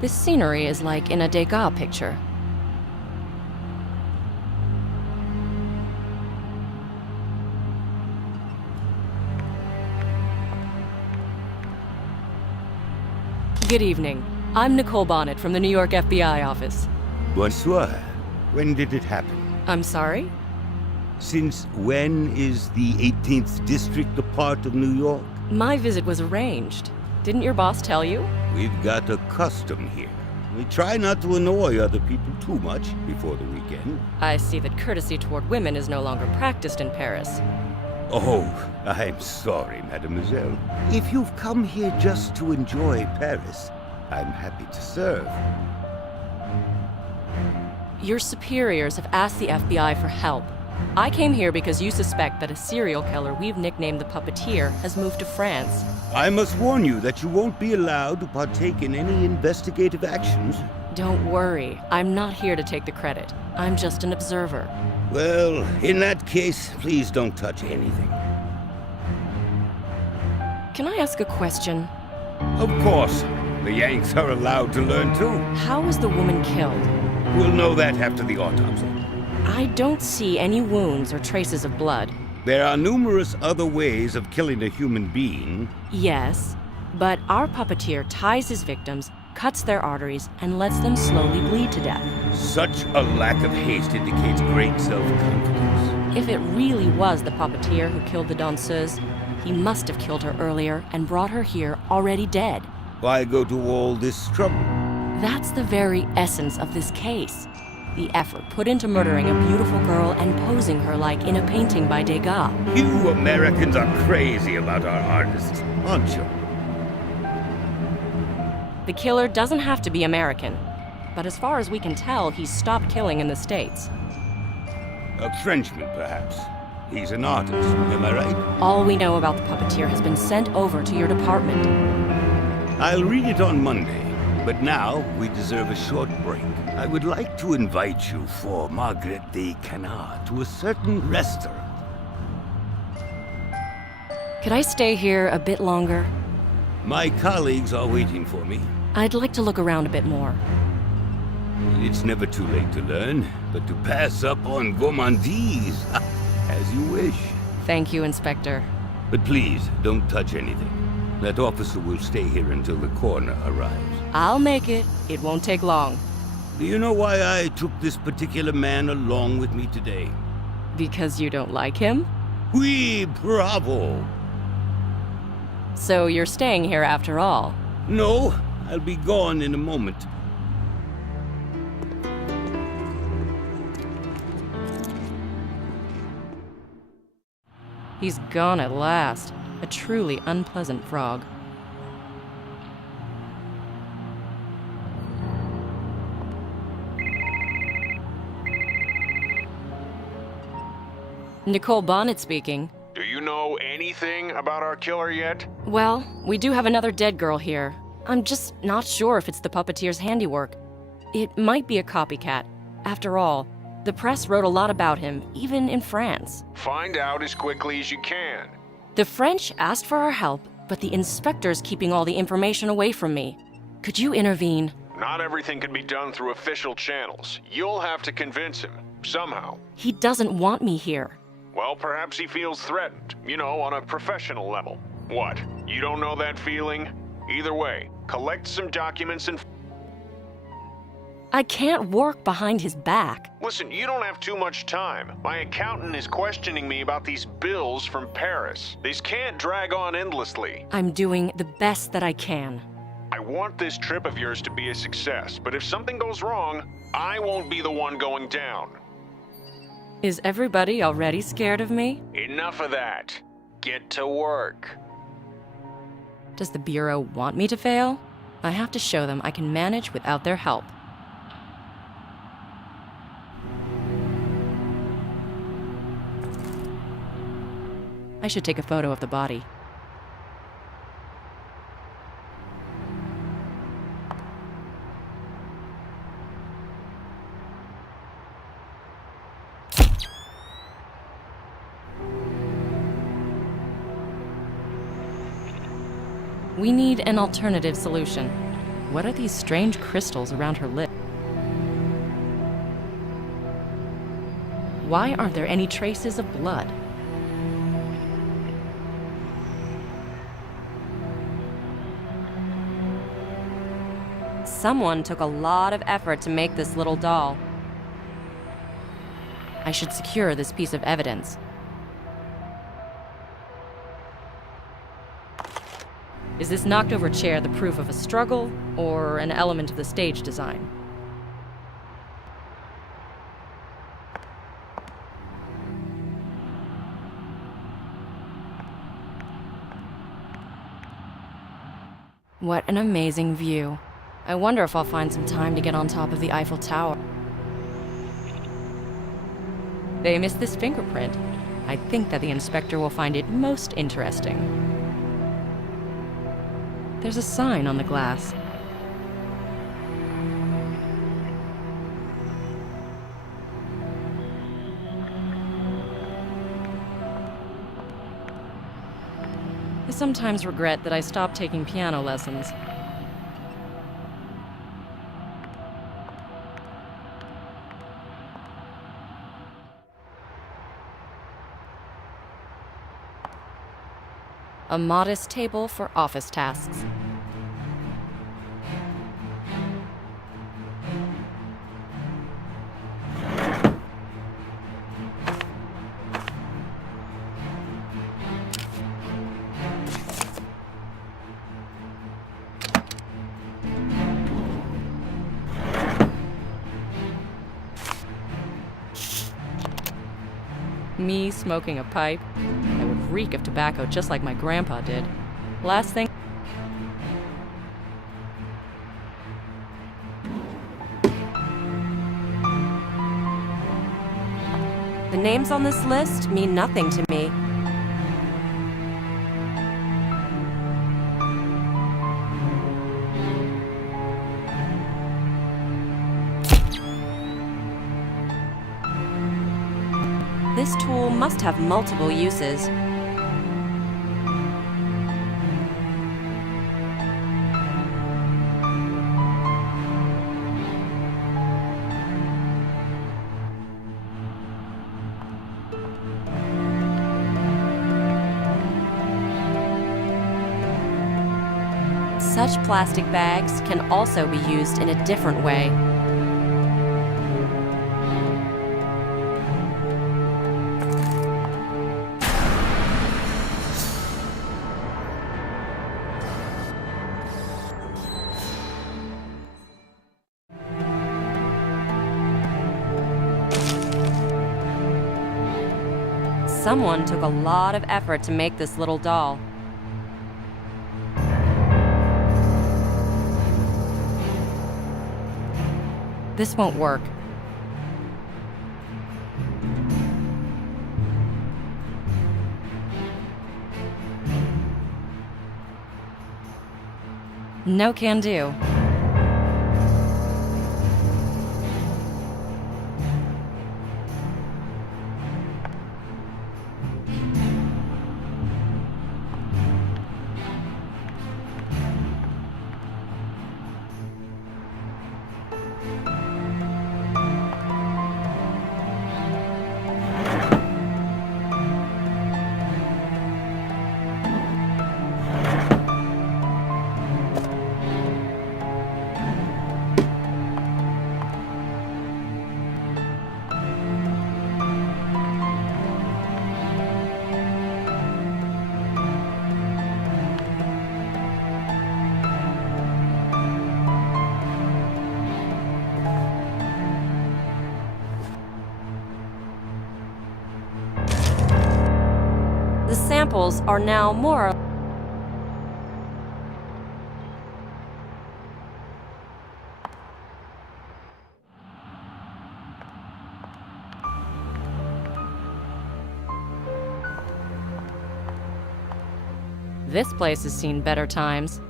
This scenery is like in a Degas picture. Good evening. I'm Nicole Bonnet from the New York FBI office. Bonsoir. When did it happen? I'm sorry? Since when is the 18th District a part of New York? My visit was arranged. Didn't your boss tell you? We've got a custom here. We try not to annoy other people too much before the weekend. I see that courtesy toward women is no longer practiced in Paris. Oh, I'm sorry, mademoiselle. If you've come here just to enjoy Paris, I'm happy to serve. Your superiors have asked the FBI for help. I came here because you suspect that a serial killer we've nicknamed the Puppeteer has moved to France. I must warn you that you won't be allowed to partake in any investigative actions. Don't worry, I'm not here to take the credit. I'm just an observer. Well, in that case, please don't touch anything. Can I ask a question? Of course. The Yanks are allowed to learn too. How was the woman killed? We'll know that after the autopsy. I don't see any wounds or traces of blood. There are numerous other ways of killing a human being. Yes, but our Puppeteer ties his victims, cuts their arteries, and lets them slowly bleed to death. Such a lack of haste indicates great self-confidence. If it really was the Puppeteer who killed the danseuse, he must have killed her earlier and brought her here already dead. Why go to all this trouble? That's the very essence of this case. The effort put into murdering a beautiful girl and posing her like in a painting by Degas. You Americans are crazy about our artists, aren't you? The killer doesn't have to be American, but as far as we can tell, he's stopped killing in the States. A Frenchman, perhaps. He's an artist, am I right? All we know about the Puppeteer has been sent over to your department. I'll read it on Monday, but now we deserve a short break. I would like to invite you for Margaret de Canard to a certain restaurant. Could I stay here a bit longer? My colleagues are waiting for me. I'd like to look around a bit more. It's never too late to learn, but to pass up on gourmandise, as you wish. Thank you, Inspector. But please, don't touch anything. That officer will stay here until the coroner arrives. I'll make it. It won't take long. Do you know why I took this particular man along with me today? Because you don't like him? Oui, bravo! So you're staying here after all? No, I'll be gone in a moment. He's gone at last. A truly unpleasant frog. Nicole Bonnet speaking. Do you know anything about our killer yet? Well, we do have another dead girl here. I'm just not sure if it's the Puppeteer's handiwork. It might be a copycat. After all, the press wrote a lot about him, even in France. Find out as quickly as you can. The French asked for our help, but the inspector's keeping all the information away from me. Could you intervene? Not everything can be done through official channels. You'll have to convince him, somehow. He doesn't want me here. Well, perhaps he feels threatened, on a professional level. What? You don't know that feeling? Either way, collect some documents and... I can't work behind his back. Listen, you don't have too much time. My accountant is questioning me about these bills from Paris. These can't drag on endlessly. I'm doing the best that I can. I want this trip of yours to be a success, but if something goes wrong, I won't be the one going down. Is everybody already scared of me? Enough of that. Get to work. Does the Bureau want me to fail? I have to show them I can manage without their help. I should take a photo of the body. We need an alternative solution. What are these strange crystals around her lip? Why aren't there any traces of blood? Someone took a lot of effort to make this little doll. I should secure this piece of evidence. Is this knocked over chair the proof of a struggle, or an element of the stage design? What an amazing view. I wonder if I'll find some time to get on top of the Eiffel Tower. They missed this fingerprint. I think that the inspector will find it most interesting. There's a sign on the glass. I sometimes regret that I stopped taking piano lessons. A modest table for office tasks. Me smoking a pipe? I would reek of tobacco just like my grandpa did. Last thing. The names on this list mean nothing to me. This tool must have multiple uses. Such plastic bags can also be used in a different way. Someone took a lot of effort to make this little doll. This won't work. No can do. The samples are now more. This place has seen better times.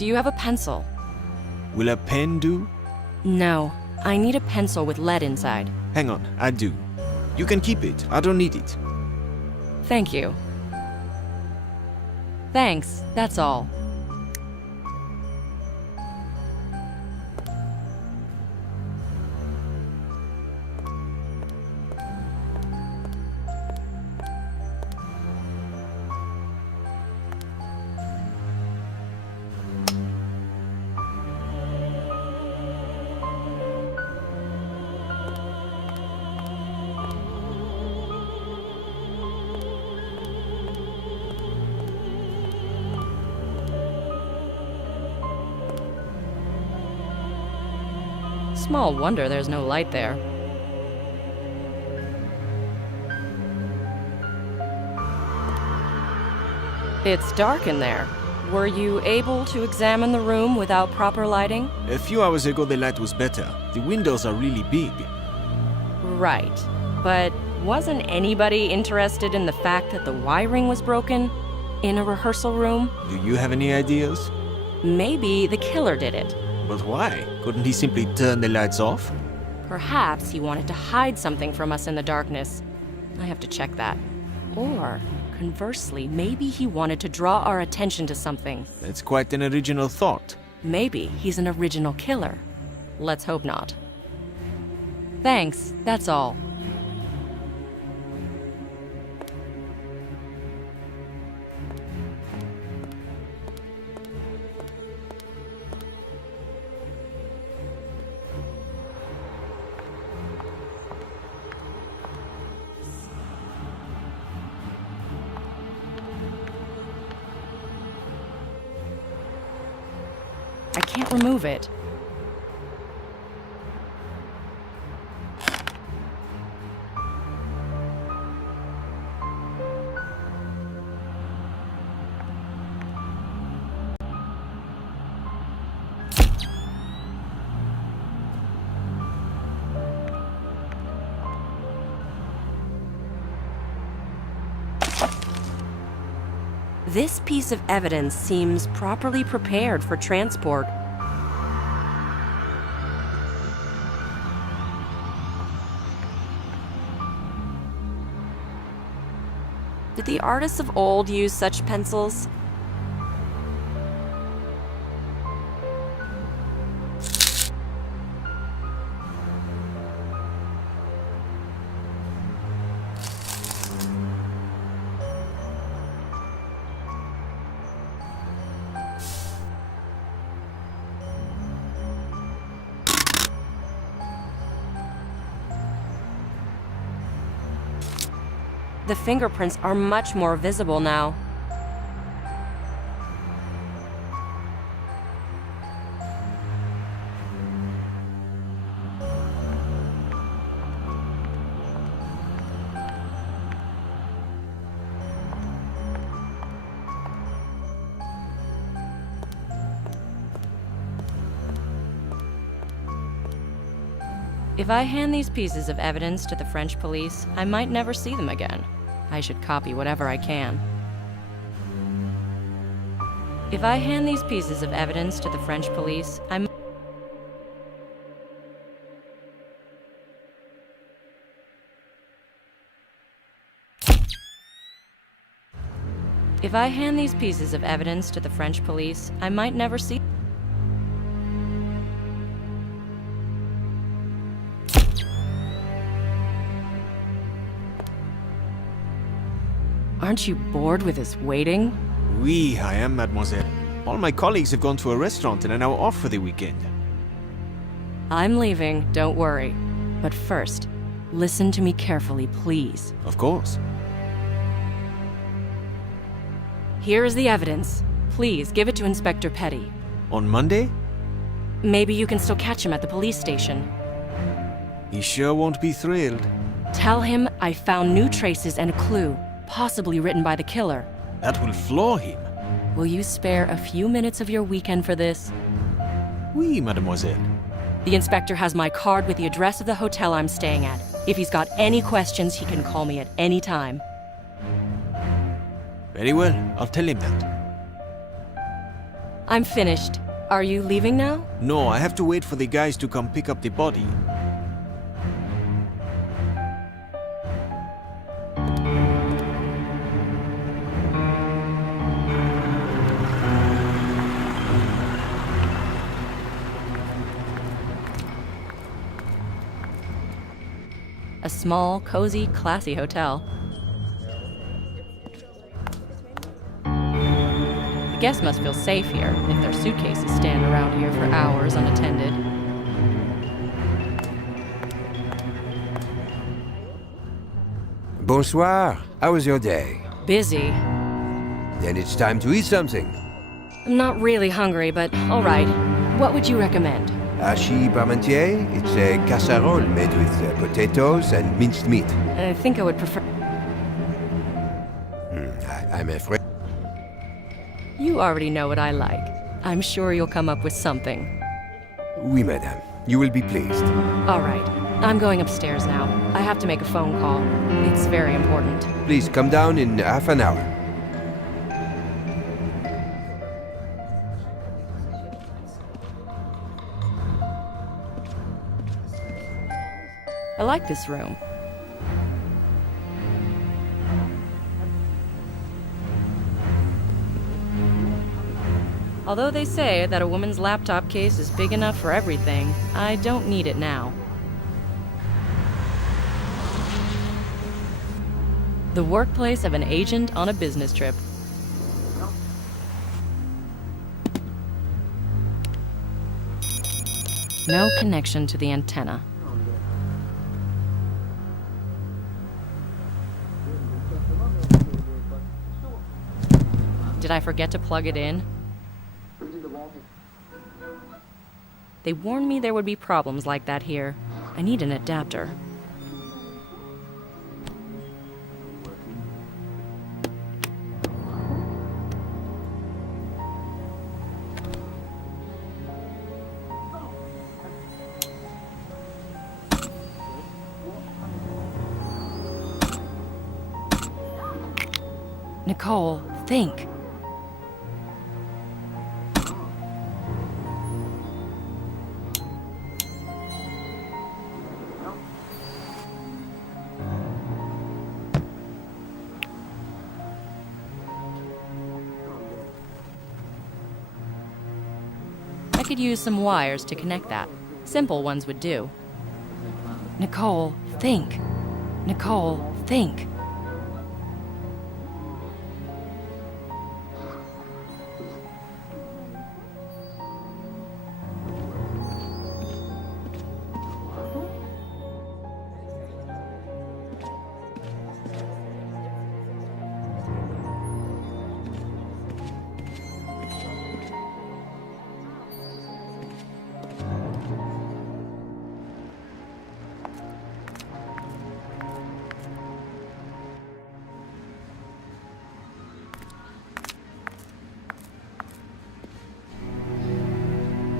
Do you have a pencil? Will a pen do? No, I need a pencil with lead inside. Hang on, I do. You can keep it. I don't need it. Thank you. Thanks, that's all. Small wonder there's no light there. It's dark in there. Were you able to examine the room without proper lighting? A few hours ago the light was better. The windows are really big. Right. But wasn't anybody interested in the fact that the wiring was broken in a rehearsal room? Do you have any ideas? Maybe the killer did it. But why? Couldn't he simply turn the lights off? Perhaps he wanted to hide something from us in the darkness. I have to check that. Or, conversely, maybe he wanted to draw our attention to something. That's quite an original thought. Maybe he's an original killer. Let's hope not. Thanks, that's all. I can't remove it. This piece of evidence seems properly prepared for transport. Did the artists of old use such pencils? The fingerprints are much more visible now. If I hand these pieces of evidence to the French police, I might never see them again. I should copy whatever I can. If I hand these pieces of evidence to the French police, If I hand these pieces of evidence to the French police, I might never see. Aren't you bored with us waiting? Oui, I am, mademoiselle. All my colleagues have gone to a restaurant and are now off for the weekend. I'm leaving, don't worry. But first, listen to me carefully, please. Of course. Here is the evidence. Please, give it to Inspector Petty. On Monday? Maybe you can still catch him at the police station. He sure won't be thrilled. Tell him I found new traces and a clue, possibly written by the killer. That will floor him. Will you spare a few minutes of your weekend for this? Oui, mademoiselle. The inspector has my card with the address of the hotel I'm staying at. If he's got any questions, he can call me at any time. Very well, I'll tell him that. I'm finished. Are you leaving now? No, I have to wait for the guys to come pick up the body. A small, cozy, classy hotel. The guests must feel safe here if their suitcases stand around here for hours unattended. Bonsoir. How was your day? Busy. Then it's time to eat something. I'm not really hungry, but all right. What would you recommend? Hachis parmentier? It's a casserole made with potatoes and minced meat. I think I would prefer... I'm afraid. You already know what I like. I'm sure you'll come up with something. Oui, madame. You will be pleased. All right. I'm going upstairs now. I have to make a phone call. It's very important. Please come down in half an hour. I like this room. Although they say that a woman's laptop case is big enough for everything, I don't need it now. The workplace of an agent on a business trip. No connection to the antenna. Did I forget to plug it in? They warned me there would be problems like that here. I need an adapter. Nicole, think. I could use some wires to connect that. Simple ones would do. Nicole, think. Nicole, think.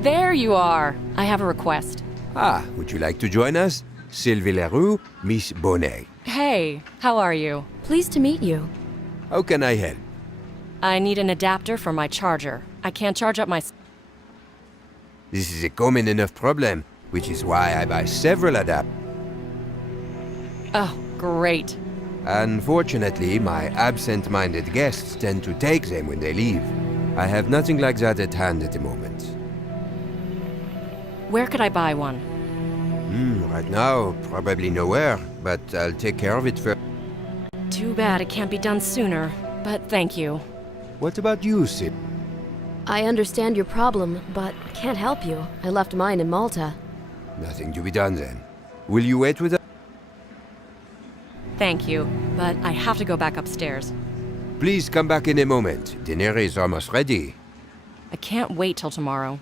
There you are. I have a request. Ah, would you like to join us? Sylvie Leroux, Miss Bonnet. Hey, how are you? Pleased to meet you. How can I help? I need an adapter for my charger. I can't charge up my... This is a common enough problem, which is why I buy several adapters. Oh, great. Unfortunately, my absent-minded guests tend to take them when they leave. I have nothing like that at hand at the moment. Where could I buy one? Right now, probably nowhere, but I'll take care of it first. Too bad it can't be done sooner, but thank you. What about you, Sid? I understand your problem, but can't help you. I left mine in Malta. Nothing to be done then. Will you wait with us? Thank you, but I have to go back upstairs. Please come back in a moment. Dinner is almost ready. I can't wait till tomorrow.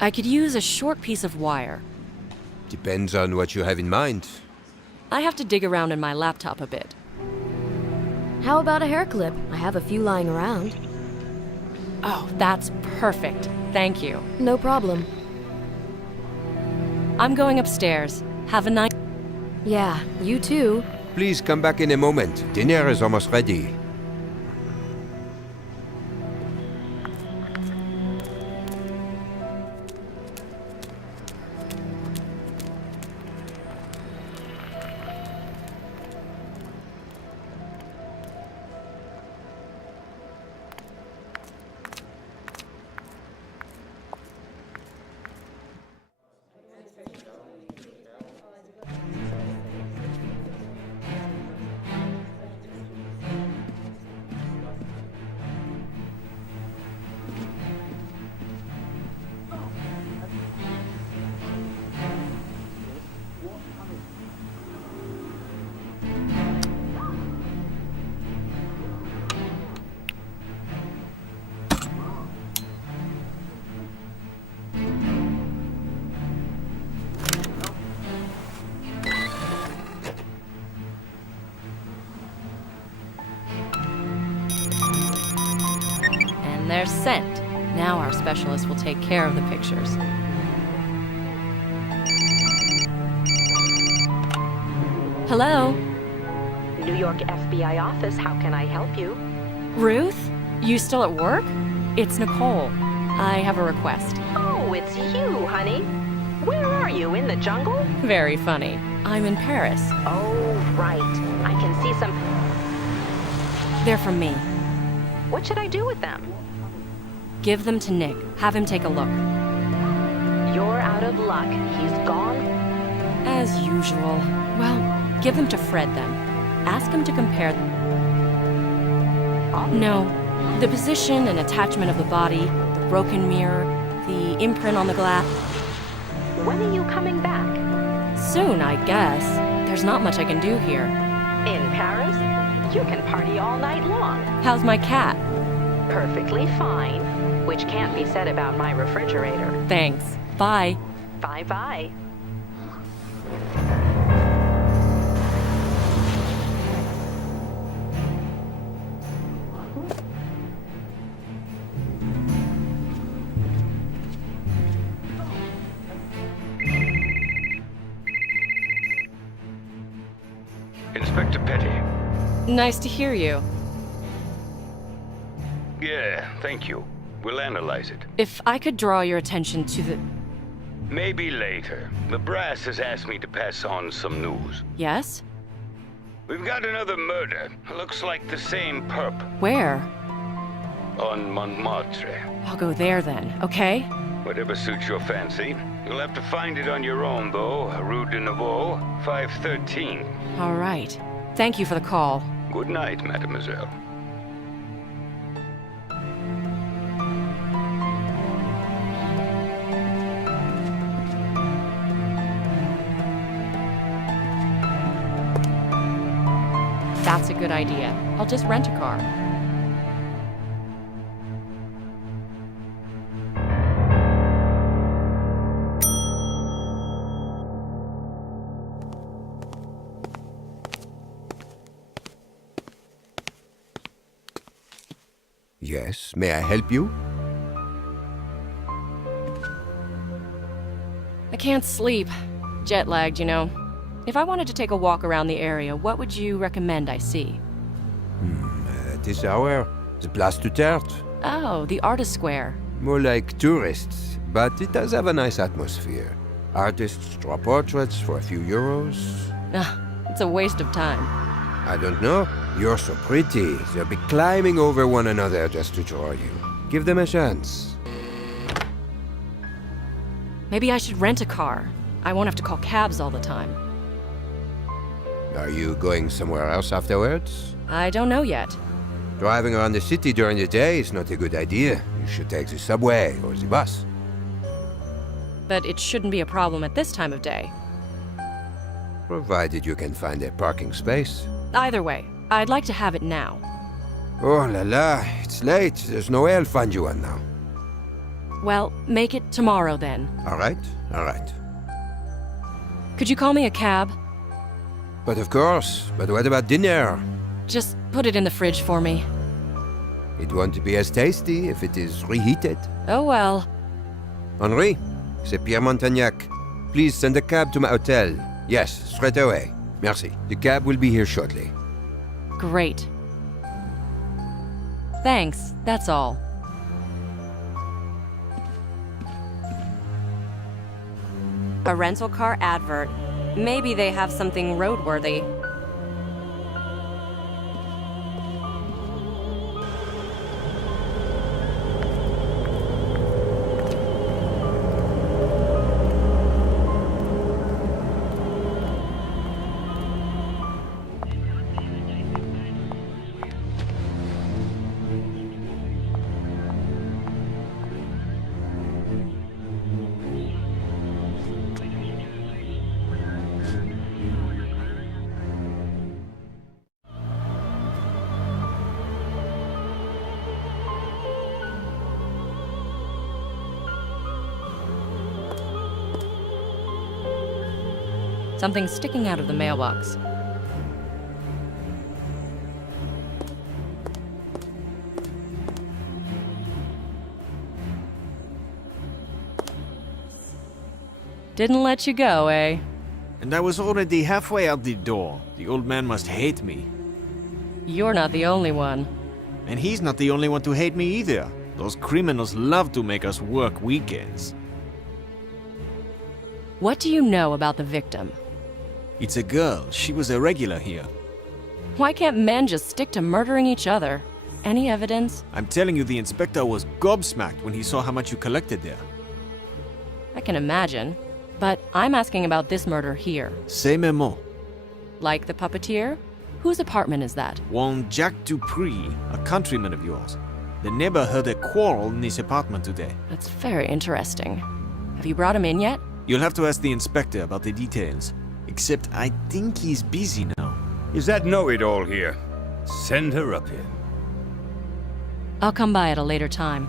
I could use a short piece of wire. Depends on what you have in mind. I have to dig around in my laptop a bit. How about a hair clip? I have a few lying around. Oh, that's perfect. Thank you. No problem. I'm going upstairs. Have a nice... Yeah, you too. Please come back in a moment. Dinner is almost ready. sent. Now our specialist will take care of the pictures. Hello? New York FBI office, how can I help you? Ruth? You still at work? It's Nicole. I have a request. Oh, it's you, honey. Where are you, in the jungle? Very funny. I'm in Paris. Oh, right. I can see some... They're from me. What should I do with them? Give them to Nick. Have him take a look. You're out of luck. He's gone. As usual. Well, give them to Fred then. Ask him to compare... No. The position and attachment of the body, the broken mirror, the imprint on the glass. When are you coming back? Soon, I guess. There's not much I can do here. In Paris? You can party all night long. How's my cat? Perfectly fine. Which can't be said about my refrigerator. Thanks. Bye. Bye-bye. Inspector Petty. Nice to hear you. Yeah, thank you. We'll analyze it. If I could draw your attention to the... Maybe later. The brass has asked me to pass on some news. Yes? We've got another murder. Looks like the same perp. Where? On Montmartre. I'll go there then, okay? Whatever suits your fancy. You'll have to find it on your own, though. Rue de Nouveau, 513. All right. Thank you for the call. Good night, mademoiselle. That's a good idea. I'll just rent a car. Yes, may I help you? I can't sleep. Jet lagged, you know. If I wanted to take a walk around the area, what would you recommend I see? At this hour, the Place du Théâtre. Oh, the Artist Square. More like tourists, but it does have a nice atmosphere. Artists draw portraits for a few euros. Ugh, it's a waste of time. I don't know. You're so pretty. They'll be climbing over one another just to draw you. Give them a chance. Maybe I should rent a car. I won't have to call cabs all the time. Are you going somewhere else afterwards? I don't know yet. Driving around the city during the day is not a good idea. You should take the subway or the bus. But it shouldn't be a problem at this time of day. Provided you can find a parking space. Either way, I'd like to have it now. Oh la la, it's late. There's no way I'll find you one now. Well, make it tomorrow then. All right, all right. Could you call me a cab? But of course, but what about dinner? Just put it in the fridge for me. It won't be as tasty if it is reheated. Oh well. Henri, c'est Pierre Montagnac. Please send a cab to my hotel. Yes, straight away. Merci. The cab will be here shortly. Great. Thanks, that's all. A rental car advert. Maybe they have something roadworthy. Something sticking out of the mailbox. Didn't let you go, eh? And I was already halfway out the door. The old man must hate me. You're not the only one. And he's not the only one to hate me either. Those criminals love to make us work weekends. What do you know about the victim? It's a girl. She was a regular here. Why can't men just stick to murdering each other? Any evidence? I'm telling you, the inspector was gobsmacked when he saw how much you collected there. I can imagine. But I'm asking about this murder here. C'est mes mots. Like the puppeteer? Whose apartment is that? One Jack Dupree, a countryman of yours. The neighbor heard a quarrel in his apartment today. That's very interesting. Have you brought him in yet? You'll have to ask the inspector about the details. Except I think he's busy now. Is that know-it-all here? Send her up here. I'll come by at a later time.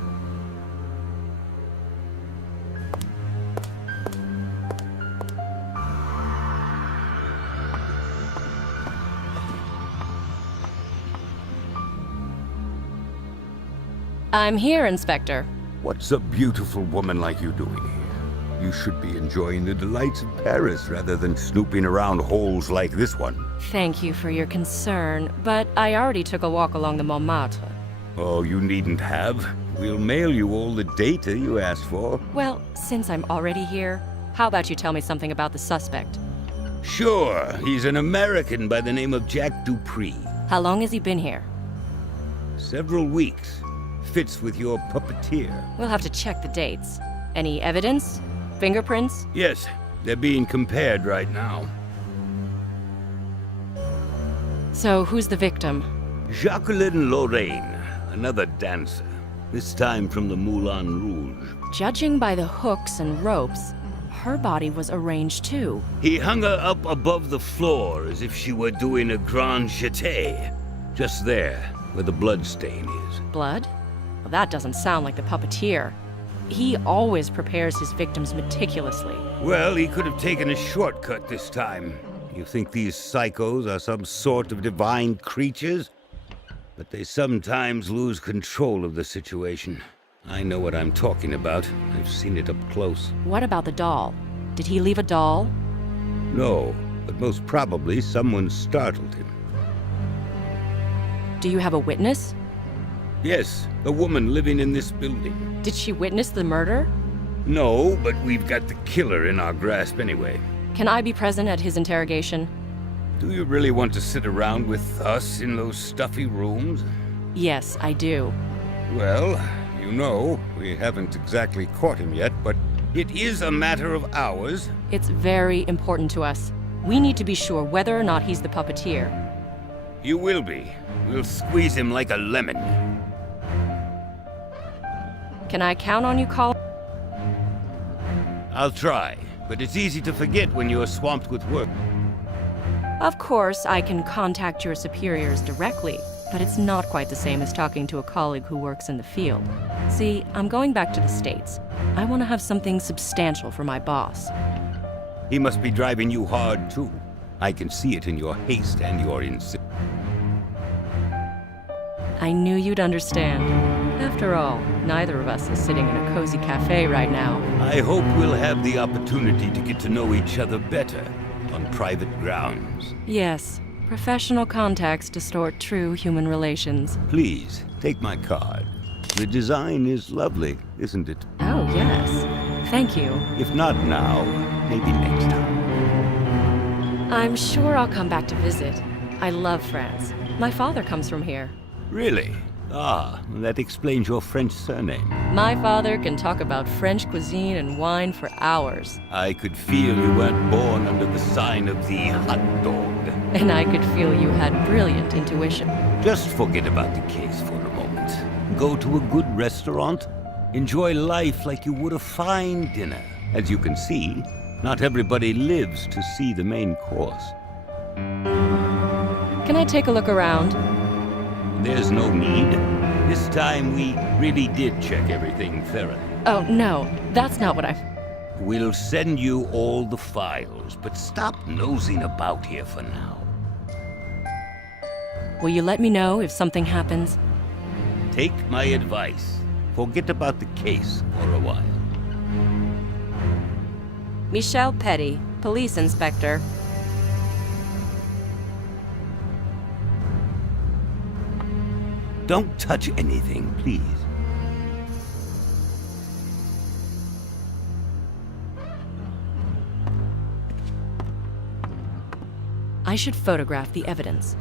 I'm here, Inspector. What's a beautiful woman like you doing here? You should be enjoying the delights of Paris rather than snooping around holes like this one. Thank you for your concern, but I already took a walk along the Montmartre. Oh, you needn't have. We'll mail you all the data you asked for. Well, since I'm already here, how about you tell me something about the suspect? Sure, he's an American by the name of Jack Dupree. How long has he been here? Several weeks. Fits with your puppeteer. We'll have to check the dates. Any evidence? Fingerprints? Yes, they're being compared right now. So, who's the victim? Jacqueline Lorraine, another dancer. This time from the Moulin Rouge. Judging by the hooks and ropes, her body was arranged too. He hung her up above the floor as if she were doing a grand jeté. Just there, where the blood stain is. Blood? Well, that doesn't sound like the puppeteer. He always prepares his victims meticulously. Well, he could have taken a shortcut this time. You think these psychos are some sort of divine creatures? But they sometimes lose control of the situation. I know what I'm talking about. I've seen it up close. What about the doll? Did he leave a doll? No, but most probably someone startled him. Do you have a witness? Yes, a woman living in this building. Did she witness the murder? No, but we've got the killer in our grasp anyway. Can I be present at his interrogation? Do you really want to sit around with us in those stuffy rooms? Yes, I do. Well, you know, we haven't exactly caught him yet, but it is a matter of hours. It's very important to us. We need to be sure whether or not he's the puppeteer. You will be. We'll squeeze him like a lemon. Can I count on you, Colin? I'll try, but it's easy to forget when you're swamped with work. Of course, I can contact your superiors directly, but it's not quite the same as talking to a colleague who works in the field. See, I'm going back to the States. I want to have something substantial for my boss. He must be driving you hard, too. I can see it in your haste and your insistence. I knew you'd understand. After all, neither of us is sitting in a cozy cafe right now. I hope we'll have the opportunity to get to know each other better on private grounds. Yes, professional contacts distort true human relations. Please, take my card. The design is lovely, isn't it? Oh, yes. Thank you. If not now, maybe next time. I'm sure I'll come back to visit. I love France. My father comes from here. Really? Ah, that explains your French surname. My father can talk about French cuisine and wine for hours. I could feel you weren't born under the sign of the hot dog. And I could feel you had brilliant intuition. Just forget about the case for a moment. Go to a good restaurant. Enjoy life like you would a fine dinner. As you can see, not everybody lives to see the main course. Can I take a look around? There's no need. This time we really did check everything thoroughly. Oh, no, that's not what We'll send you all the files, but stop nosing about here for now. Will you let me know if something happens? Take my advice. Forget about the case for a while. Michelle Petty, police inspector. Don't touch anything, please. I should photograph the evidence.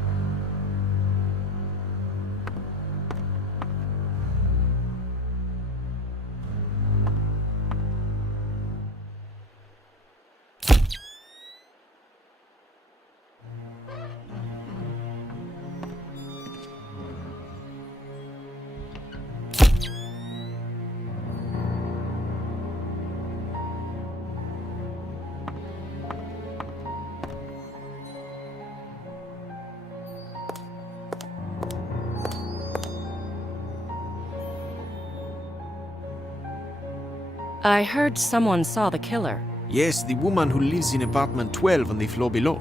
I heard someone saw the killer. Yes, the woman who lives in apartment 12 on the floor below.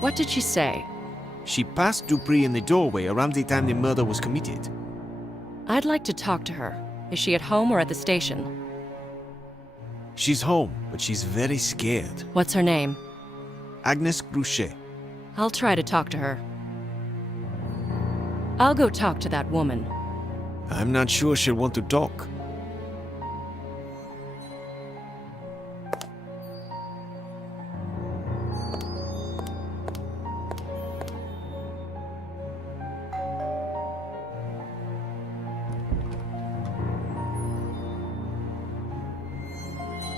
What did she say? She passed Dupree in the doorway around the time the murder was committed. I'd like to talk to her. Is she at home or at the station? She's home, but she's very scared. What's her name? Agnes Gruchet. I'll try to talk to her. I'll go talk to that woman. I'm not sure she'll want to talk.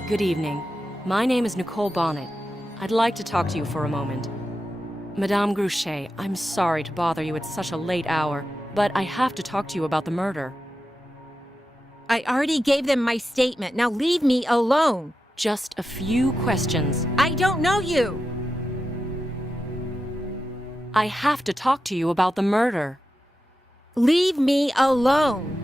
Good evening. My name is Nicole Bonnet. I'd like to talk to you for a moment. Madame Gruchet, I'm sorry to bother you at such a late hour, but I have to talk to you about the murder. I already gave them my statement. Now leave me alone. Just a few questions. I don't know you. I have to talk to you about the murder. Leave me alone.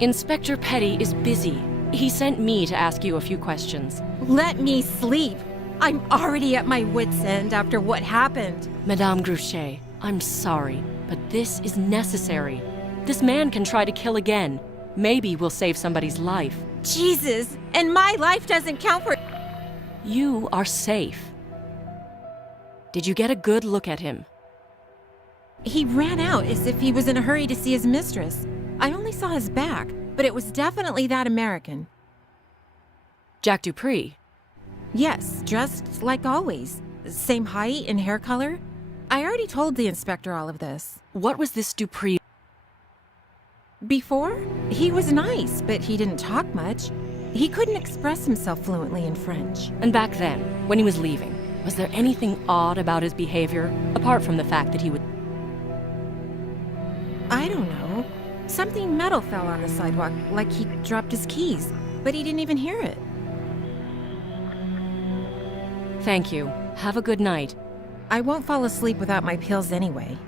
Inspector Petty is busy. He sent me to ask you a few questions. Let me sleep. I'm already at my wit's end after what happened. Madame Gruchet, I'm sorry, but this is necessary. This man can try to kill again. Maybe we'll save somebody's life. Jesus, and my life doesn't count for... You are safe. Did you get a good look at him? He ran out as if he was in a hurry to see his mistress. I only saw his back, but it was definitely that American. Jack Dupree? Yes, dressed like always. Same height and hair color. I already told the inspector all of this. What was this Dupree? Before, he was nice, but he didn't talk much. He couldn't express himself fluently in French. And back then, when he was leaving, was there anything odd about his behavior, apart from the fact that he would... I don't know. Something metal fell on the sidewalk, like he dropped his keys, but he didn't even hear it. Thank you. Have a good night. I won't fall asleep without my pills anyway.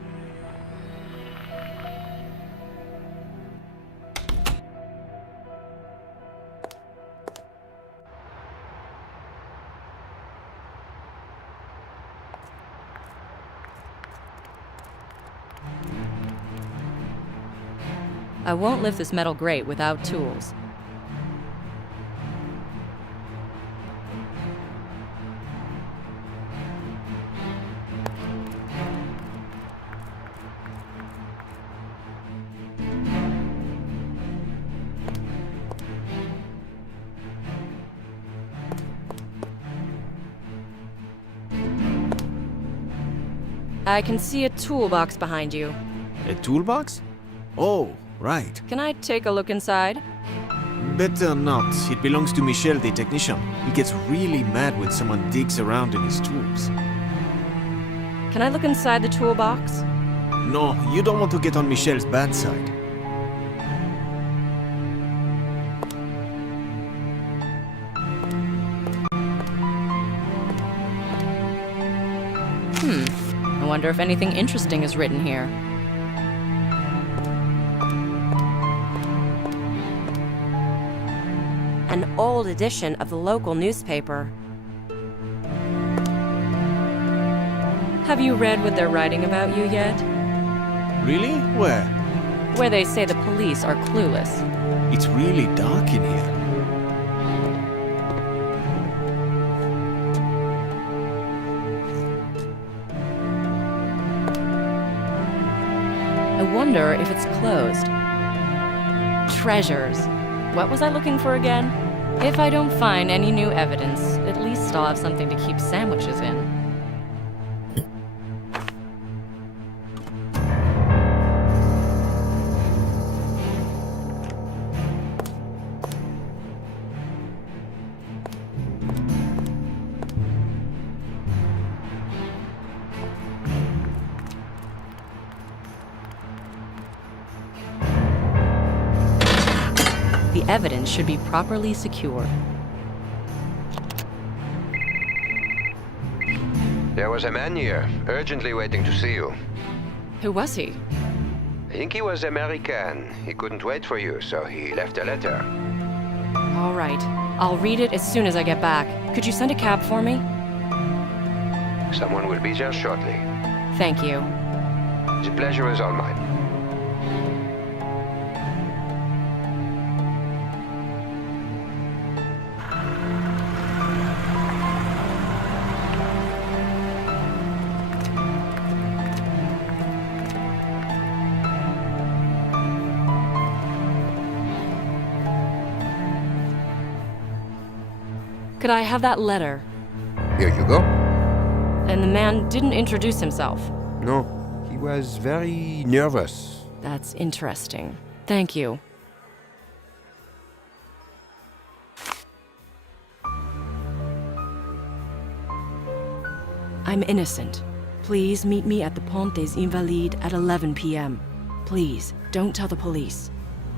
I won't lift this metal grate without tools. I can see a toolbox behind you. A toolbox? Oh, right. Can I take a look inside? Better not. It belongs to Michel, the technician. He gets really mad when someone digs around in his tools. Can I look inside the toolbox? No, you don't want to get on Michel's bad side. I wonder if anything interesting is written here. an old edition of the local newspaper. Have you read what they're writing about you yet? Really? Where? Where they say the police are clueless. It's really dark in here. I wonder if it's closed. Treasures. What was I looking for again? If I don't find any new evidence, at least I'll have something to keep sandwiches in. The evidence should be properly secured. There was a man here, urgently waiting to see you. Who was he? I think he was American. He couldn't wait for you, so he left a letter. All right. I'll read it as soon as I get back. Could you send a cab for me? Someone will be there shortly. Thank you. The pleasure is all mine. Could I have that letter? Here you go. And the man didn't introduce himself. No, he was very nervous. That's interesting. Thank you. I'm innocent. Please meet me at the Pont des Invalides at 11 p.m. Please, don't tell the police.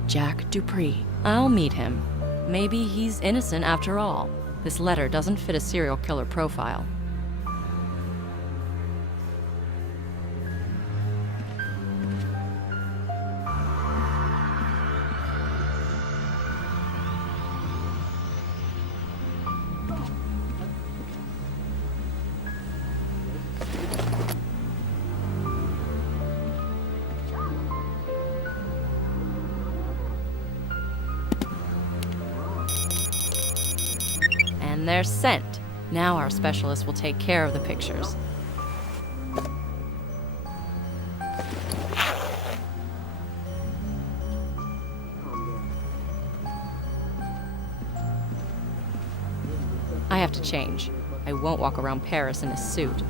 Jack Dupree. I'll meet him. Maybe he's innocent after all. This letter doesn't fit a serial killer profile. And they're sent. Now our specialist will take care of the pictures. I have to change. I won't walk around Paris in a suit.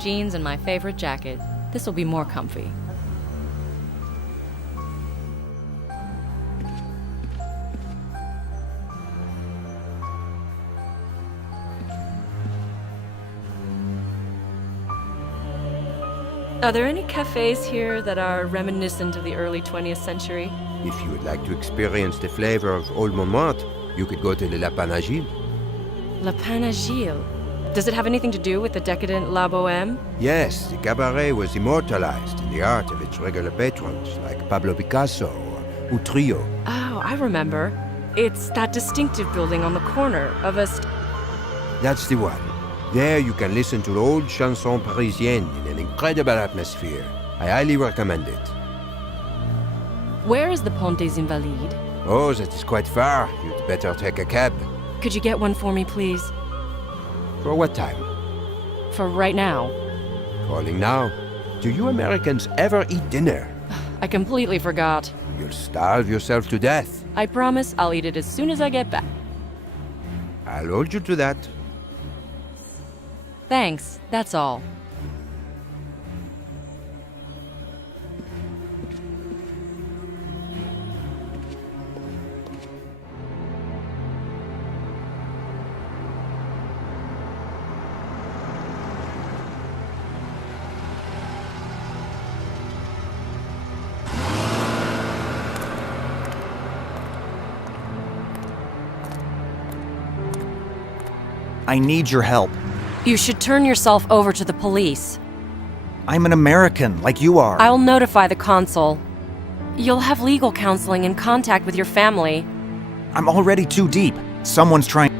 Jeans and my favorite jacket. This will be more comfy. Are there any cafes here that are reminiscent of the early 20th century? If you would like to experience the flavor of Old Montmartre, you could go to the La Panagile. La Panagile. Does it have anything to do with the decadent La Boheme? Yes, the cabaret was immortalized in the art of its regular patrons, like Pablo Picasso or Utrillo. Oh, I remember. It's that distinctive building on the corner of a That's the one. There you can listen to old chansons parisiennes in an incredible atmosphere. I highly recommend it. Where is the Pont des Invalides? Oh, that is quite far. You'd better take a cab. Could you get one for me, please? For what time? For right now. Calling now. Do you Americans ever eat dinner? I completely forgot. You'll starve yourself to death. I promise I'll eat it as soon as I get back. I'll hold you to that. Thanks, that's all. I need your help. You should turn yourself over to the police. I'm an American, like you are. I'll notify the consul. You'll have legal counseling and contact with your family. I'm already too deep. Someone's trying...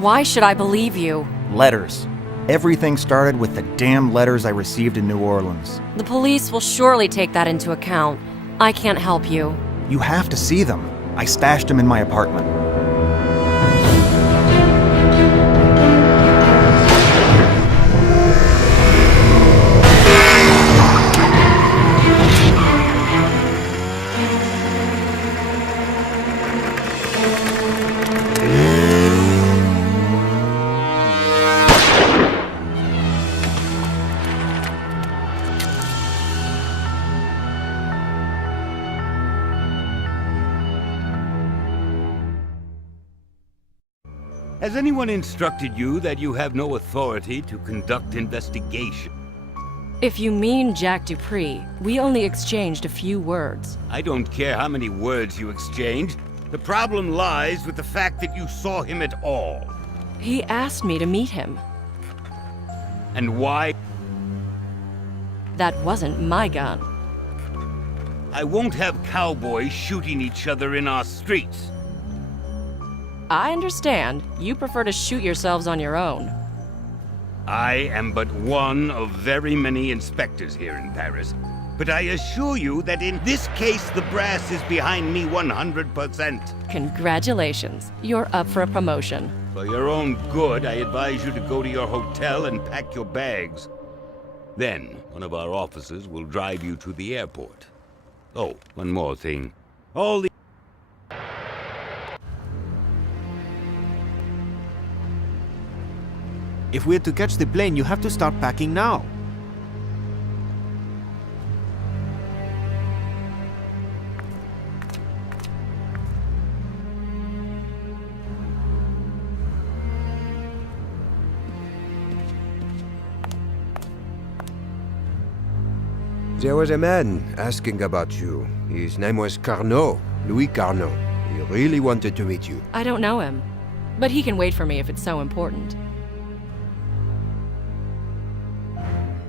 Why should I believe you? Letters. Everything started with the damn letters I received in New Orleans. The police will surely take that into account. I can't help you. You have to see them. I stashed them in my apartment. Has anyone instructed you that you have no authority to conduct investigation? If you mean Jack Dupree, we only exchanged a few words. I don't care how many words you exchanged. The problem lies with the fact that you saw him at all. He asked me to meet him. And why? That wasn't my gun. I won't have cowboys shooting each other in our streets. I understand. You prefer to shoot yourselves on your own. I am but one of very many inspectors here in Paris. But I assure you that in this case, the brass is behind me 100%. Congratulations. You're up for a promotion. For your own good, I advise you to go to your hotel and pack your bags. Then, one of our officers will drive you to the airport. Oh, one more thing. All the... If we're to catch the plane, you have to start packing now. There was a man asking about you. His name was Carnot, Louis Carnot. He really wanted to meet you. I don't know him, but he can wait for me if it's so important.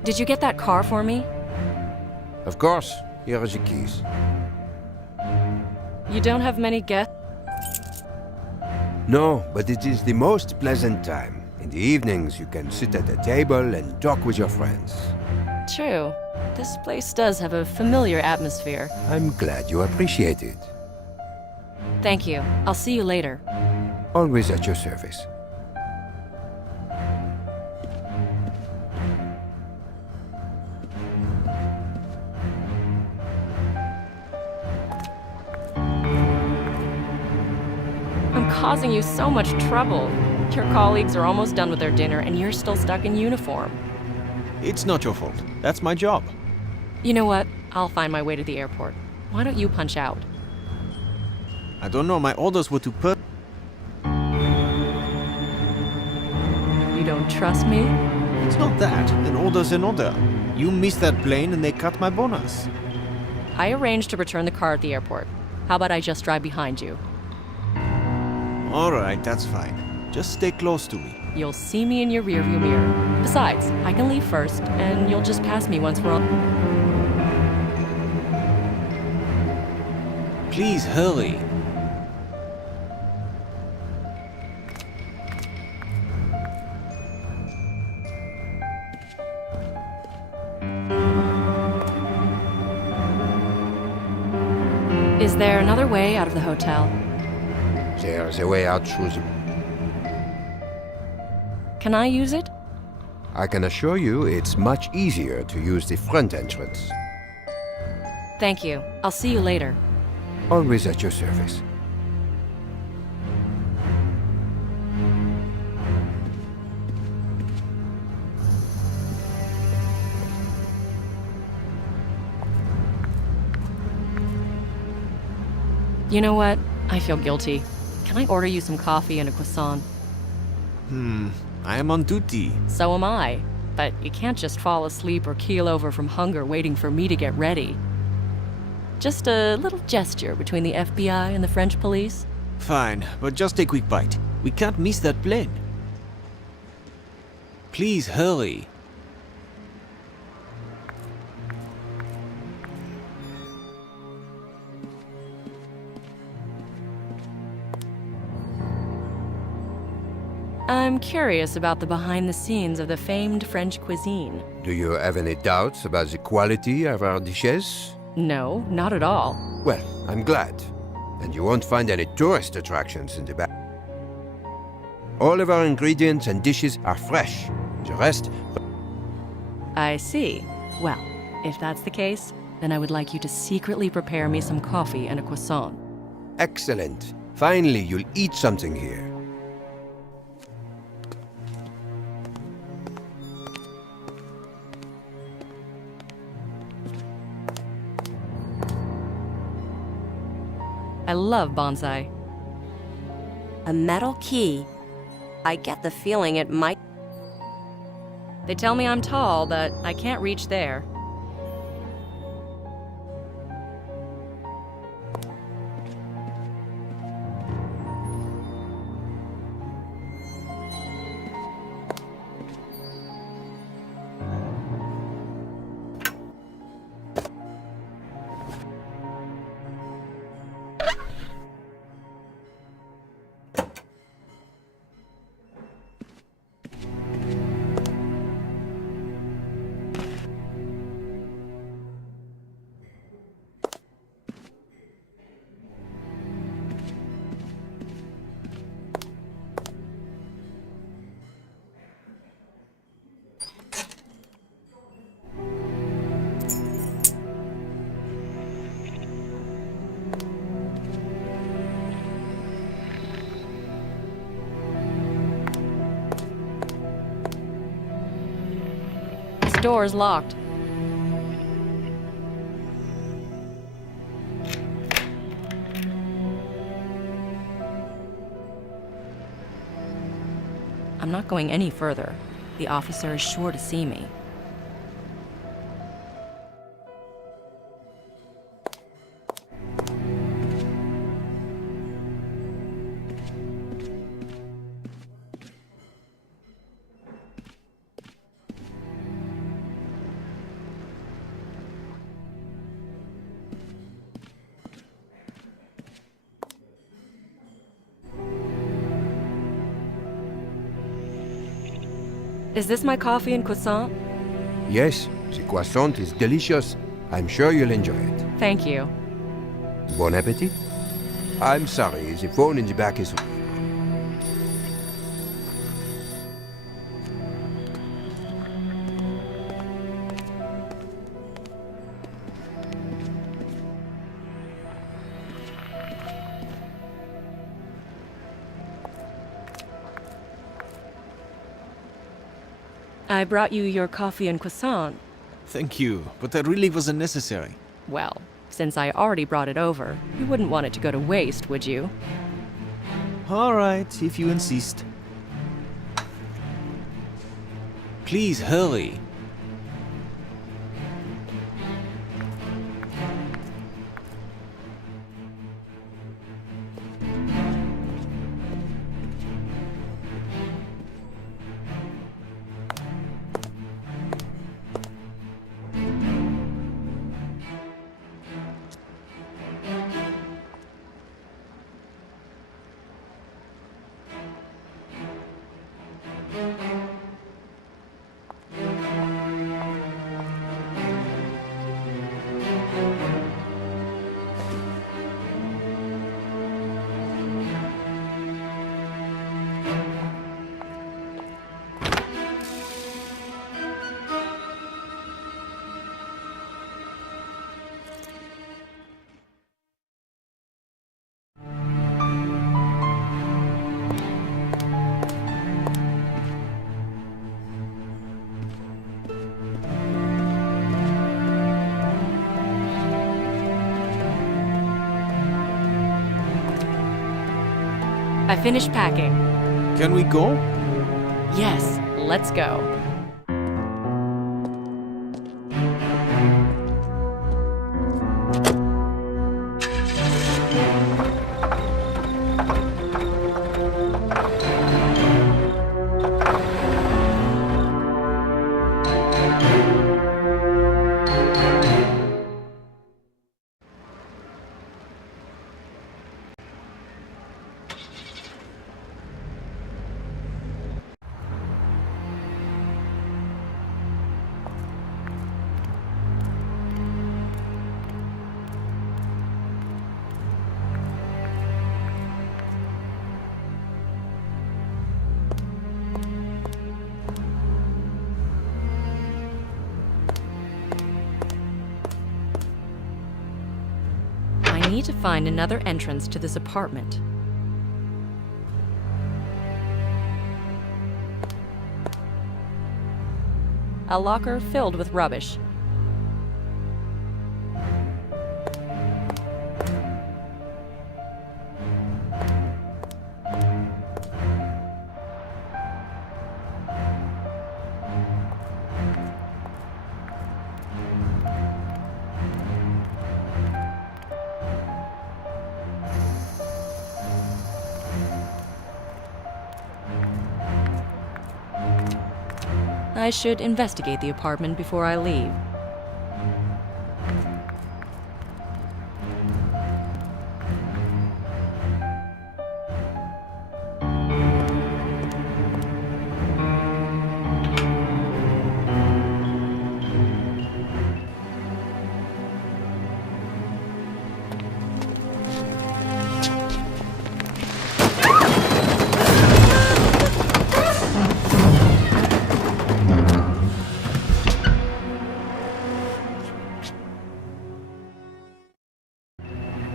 Did you get that car for me? Of course. Here are the keys. You don't have many guests? No, but it is the most pleasant time. In the evenings, you can sit at a table and talk with your friends. True. This place does have a familiar atmosphere. I'm glad you appreciate it. Thank you. I'll see you later. Always at your service. I'm causing you so much trouble. Your colleagues are almost done with their dinner and you're still stuck in uniform. It's not your fault. That's my job. You know what? I'll find my way to the airport. Why don't you punch out? I don't know, my orders were to put... You don't trust me? It's not that. An order's an order. You missed that plane and they cut my bonus. I arranged to return the car at the airport. How about I just drive behind you? Alright, that's fine. Just stay close to me. You'll see me in your rearview mirror. Besides, I can leave first, and you'll just pass me once we're all... Please hurry. Is there another way out of the hotel? There's a way out through the... Can I use it? I can assure you it's much easier to use the front entrance. Thank you. I'll see you later. Always at your service. You know what? I feel guilty. Can I order you some coffee and a croissant? I am on duty. So am I. But you can't just fall asleep or keel over from hunger waiting for me to get ready. Just a little gesture between the FBI and the French police. Fine, but just a quick bite. We can't miss that plane. Please hurry. I'm curious about the behind the scenes of the famed French cuisine. Do you have any doubts about the quality of our dishes? No, not at all. Well, I'm glad. And you won't find any tourist attractions in the back. All of our ingredients and dishes are fresh. The rest... I see. Well, if that's the case, then I would like you to secretly prepare me some coffee and a croissant. Excellent. Finally, you'll eat something here. I love bonsai. A metal key. I get the feeling it might... They tell me I'm tall, but I can't reach there. This door is locked. I'm not going any further. The officer is sure to see me. Is this my coffee and croissant? Yes, the croissant is delicious. I'm sure you'll enjoy it. Thank you. Bon appetit. I'm sorry, the phone in the back is... I brought you your coffee and croissant. Thank you, but that really wasn't necessary. Well, since I already brought it over, you wouldn't want it to go to waste, would you? All right, if you insist. Please hurry. I finished packing. Can we go? Yes, let's go. need to find another entrance to this apartment. A locker filled with rubbish. I should investigate the apartment before I leave.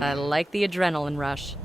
I like the adrenaline rush.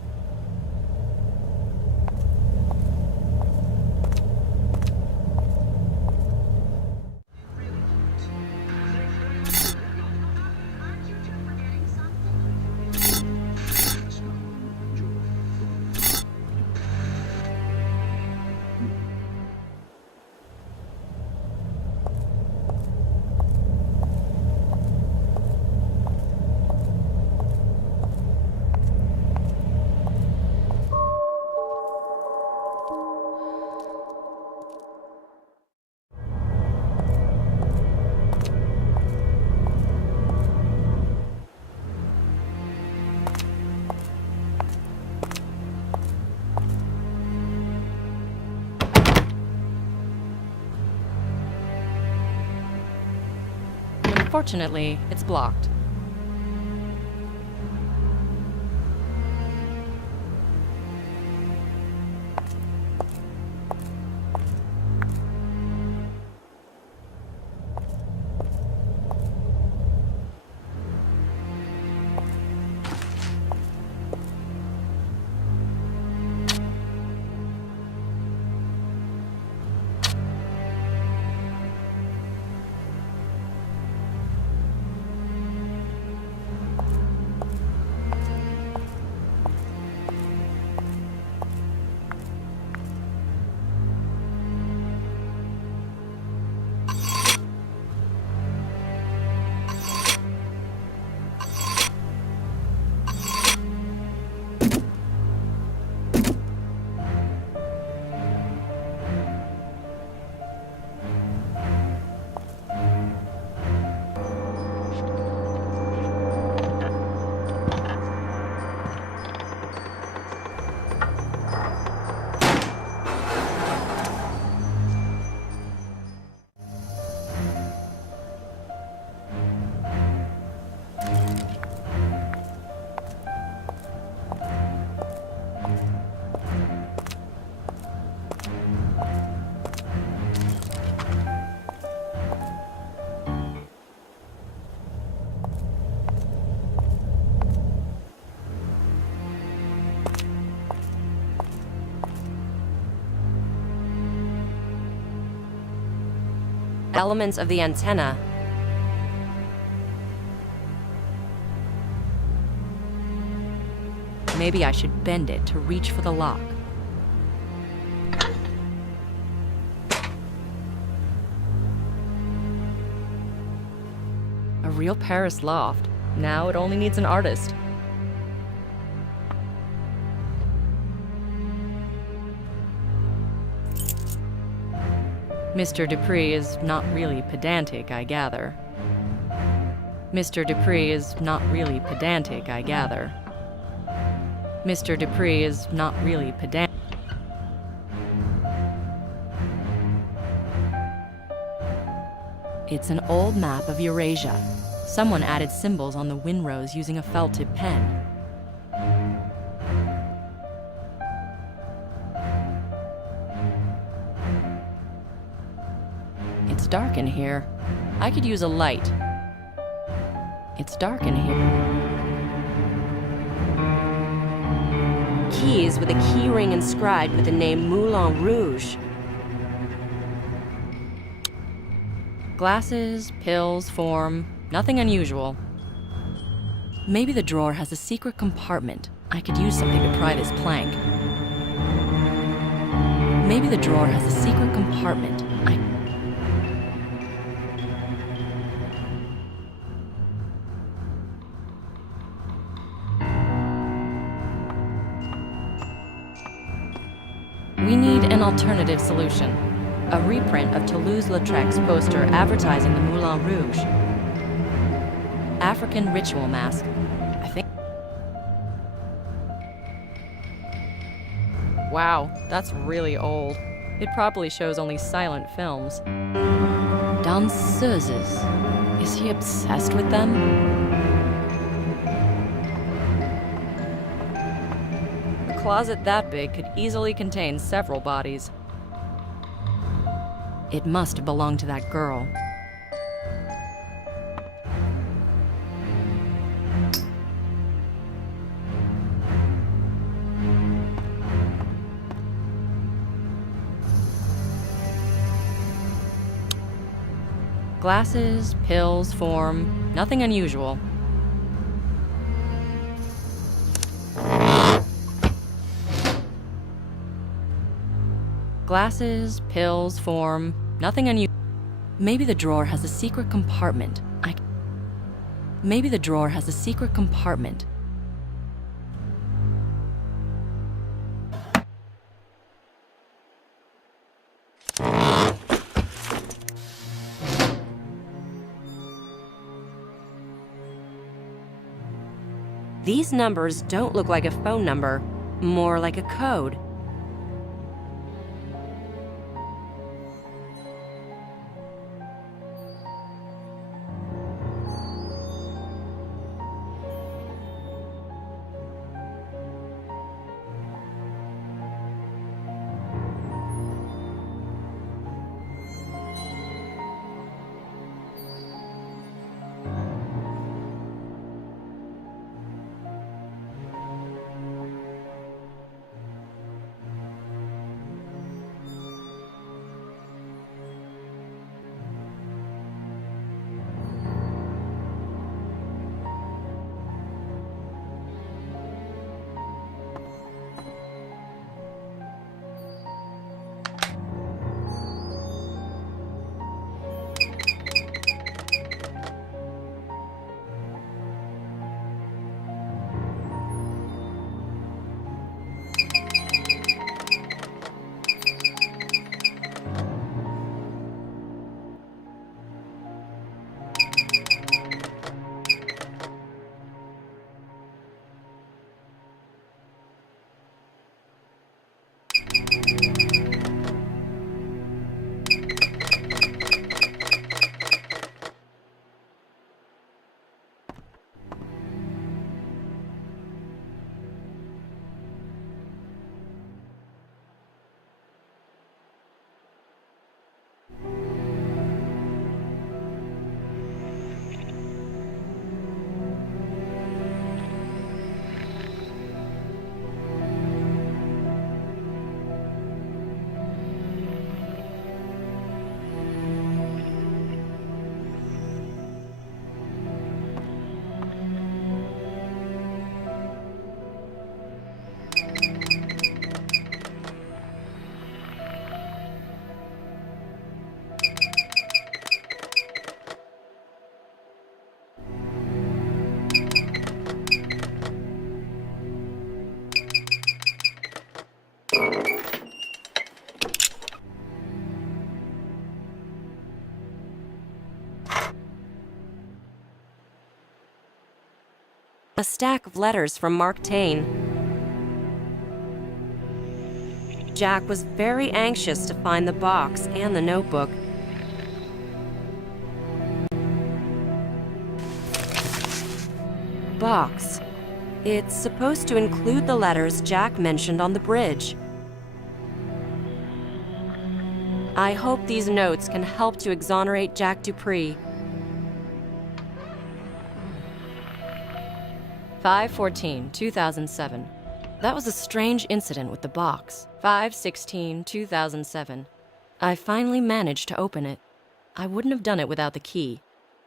Unfortunately, it's blocked. Elements of the antenna. Maybe I should bend it to reach for the lock. A real Paris loft. Now it only needs an artist. Mr. Dupree is not really pedantic, I gather. Mr. Dupree is not really pedantic, I gather. Mr. Dupree is not really pedantic. It's an old map of Eurasia. Someone added symbols on the windrows using a felt tip pen. It's dark in here. I could use a light. It's dark in here. keys with a key ring inscribed with the name Moulin Rouge. Glasses, pills, form, nothing unusual. Maybe the drawer has a secret compartment. I could use something to pry this plank. Maybe the drawer has a secret compartment. We need an alternative solution. A reprint of Toulouse-Lautrec's poster advertising the Moulin Rouge. African ritual mask. I think... Wow, that's really old. It probably shows only silent films. Danseuses. Is he obsessed with them? A closet that big could easily contain several bodies. It must have belonged to that girl. Glasses, pills, form, nothing unusual. Glasses, pills, form, nothing unusual. Maybe the drawer has a secret compartment. Maybe the drawer has a secret compartment. These numbers don't look like a phone number, more like a code. A stack of letters from Mark Twain. Jack was very anxious to find the box and the notebook. Box. It's supposed to include the letters Jack mentioned on the bridge. I hope these notes can help to exonerate Jack Dupree. 5/14/2007. That was a strange incident with the box. 5/16/2007. I finally managed to open it. I wouldn't have done it without the key.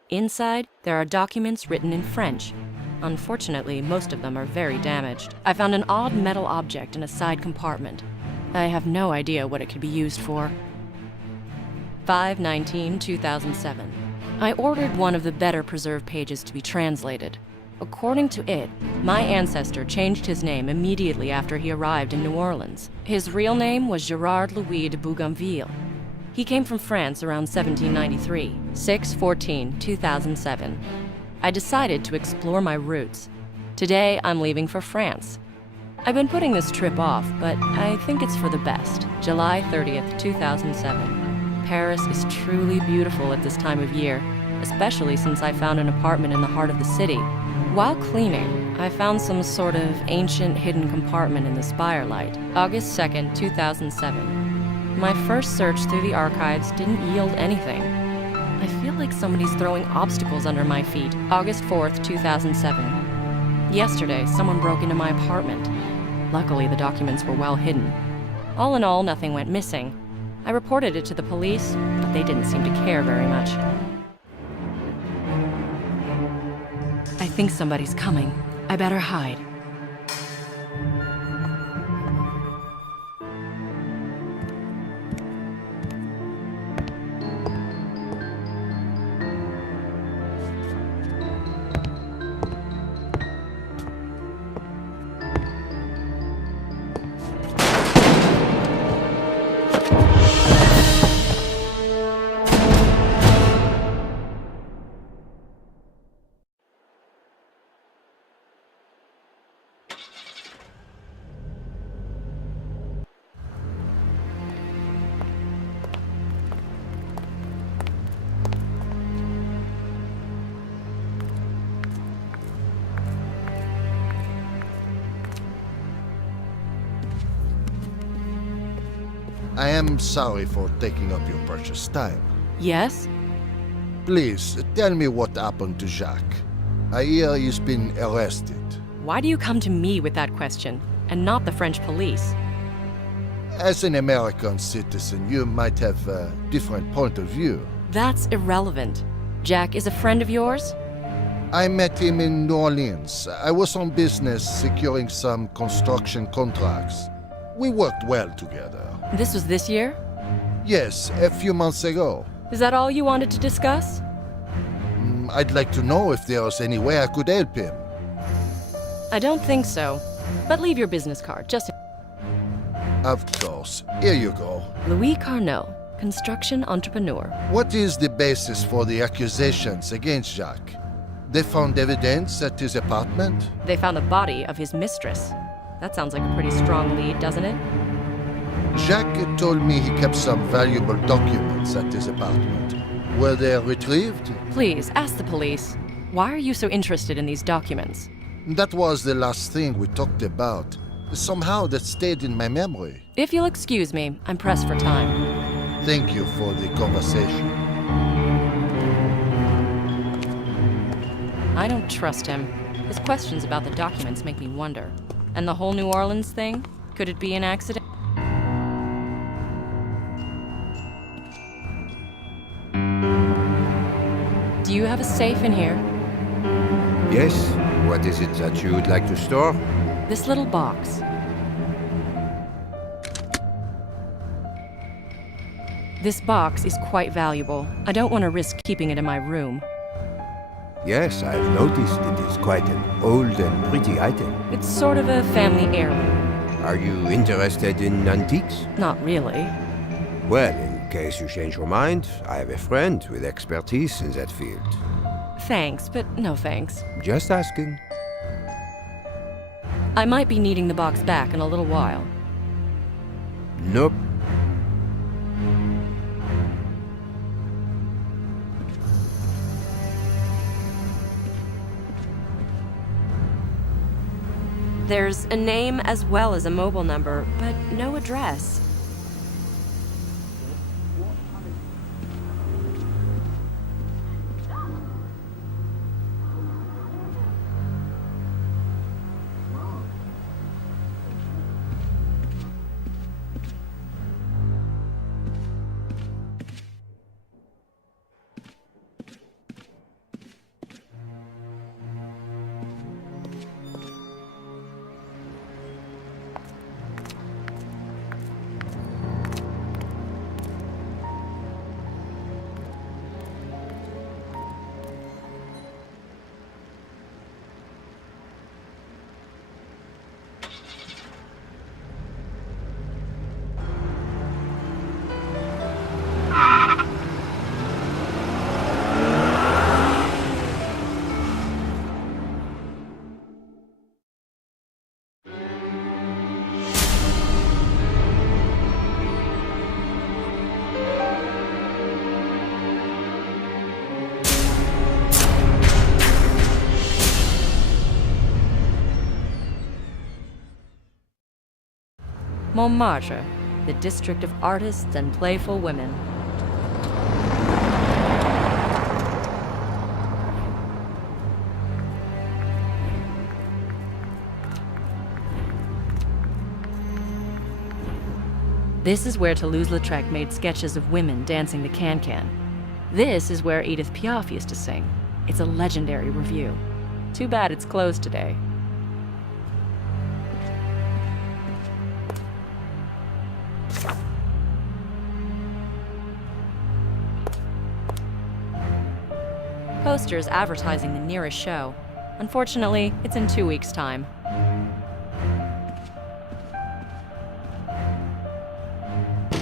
Inside, there are documents written in French. Unfortunately, most of them are very damaged. I found an odd metal object in a side compartment. I have no idea what it could be used for. 5/19/2007. I ordered one of the better preserved pages to be translated. According to it, my ancestor changed his name immediately after he arrived in New Orleans. His real name was Gerard Louis de Bougainville. He came from France around 1793, 6/14/2007. I decided to explore my roots. Today, I'm leaving for France. I've been putting this trip off, but I think it's for the best. July 30th, 2007. Paris is truly beautiful at this time of year, especially since I found an apartment in the heart of the city. While cleaning, I found some sort of ancient hidden compartment in the spirelight. August 2nd, 2007. My first search through the archives didn't yield anything. I feel like somebody's throwing obstacles under my feet. August 4th, 2007. Yesterday, someone broke into my apartment. Luckily, the documents were well hidden. All in all, nothing went missing. I reported it to the police, but they didn't seem to care very much. I think somebody's coming. I better hide. I am sorry for taking up your precious time. Yes? Please, tell me what happened to Jacques. I hear he's been arrested. Why do you come to me with that question, and not the French police? As an American citizen, you might have a different point of view. That's irrelevant. Jack is a friend of yours? I met him in New Orleans. I was on business securing some construction contracts. We worked well together. This was this year? Yes, a few months ago. Is that all you wanted to discuss? I'd like to know if there was any way I could help him. I don't think so. But leave your business card, just... Of course. Here you go. Louis Carnot, construction entrepreneur. What is the basis for the accusations against Jacques? They found evidence at his apartment? They found the body of his mistress. That sounds like a pretty strong lead, doesn't it? Jacques told me he kept some valuable documents at his apartment. Were they retrieved? Please, ask the police. Why are you so interested in these documents? That was the last thing we talked about. Somehow that stayed in my memory. If you'll excuse me, I'm pressed for time. Thank you for the conversation. I don't trust him. His questions about the documents make me wonder. And the whole New Orleans thing? Could it be an accident? Do you have a safe in here? Yes? What is it that you would like to store? This little box. This box is quite valuable. I don't want to risk keeping it in my room. Yes, I've noticed it is quite an old and pretty item. It's sort of a family heirloom. Are you interested in antiques? Not really. Well, in case you change your mind, I have a friend with expertise in that field. Thanks, but no thanks. Just asking. I might be needing the box back in a little while. Nope. There's a name as well as a mobile number, but no address. Montmartre, the district of artists and playful women. This is where Toulouse-Lautrec made sketches of women dancing the can-can. This is where Edith Piaf used to sing. It's a legendary revue. Too bad it's closed today. Posters advertising the nearest show. Unfortunately, it's in 2 weeks' time.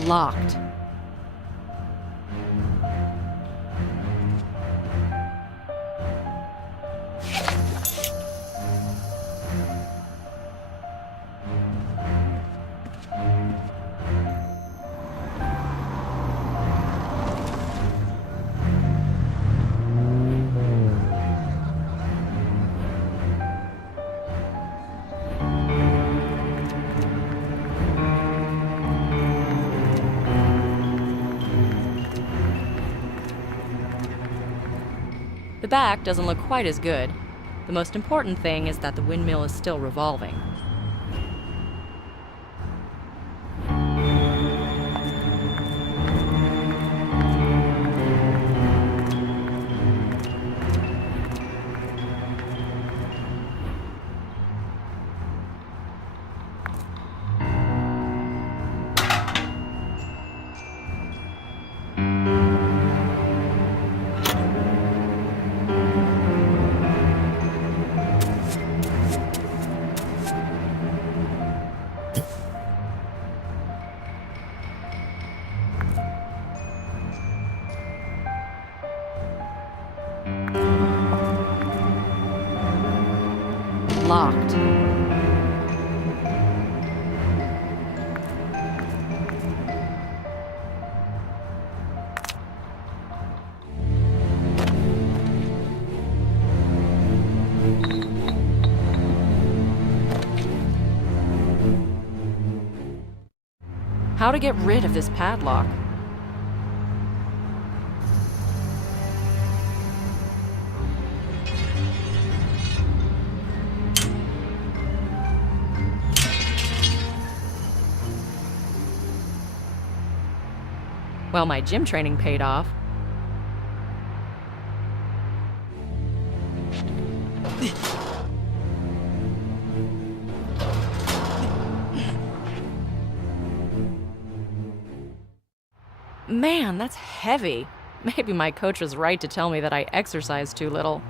Locked. The back doesn't look quite as good. The most important thing is that the windmill is still revolving. Locked. How to get rid of this padlock? Well, my gym training paid off. Man, that's heavy. Maybe my coach was right to tell me that I exercise too little.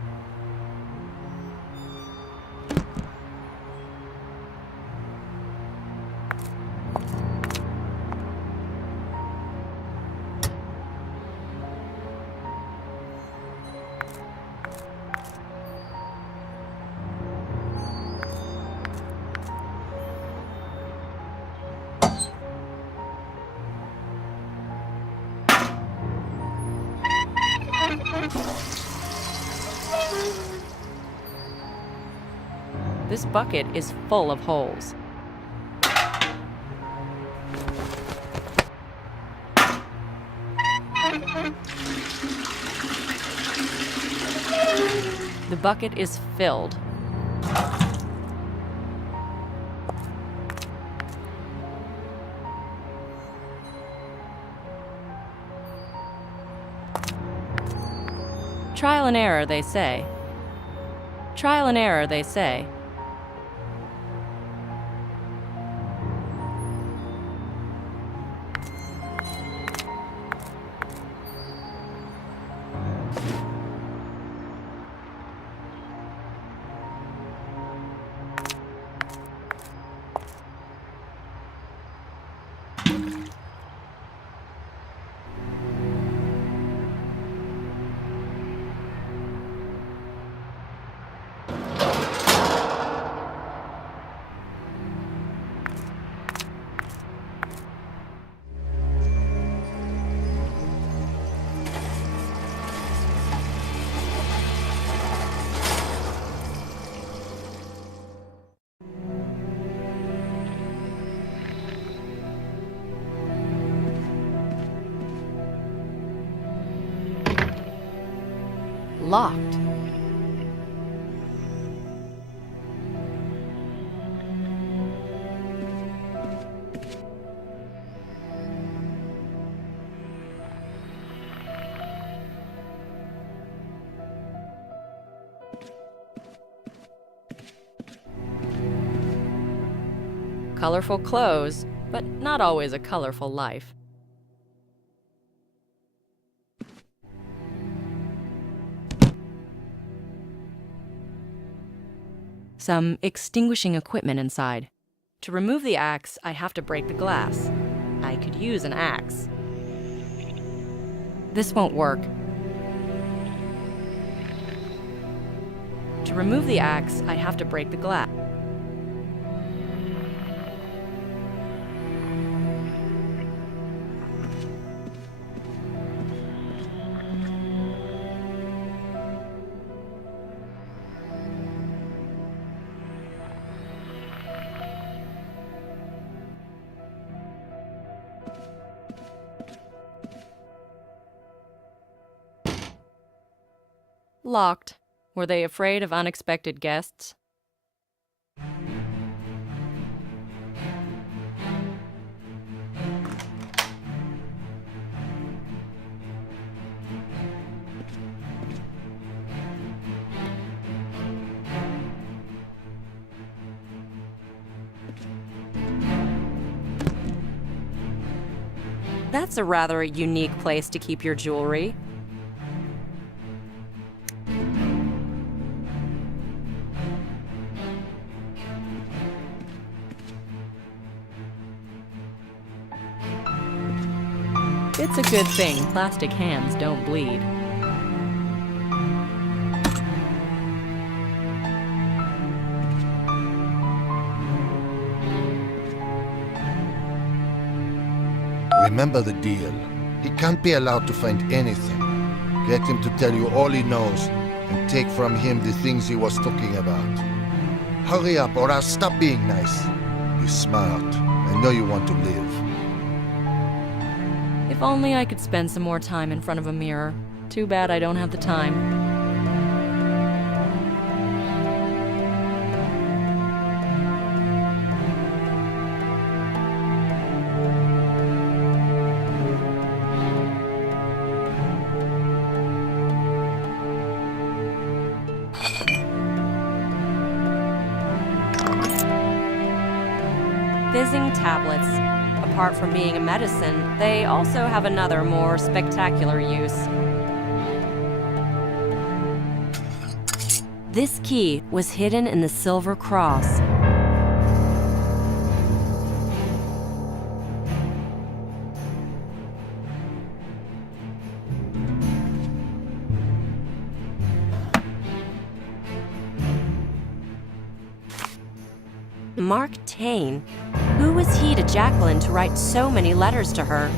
This bucket is full of holes. The bucket is filled. Trial and error, they say. Trial and error, they say. Locked. Colorful clothes, but not always a colorful life. Some extinguishing equipment inside. To remove the axe, I have to break the glass. I could use an axe. This won't work. To remove the axe, I have to break the glass. Locked. Were they afraid of unexpected guests? That's a rather unique place to keep your jewelry. It's a good thing plastic hands don't bleed. Remember the deal. He can't be allowed to find anything. Get him to tell you all he knows and take from him the things he was talking about. Hurry up or I'll stop being nice. Be smart. I know you want to live. If only I could spend some more time in front of a mirror. Too bad I don't have the time. Fizzing tablets. Apart from being a medicine, they also have another, more spectacular use. This key was hidden in the silver cross. Mark Tane. Who was he to Jacqueline to write so many letters to her?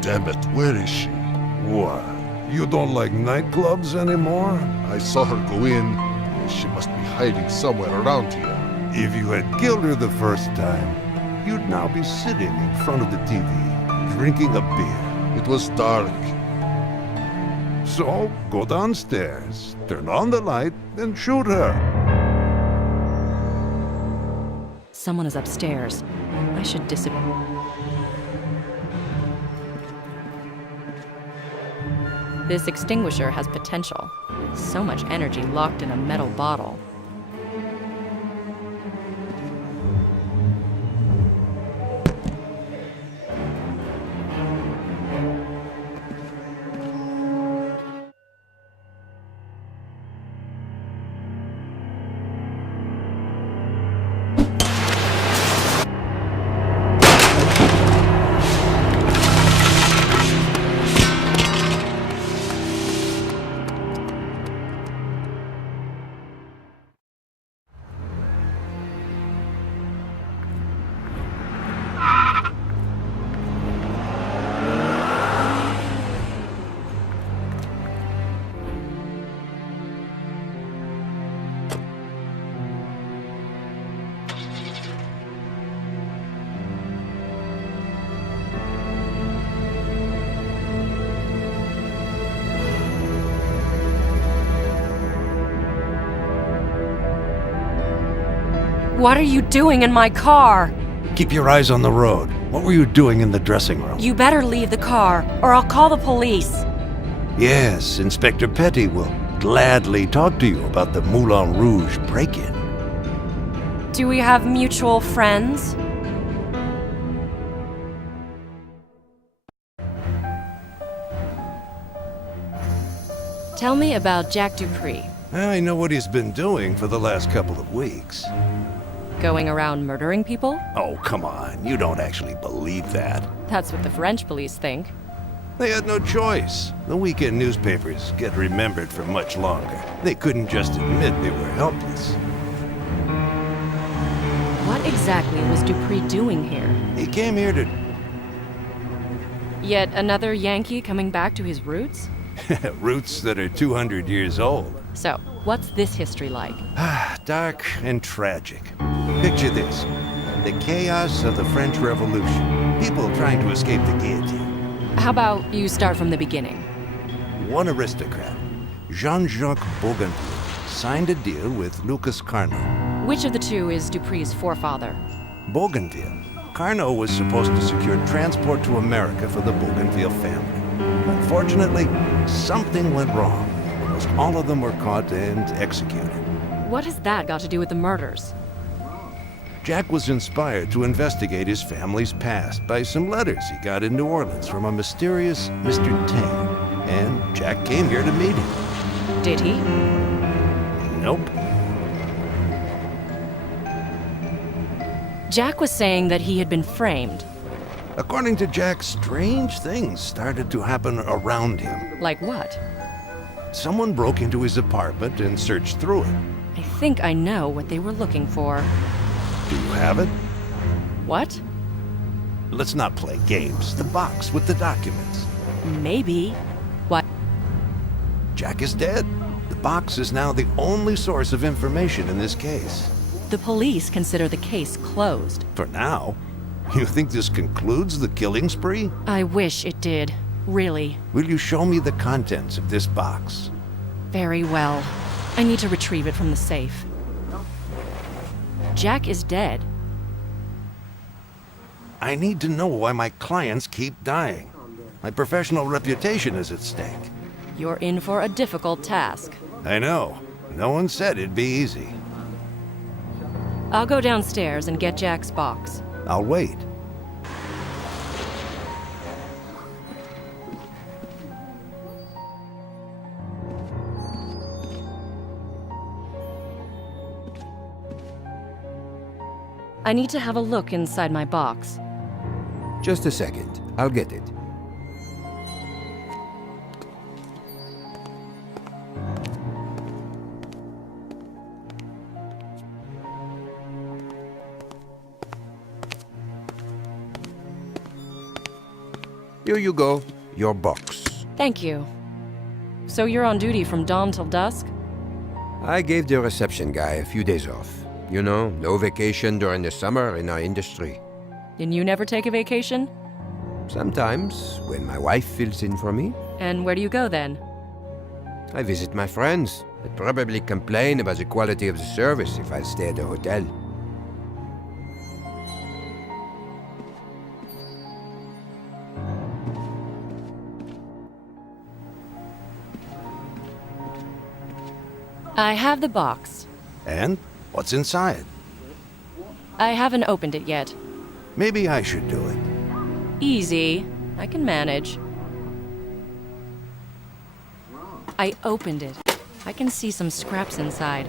Damn it, where is she? What? You don't like nightclubs anymore? I saw her go in. She must be hiding somewhere around here. If you had killed her the first time, you'd now be sitting in front of the TV, drinking a beer. It was dark. So, go downstairs, turn on the light, and shoot her. Someone is upstairs. I should disappear. This extinguisher has potential. So much energy locked in a metal bottle. What are you doing in my car? Keep your eyes on the road. What were you doing in the dressing room? You better leave the car, or I'll call the police. Yes, Inspector Petty will gladly talk to you about the Moulin Rouge break-in. Do we have mutual friends? Tell me about Jack Dupree. I know what he's been doing for the last couple of weeks. Going around murdering people? Oh, come on. You don't actually believe that. That's what the French police think. They had no choice. The weekend newspapers get remembered for much longer. They couldn't just admit they were helpless. What exactly was Dupree doing here? He came here to... Yet another Yankee coming back to his roots? Roots that are 200 years old. So, what's this history like? Dark and tragic. Picture this. The chaos of the French Revolution. People trying to escape the guillotine. How about you start from the beginning? One aristocrat, Jean-Jacques Bougainville, signed a deal with Lucas Carnot. Which of the two is Dupree's forefather? Bougainville. Carnot was supposed to secure transport to America for the Bougainville family. Unfortunately, something went wrong. Almost all of them were caught and executed. What has that got to do with the murders? Jack was inspired to investigate his family's past by some letters he got in New Orleans from a mysterious Mr. Tang, and Jack came here to meet him. Did he? Nope. Jack was saying that he had been framed. According to Jack, strange things started to happen around him. Like what? Someone broke into his apartment and searched through it. I think I know what they were looking for. Do you have it? What? Let's not play games. The box with the documents. Maybe. What? Jack is dead. The box is now the only source of information in this case. The police consider the case closed. For now. You think this concludes the killing spree? I wish it did. Really. Will you show me the contents of this box? Very well. I need to retrieve it from the safe. Jack is dead. I need to know why my clients keep dying. My professional reputation is at stake. You're in for a difficult task. I know. No one said it'd be easy. I'll go downstairs and get Jack's box. I'll wait. I need to have a look inside my box. Just a second. I'll get it. Here you go. Your box. Thank you. So you're on duty from dawn till dusk? I gave the reception guy a few days off. You know, no vacation during the summer in our industry. And you never take a vacation? Sometimes, when my wife fills in for me. And where do you go then? I visit my friends. I'd probably complain about the quality of the service if I stay at a hotel. I have the box. And? What's inside? I haven't opened it yet. Maybe I should do it. Easy. I can manage. I opened it. I can see some scraps inside.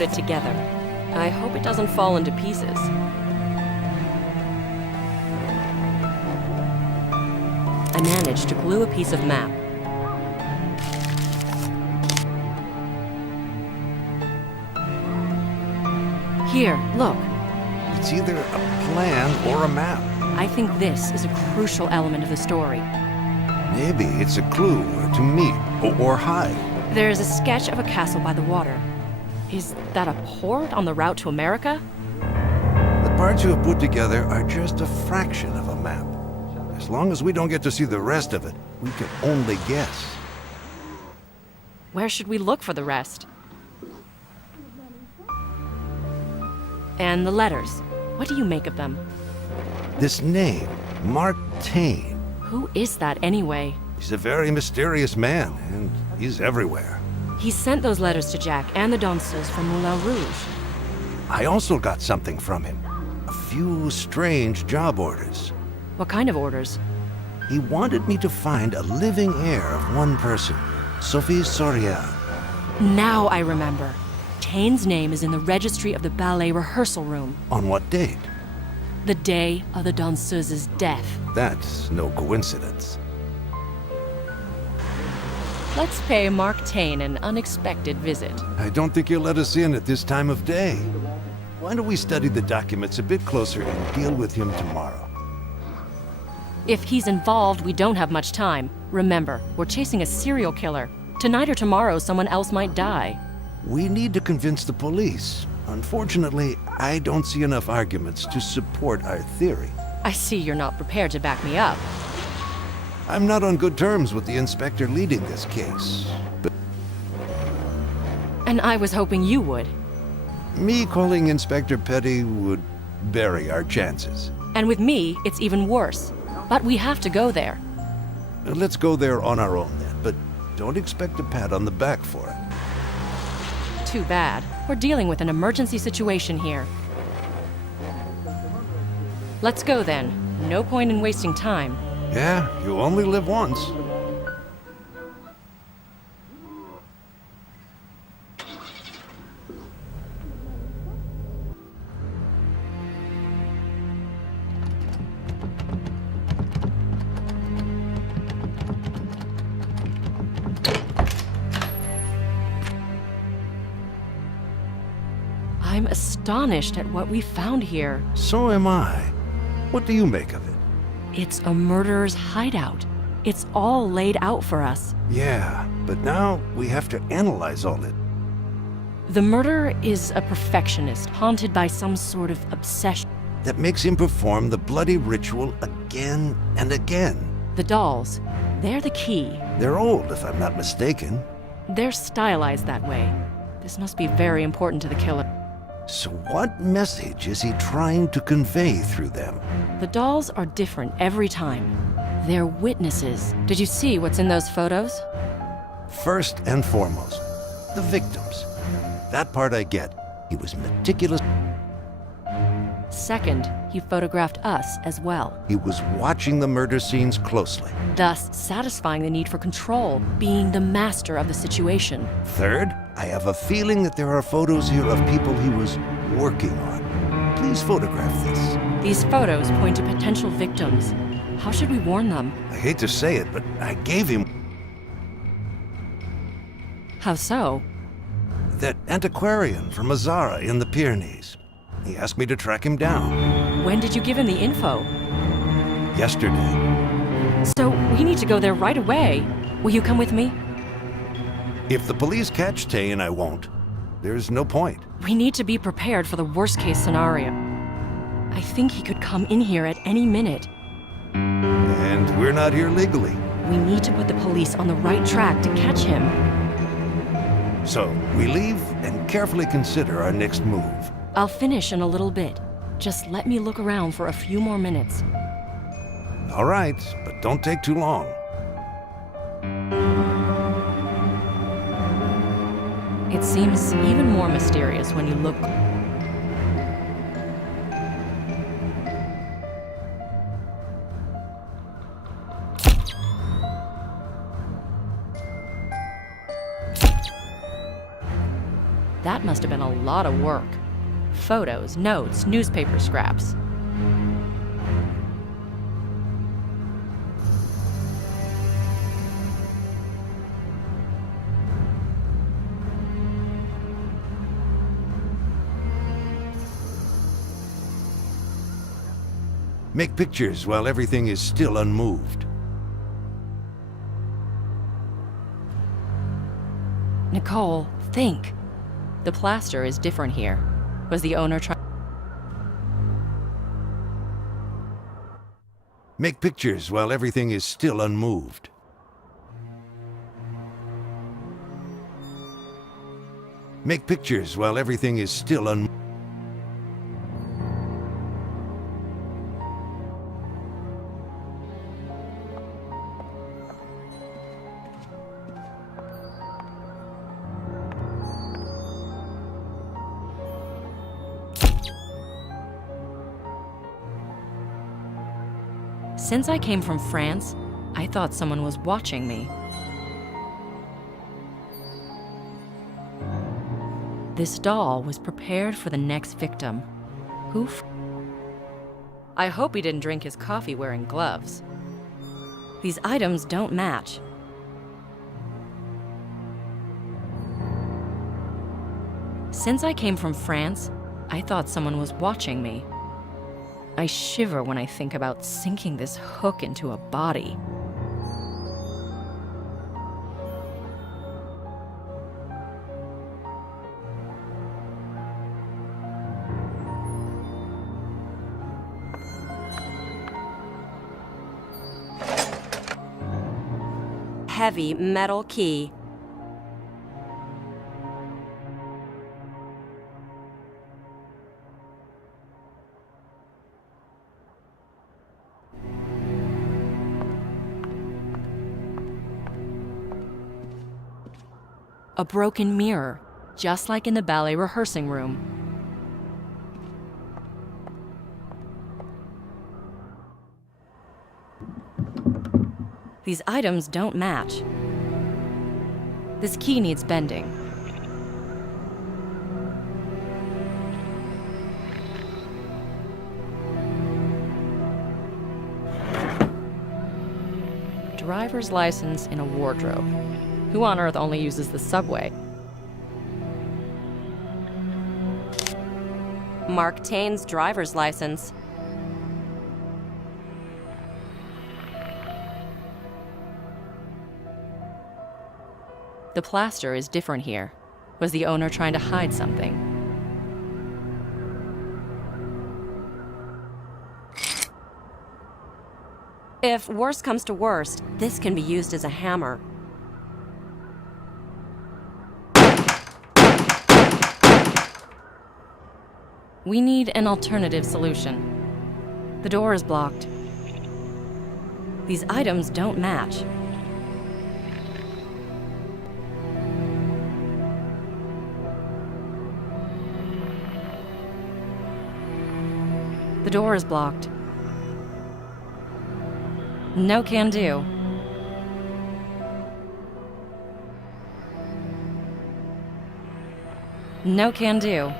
put it together. I hope it doesn't fall into pieces. I managed to glue a piece of map. Here, look. It's either a plan or a map. I think this is a crucial element of the story. Maybe it's a clue where to meet or hide. There is a sketch of a castle by the water. Is that a port on the route to America? The parts you have put together are just a fraction of a map. As long as we don't get to see the rest of it, we can only guess. Where should we look for the rest? And the letters. What do you make of them? This name, Mark Twain. Who is that anyway? He's a very mysterious man, and he's everywhere. He sent those letters to Jack and the danseuses from Moulin Rouge. I also got something from him. A few strange job orders. What kind of orders? He wanted me to find a living heir of one person, Sophie Soriel. Now I remember. Taine's name is in the registry of the ballet rehearsal room. On what date? The day of the danseuse's death. That's no coincidence. Let's pay Mark Twain an unexpected visit. I don't think he'll let us in at this time of day. Why don't we study the documents a bit closer and deal with him tomorrow? If he's involved, we don't have much time. Remember, we're chasing a serial killer. Tonight or tomorrow, someone else might die. We need to convince the police. Unfortunately, I don't see enough arguments to support our theory. I see you're not prepared to back me up. I'm not on good terms with the inspector leading this case, but And I was hoping you would. me calling Inspector Petty would bury our chances. And with me, it's even worse. But we have to go there. Let's go there on our own then, but don't expect a pat on the back for it. Too bad. We're dealing with an emergency situation here. Let's go then. No point in wasting time. Yeah, you only live once. I'm astonished at what we found here. So am I. What do you make of it? It's a murderer's hideout. It's all laid out for us. Yeah, but now we have to analyze all it. The murderer is a perfectionist, haunted by some sort of obsession. That makes him perform the bloody ritual again and again. The dolls, they're the key. They're old, if I'm not mistaken. They're stylized that way. This must be very important to the killer. So what message is he trying to convey through them? The dolls are different every time. They're witnesses. Did you see what's in those photos? First and foremost, the victims. That part I get. He was meticulous. Second, he photographed us as well. He was watching the murder scenes closely. Thus, satisfying the need for control, being the master of the situation. Third, I have a feeling that there are photos here of people he was working on. Please photograph this. These photos point to potential victims. How should we warn them? I hate to say it, but I gave him How so? that antiquarian from Azara in the Pyrenees. He asked me to track him down. When did you give him the info? Yesterday. So, we need to go there right away. Will you come with me? If the police catch Tane, I won't. There's no point. We need to be prepared for the worst-case scenario. I think he could come in here at any minute. And we're not here legally. We need to put the police on the right track to catch him. So, we leave and carefully consider our next move. I'll finish in a little bit. Just let me look around for a few more minutes. All right, but don't take too long. It seems even more mysterious when you look. That must have been a lot of work. Photos, notes, newspaper scraps. Make pictures while everything is still unmoved. Nicole, think. The plaster is different here. Was the owner trying? Make pictures while everything is still unmoved. Make pictures while everything is still unmoved. Since I came from France, I thought someone was watching me. This doll was prepared for the next victim. I hope he didn't drink his coffee wearing gloves. These items don't match. Since I came from France, I thought someone was watching me. I shiver when I think about sinking this hook into a body. Heavy metal key. A broken mirror, just like in the ballet rehearsing room. These items don't match. This key needs bending. Driver's license in a wardrobe. Who on earth only uses the subway? Mark Tain's driver's license. The plaster is different here. Was the owner trying to hide something? If worst comes to worst, this can be used as a hammer. We need an alternative solution. The door is blocked. These items don't match. The door is blocked. No can do. No can do.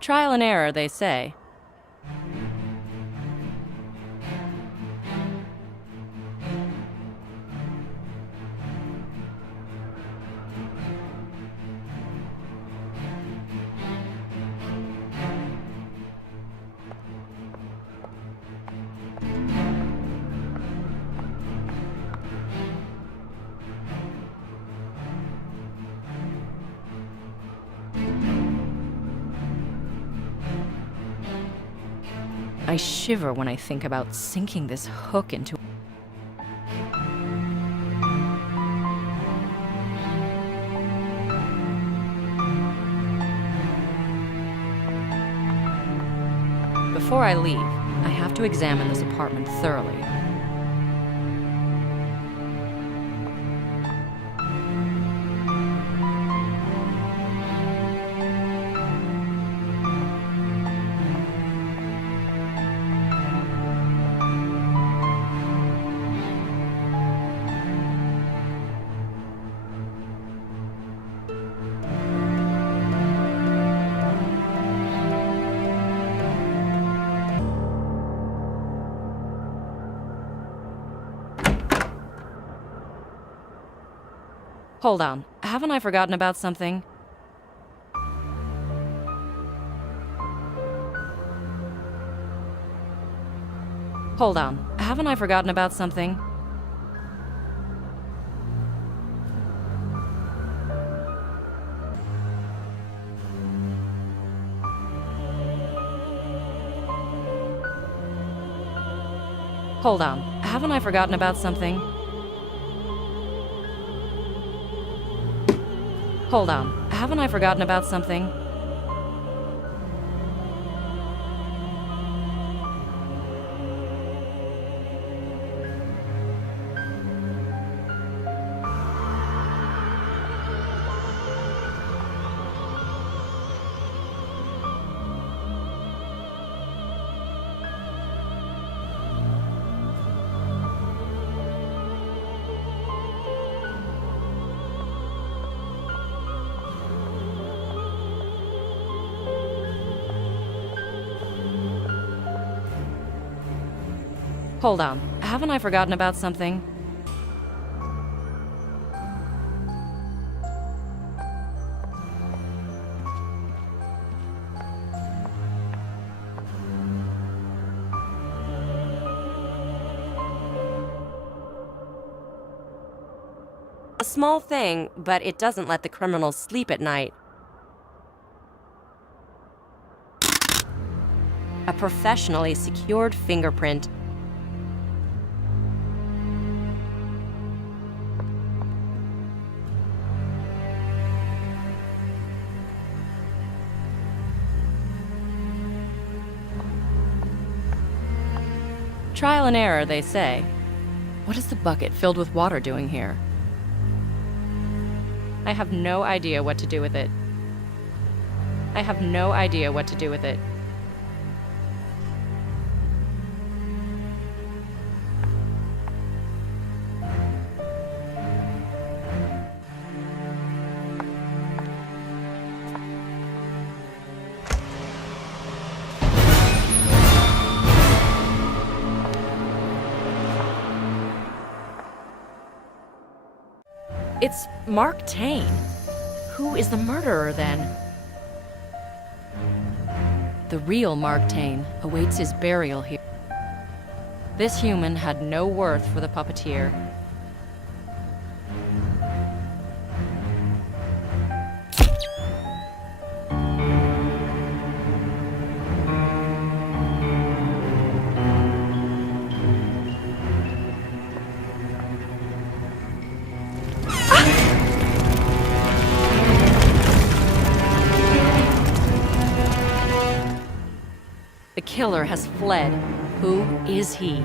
Trial and error, they say. I shiver when I think about sinking this hook into... Before I leave, I have to examine this apartment thoroughly. Hold on, haven't I forgotten about something? Hold on, haven't I forgotten about something? Hold on, haven't I forgotten about something? Hold on, haven't I forgotten about something? Hold on, haven't I forgotten about something? A small thing, but it doesn't let the criminals sleep at night. A professionally secured fingerprint. Trial and error, they say. What is the bucket filled with water doing here? I have no idea what to do with it. I have no idea what to do with it. It's Mark Tane. Who is the murderer, then? The real Mark Tane awaits his burial here. This human had no worth for the puppeteer. The killer has fled. Who is he?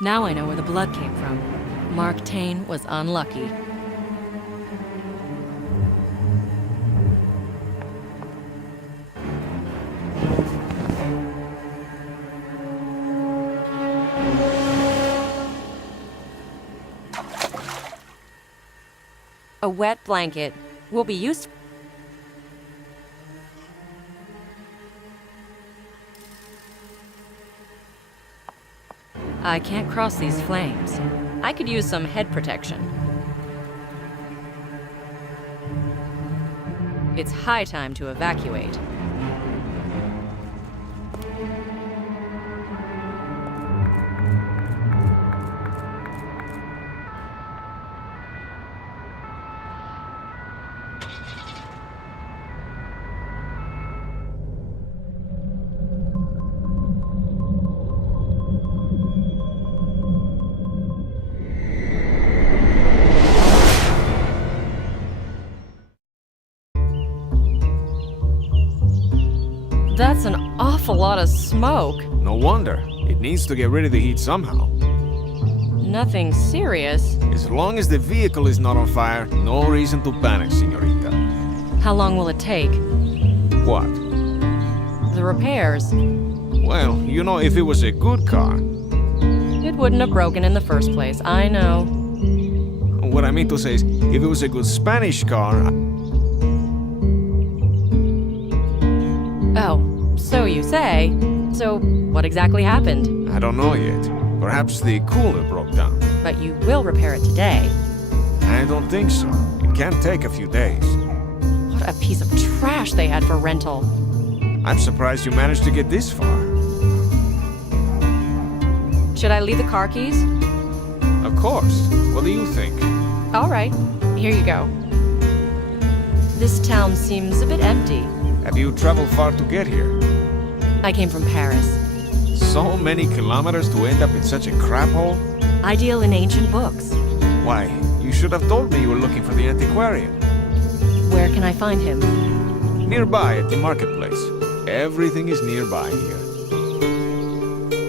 Now I know where the blood came from. Mark Tane was unlucky. A wet blanket will be used. I can't cross these flames. I could use some head protection. It's high time to evacuate. That's an awful lot of smoke. No wonder. It needs to get rid of the heat somehow. Nothing serious. As long as the vehicle is not on fire, no reason to panic, señorita. How long will it take? What? The repairs. Well, you know, if it was a good car. It wouldn't have broken in the first place, I know. What I mean to say is, if it was a good Spanish car... Oh, so you say. So, what exactly happened? I don't know yet. Perhaps the cooler broke down. But you will repair it today. I don't think so. It can take a few days. What a piece of trash they had for rental. I'm surprised you managed to get this far. Should I leave the car keys? Of course. What do you think? All right, here you go. This town seems a bit empty. Have you traveled far to get here? I came from Paris. So many kilometers to end up in such a crap hole? I deal in ancient books. Why, you should have told me you were looking for the antiquarian. Where can I find him? Nearby at the marketplace. Everything is nearby here.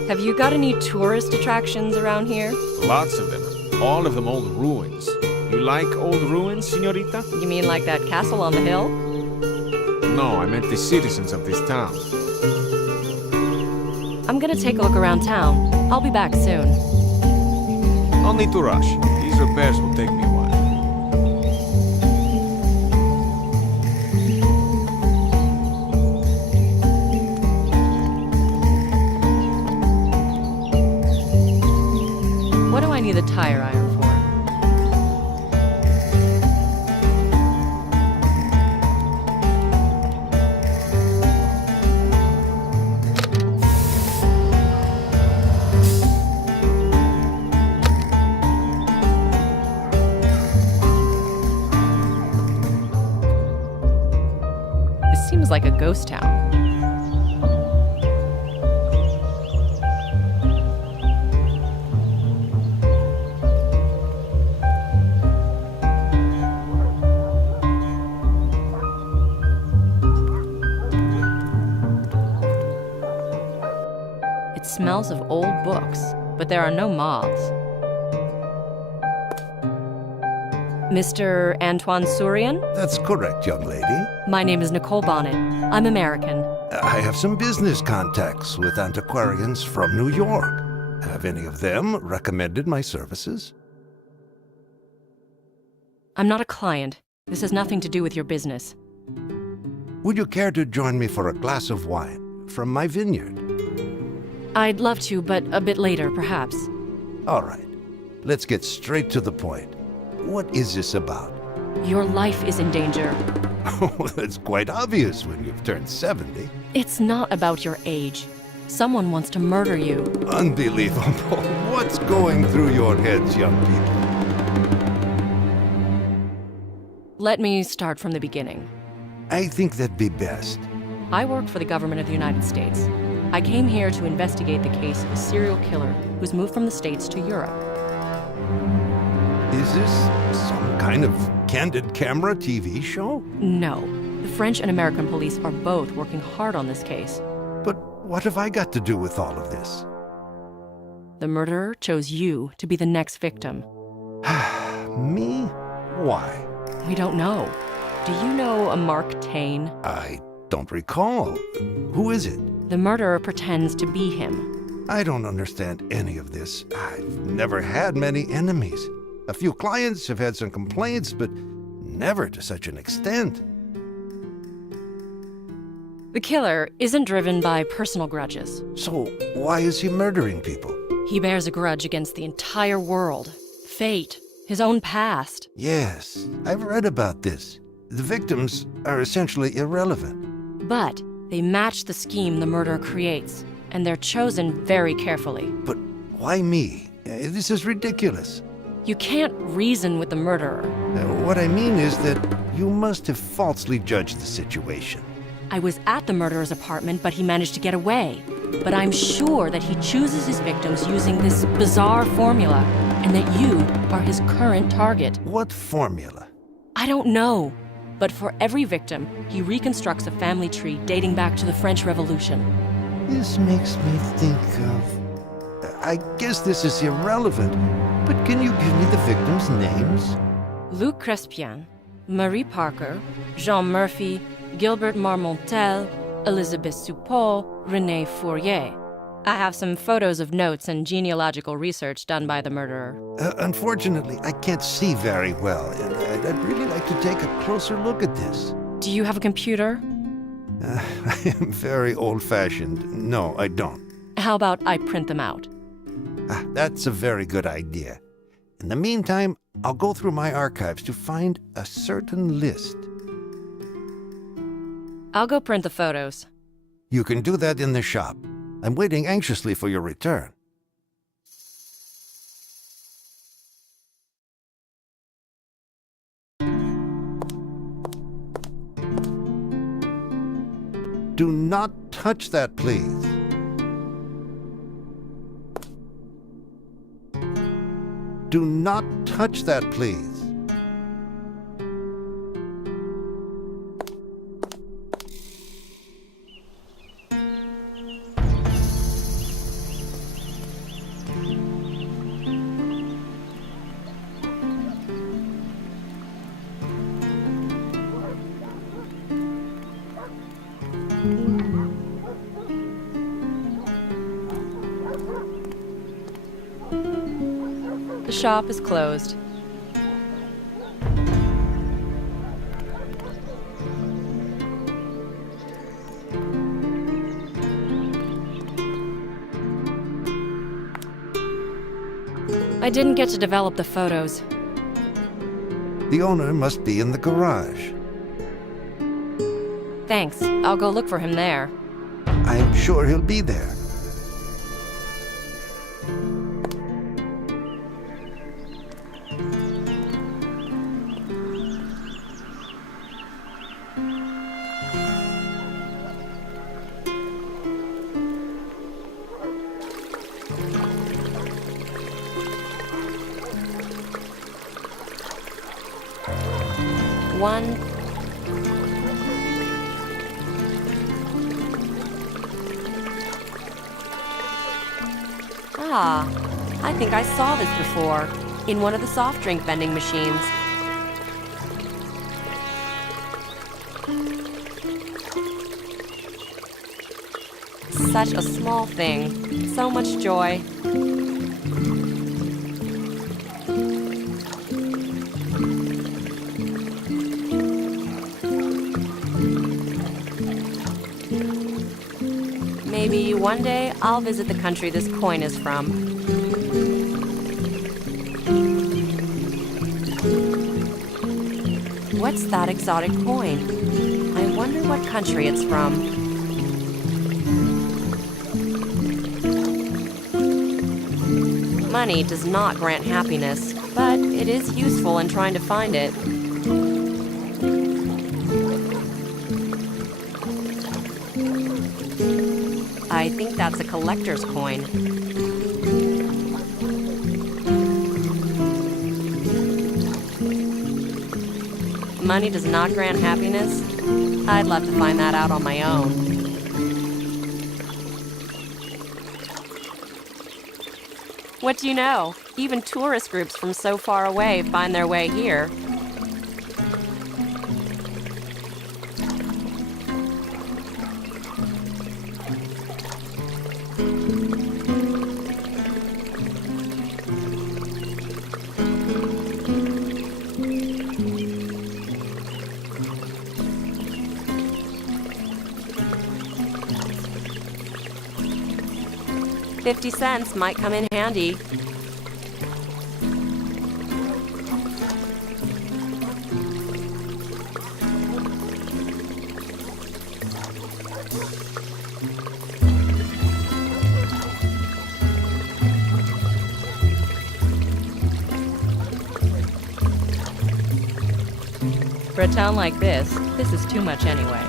Have you got any tourist attractions around here? Lots of them. All of them old ruins. You like old ruins, señorita? You mean like that castle on the hill? No, I meant the citizens of this town. I'm gonna take a look around town. I'll be back soon. No need to rush. These repairs will take me a while. What do I need the tire iron for? This seems like a ghost town. It smells of old books, but there are no moths. Mr. Antoine Sourian? That's correct, young lady. My name is Nicole Bonnet. I'm American. I have some business contacts with antiquarians from New York. Have any of them recommended my services? I'm not a client. This has nothing to do with your business. Would you care to join me for a glass of wine from my vineyard? I'd love to, but a bit later, perhaps. All right. Let's get straight to the point. What is this about? Your life is in danger. Oh, that's quite obvious when you've turned 70. It's not about your age. Someone wants to murder you. Unbelievable. What's going through your heads, young people? Let me start from the beginning. I think that'd be best. I work for the government of the United States. I came here to investigate the case of a serial killer who's moved from the States to Europe. Is this some kind of candid camera TV show? No. The French and American police are both working hard on this case. But what have I got to do with all of this? The murderer chose you to be the next victim. Me? Why? We don't know. Do you know a Mark Twain? I don't recall. Who is it? The murderer pretends to be him. I don't understand any of this. I've never had many enemies. A few clients have had some complaints, but never to such an extent. The killer isn't driven by personal grudges. So why is he murdering people? He bears a grudge against the entire world. Fate. His own past. Yes, I've read about this. The victims are essentially irrelevant. But they match the scheme the murderer creates, and they're chosen very carefully. But why me? This is ridiculous. You can't reason with the murderer. What I mean is that you must have falsely judged the situation. I was at the murderer's apartment, but he managed to get away. But I'm sure that he chooses his victims using this bizarre formula, and that you are his current target. What formula? I don't know. But for every victim, he reconstructs a family tree dating back to the French Revolution. This makes me think of... I guess this is irrelevant, but can you give me the victims' names? Luc Crespien, Marie Parker, Jean Murphy, Gilbert Marmontel, Elizabeth Suppot, René Fourier. I have some photos of notes and genealogical research done by the murderer. Unfortunately, I can't see very well, and I'd really like to take a closer look at this. Do you have a computer? I am very old-fashioned. No, I don't. How about I print them out? That's a very good idea. In the meantime, I'll go through my archives to find a certain list. I'll go print the photos. You can do that in the shop. I'm waiting anxiously for your return. Do not touch that, please. Do not touch that, please. The shop is closed. I didn't get to develop the photos. The owner must be in the garage. Thanks. I'll go look for him there. I'm sure he'll be there. One. Ah, I think I saw this before, in one of the soft drink vending machines. Such a small thing, so much joy. Maybe one day I'll visit the country this coin is from. What's that exotic coin? I wonder what country it's from. Money does not grant happiness, but it is useful in trying to find it. I think that's a collector's coin. Money does not grant happiness? I'd love to find that out on my own. What do you know? Even tourist groups from so far away find their way here. $50 might come in handy. For a town like this is too much anyway.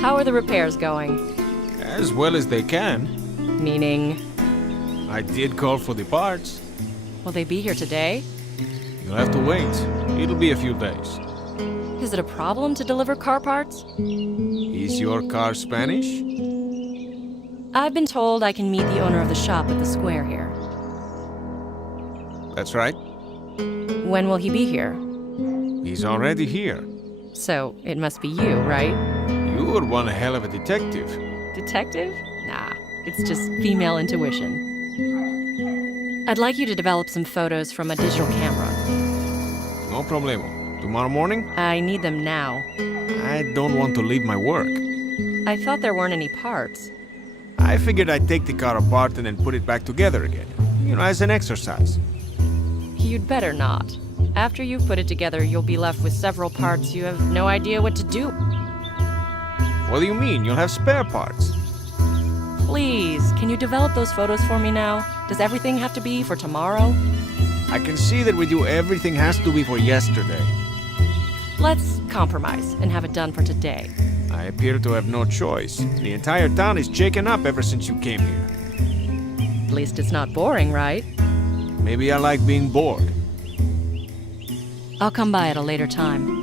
How are the repairs going? As well as they can. Meaning? I did call for the parts. Will they be here today? You'll have to wait. It'll be a few days. Is it a problem to deliver car parts? Is your car Spanish? I've been told I can meet the owner of the shop at the square here. That's right. When will he be here? He's already here. So, it must be you, right? You're one hell of a detective. Detective? Nah, It's just female intuition. I'd like you to develop some photos from a digital camera. No problemo. Tomorrow morning? I need them now. I don't want to leave my work. I thought there weren't any parts. I figured I'd take the car apart and then put it back together again. You know, as an exercise. You'd better not. After you've put it together, you'll be left with several parts you have no idea what to do. What do you mean? You'll have spare parts. Please, can you develop those photos for me now? Does everything have to be for tomorrow? I can see that with you everything has to be for yesterday. Let's compromise and have it done for today. I appear to have no choice. The entire town is shaken up ever since you came here. At least it's not boring, right? Maybe I like being bored. I'll come by at a later time.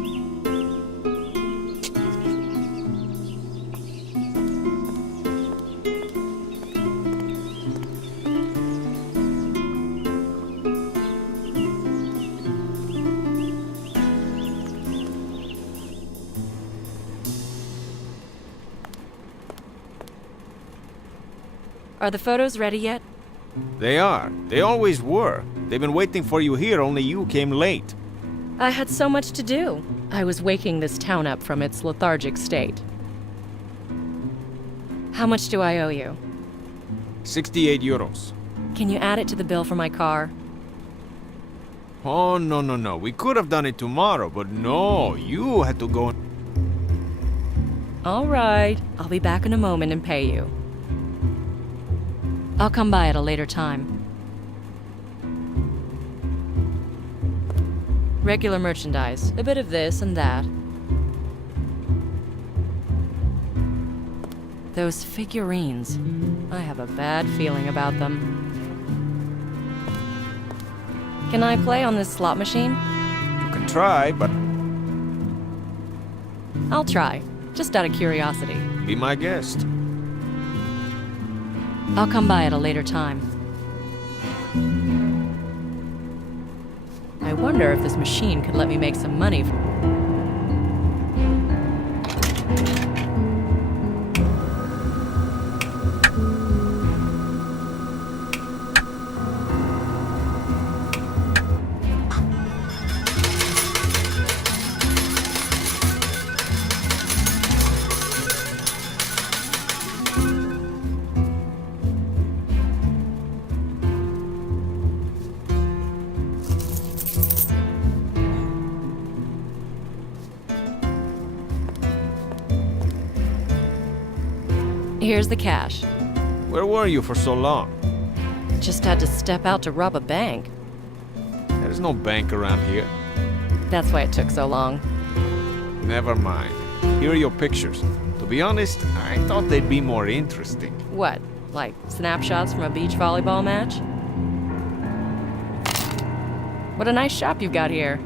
Are the photos ready yet? They are. They always were. They've been waiting for you here, only you came late. I had so much to do. I was waking this town up from its lethargic state. How much do I owe you? 68 euros. Can you add it to the bill for my car? Oh, no. We could have done it tomorrow, but no, you had to go. All right. I'll be back in a moment and pay you. I'll come by at a later time. Regular merchandise, a bit of this and that. Those figurines, I have a bad feeling about them. Can I play on this slot machine? You can try, but I'll try, just out of curiosity. be my guest. I'll come by at a later time. I wonder if this machine could let me make some money. Here's the cash. Where were you for so long? Just had to step out to rob a bank. There's no bank around here. That's why it took so long. Never mind. Here are your pictures. To be honest, I thought they'd be more interesting. What, like snapshots from a beach volleyball match? What a nice shop you've got here.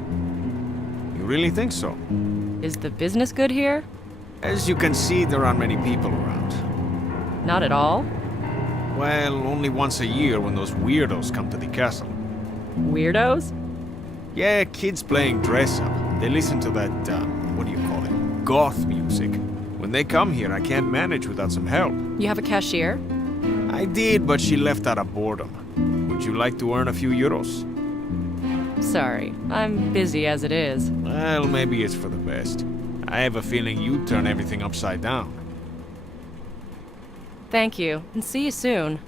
You really think so? Is the business good here? As you can see, there aren't many people around. Not at all? Well, only once a year when those weirdos come to the castle. Weirdos? Yeah, kids playing dress-up. They listen to that, what do you call it? Goth music. When they come here, I can't manage without some help. You have a cashier? I did, but she left out of boredom. Would you like to earn a few euros? Sorry, I'm busy as it is. Well, maybe it's for the best. I have a feeling you'd turn everything upside down. Thank you, and see you soon.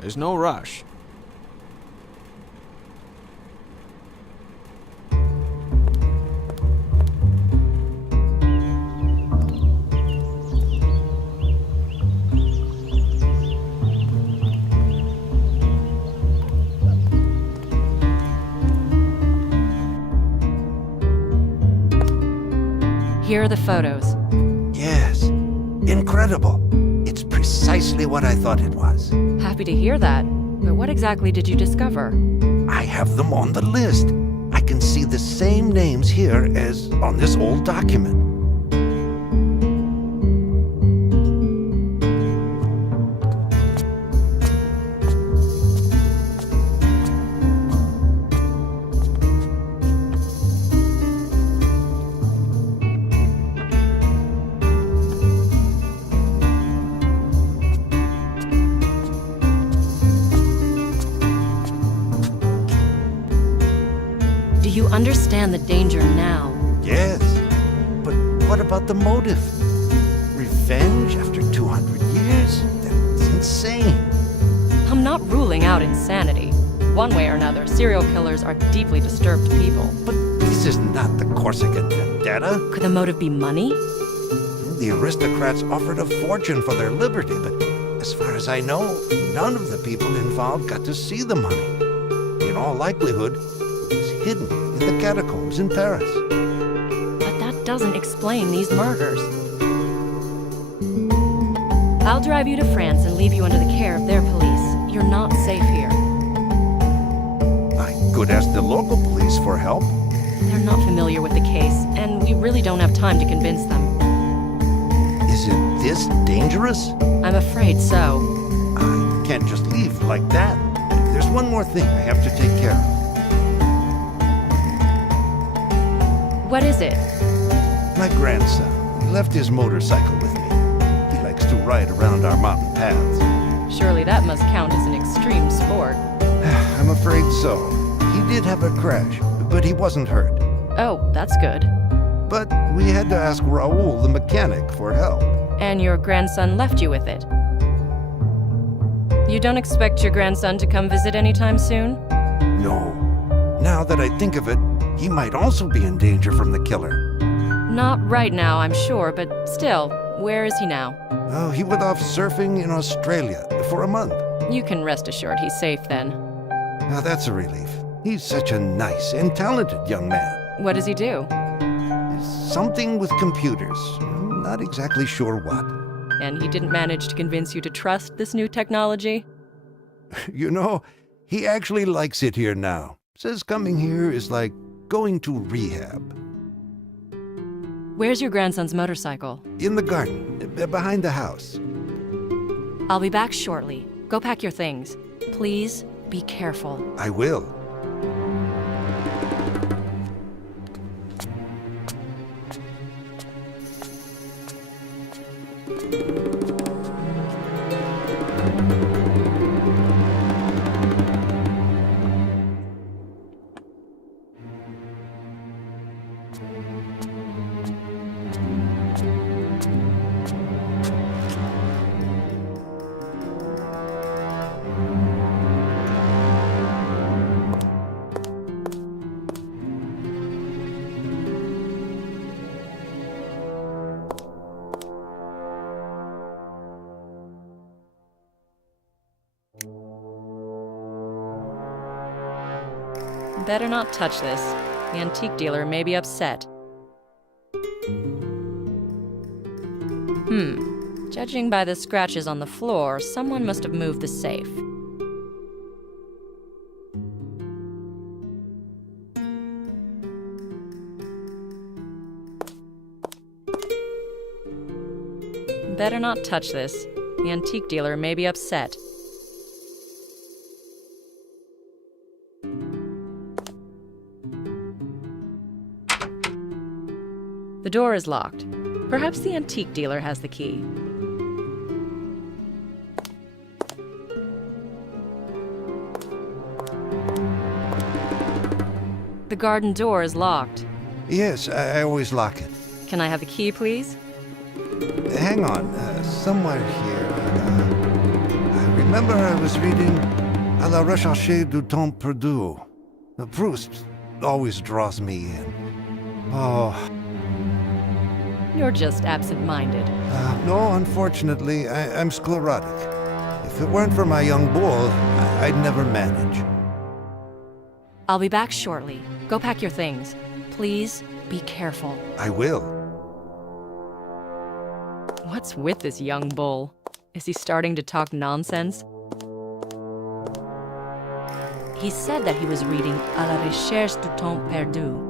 There's no rush. Here are the photos. Yes. Incredible. It's precisely what I thought it was. Happy to hear that. But what exactly did you discover? I have them on the list. I can see the same names here as on this old document. understand the danger now. Yes, but what about the motive? Revenge after 200 years? That's insane. I'm not ruling out insanity. One way or another, serial killers are deeply disturbed people. But this is not the Corsican vendetta. Could the motive be money? The aristocrats offered a fortune for their liberty, but as far as I know, none of the people involved got to see the money. In all likelihood, it was hidden in the catacombs in Paris. But that doesn't explain these murders. I'll drive you to France and leave you under the care of their police. You're not safe here. I could ask the local police for help. They're not familiar with the case, and we really don't have time to convince them. Is it this dangerous? I'm afraid so. I can't just leave like that. There's one more thing I have to take care of. What is it? My grandson. He left his motorcycle with me. He likes to ride around our mountain paths. Surely that must count as an extreme sport. I'm afraid so. He did have a crash, but he wasn't hurt. Oh, that's good. But we had to ask Raoul, the mechanic, for help. And your grandson left you with it? You don't expect your grandson to come visit anytime soon? No. Now that I think of it, he might also be in danger from the killer. Not right now, I'm sure, but still, where is he now? Oh, he went off surfing in Australia for a month. You can rest assured he's safe then. Now that's a relief. He's such a nice and talented young man. What does he do? Something with computers. I'm not exactly sure what. And he didn't manage to convince you to trust this new technology? You know, he actually likes it here now. Says coming here is like going to rehab. Where's your grandson's motorcycle? In the garden, behind the house. I'll be back shortly. Go pack your things. Please be careful. I will. Better not touch this. The antique dealer may be upset. Judging by the scratches on the floor, someone must have moved the safe. Better not touch this. The antique dealer may be upset. The door is locked. Perhaps the antique dealer has the key. The garden door is locked. Yes, I always lock it. Can I have the key, please? Hang on, somewhere here. I remember I was reading À la recherche du temps perdu. Proust always draws me in. Oh. You're just absent-minded. No, unfortunately, I'm sclerotic. If it weren't for my young bull, I'd never manage. I'll be back shortly. Go pack your things. Please be careful. I will. What's with this young bull? Is he starting to talk nonsense? He said that he was reading À la recherche du temps perdu.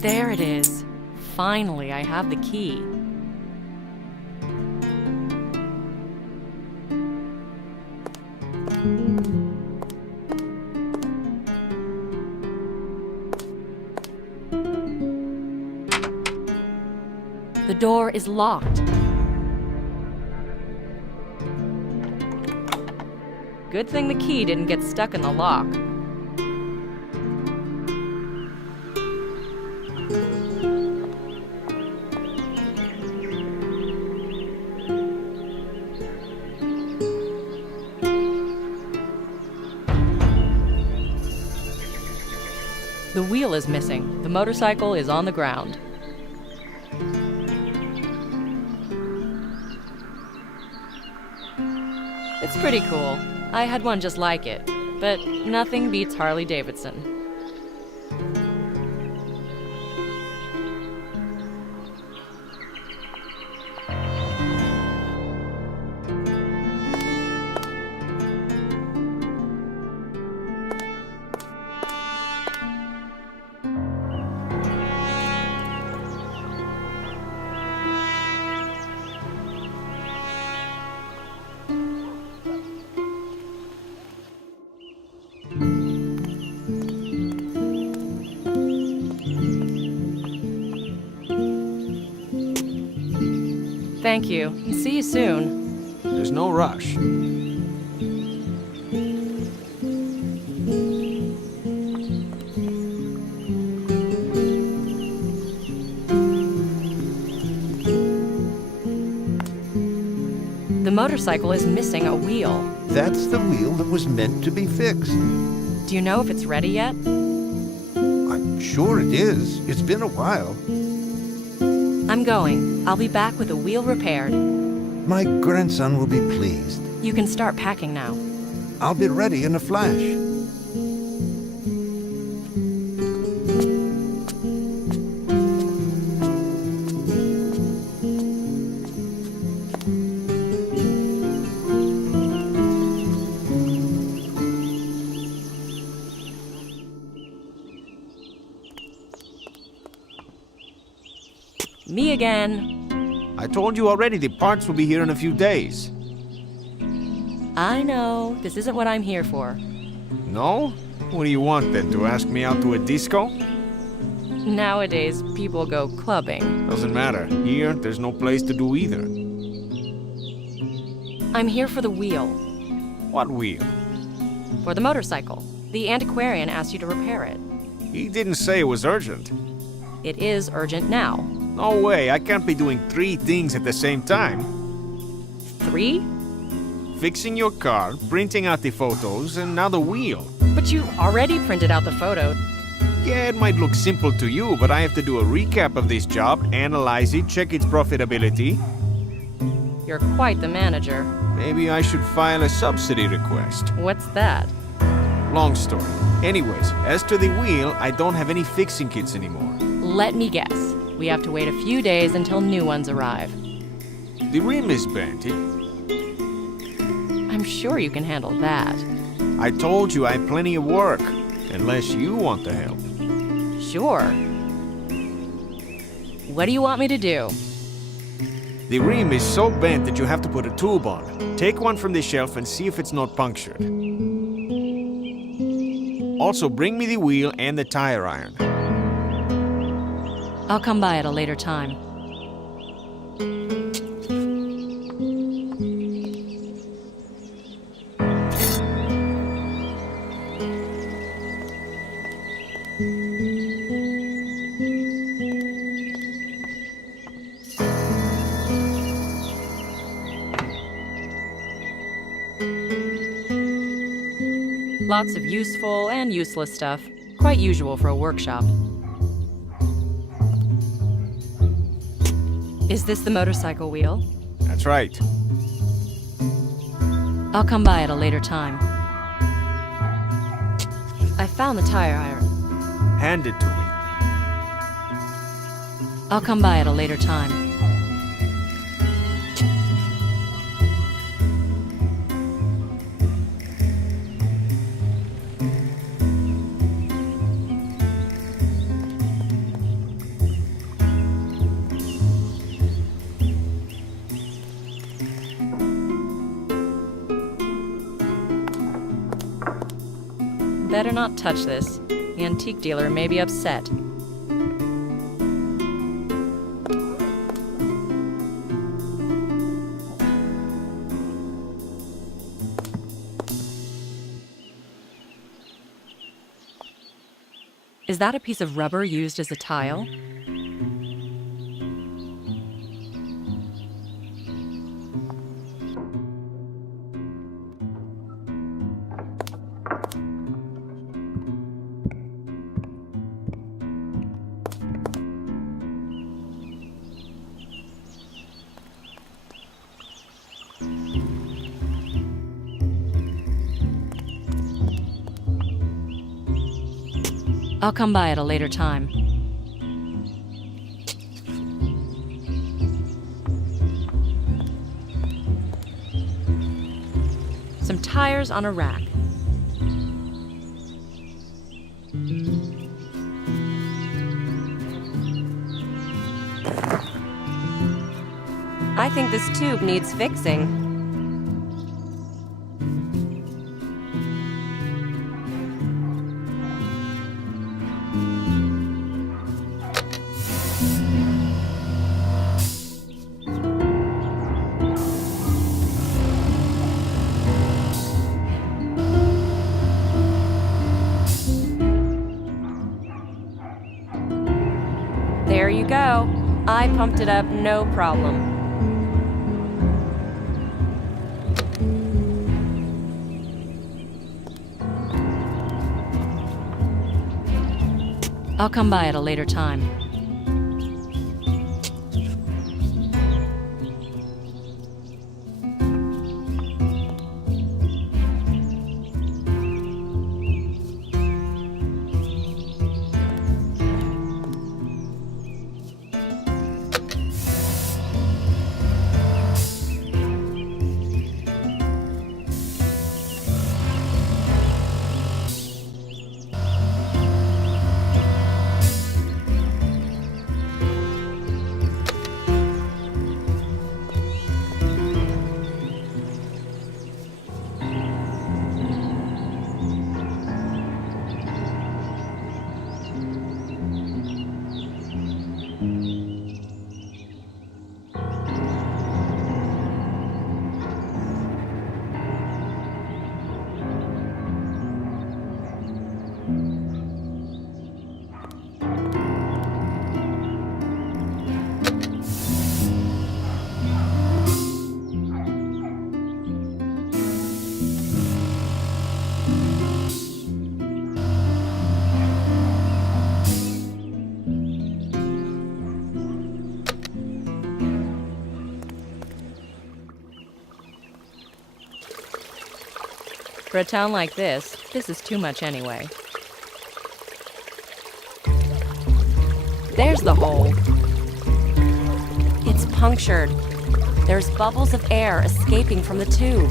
There it is. Finally, I have the key. The door is locked. Good thing the key didn't get stuck in the lock. The wheel is missing. The motorcycle is on the ground. It's pretty cool. I had one just like it, but nothing beats Harley Davidson. Thank you. See you soon. There's no rush. The motorcycle is missing a wheel. That's the wheel that was meant to be fixed. Do you know if it's ready yet? I'm sure it is. It's been a while. I'm going. I'll be back with the wheel repaired. My grandson will be pleased. You can start packing now. I'll be ready in a flash. Me again. I told you already the parts will be here in a few days. I know. This isn't what I'm here for. No? What do you want then, to ask me out to a disco? Nowadays, people go clubbing. Doesn't matter. Here, there's no place to do either. I'm here for the wheel. What wheel? For the motorcycle. The antiquarian asked you to repair it. He didn't say it was urgent. It is urgent now. No way, I can't be doing 3 things at the same time. 3? Fixing your car, printing out the photos, and now the wheel. But you already printed out the photo. Yeah, it might look simple to you, but I have to do a recap of this job, analyze it, check its profitability. You're quite the manager. Maybe I should file a subsidy request. What's that? Long story. Anyways, as to the wheel, I don't have any fixing kits anymore. Let me guess. We have to wait a few days until new ones arrive. The rim is bent. I'm sure you can handle that. I told you I have plenty of work, unless you want the help. Sure. What do you want me to do? The rim is so bent that you have to put a tube on it. Take one from the shelf and see if it's not punctured. Also, bring me the wheel and the tire iron. I'll come by at a later time. Lots of useful and useless stuff. Quite usual for a workshop. Is this the motorcycle wheel? That's right. I'll come by at a later time. I found the tire iron. Hand it to me. I'll come by at a later time. Better not touch this. The antique dealer may be upset. Is that a piece of rubber used as a tile? I'll come by at a later time. Some tires on a rack. I think this tube needs fixing. There you go. I pumped it up, no problem. I'll come by at a later time. For a town like this is too much anyway. There's the hole. It's punctured. There's bubbles of air escaping from the tube.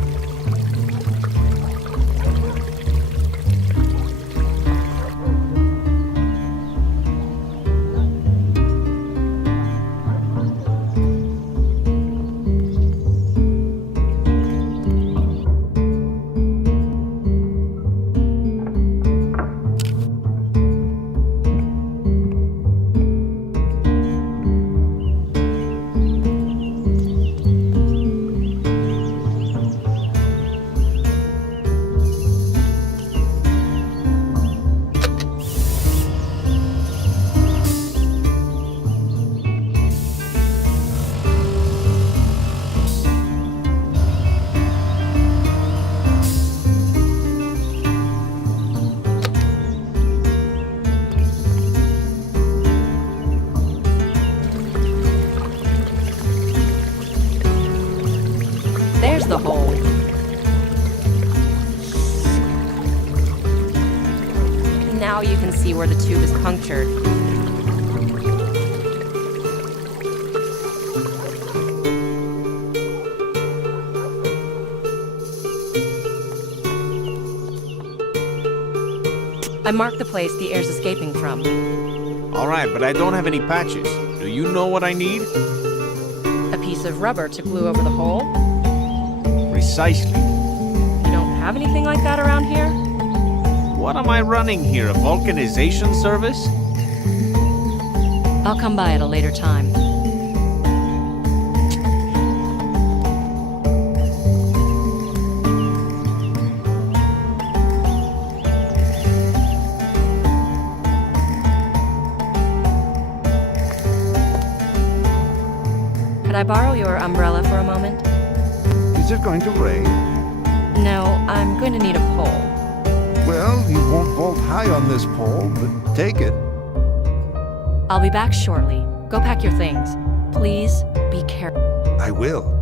There's the hole. Now you can see where the tube is punctured. I marked the place the air's escaping from. All right, but I don't have any patches. Do you know what I need? A piece of rubber to glue over the hole? Precisely. You don't have anything like that around here? What am I running here, a vulcanization service? I'll come by at a later time. Could I borrow your umbrella for a moment? Is it going to rain? No, I'm going to need a pole. Well, you won't vault high on this pole, but take it. I'll be back shortly. Go pack your things. Please be careful. I will.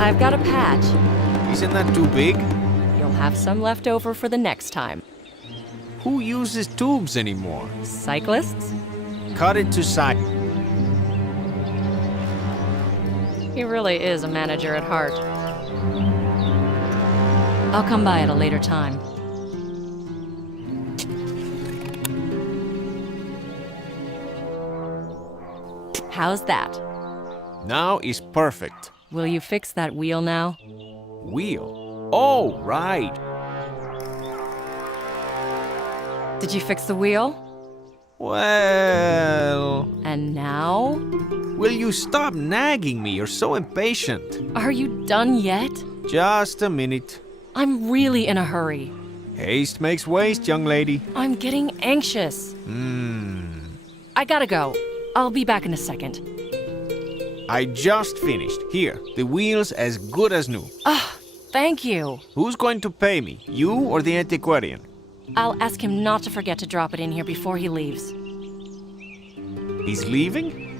I've got a patch. Isn't that too big? You'll have some left over for the next time. Who uses tubes anymore? Cyclists? Cut it to size. He really is a manager at heart. I'll come by at a later time. How's that? Now is perfect. Will you fix that wheel now? Wheel? Oh, right. Did you fix the wheel? Well... And now? Will you stop nagging me? You're so impatient. Are you done yet? Just a minute. I'm really in a hurry. Haste makes waste, young lady. I'm getting anxious. I gotta go. I'll be back in a second. I just finished. Here, the wheel's as good as new. Thank you. Who's going to pay me? You or the antiquarian? I'll ask him not to forget to drop it in here before he leaves. He's leaving?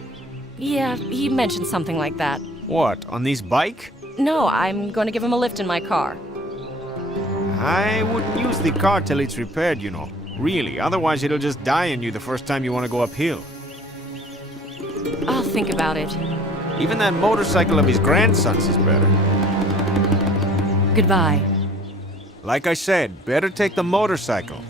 Yeah, he mentioned something like that. What, on this bike? No, I'm going to give him a lift in my car. I wouldn't use the car till it's repaired, you know. Really, otherwise it'll just die on you the first time you want to go uphill. I'll think about it. Even that motorcycle of his grandson's is better. Goodbye. Like I said, better take the motorcycle.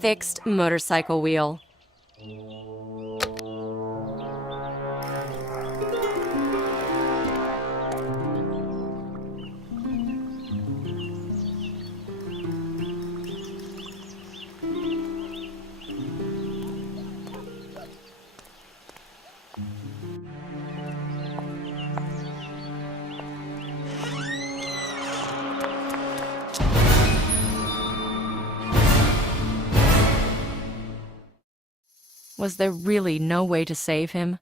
Fixed motorcycle wheel. Was there really no way to save him?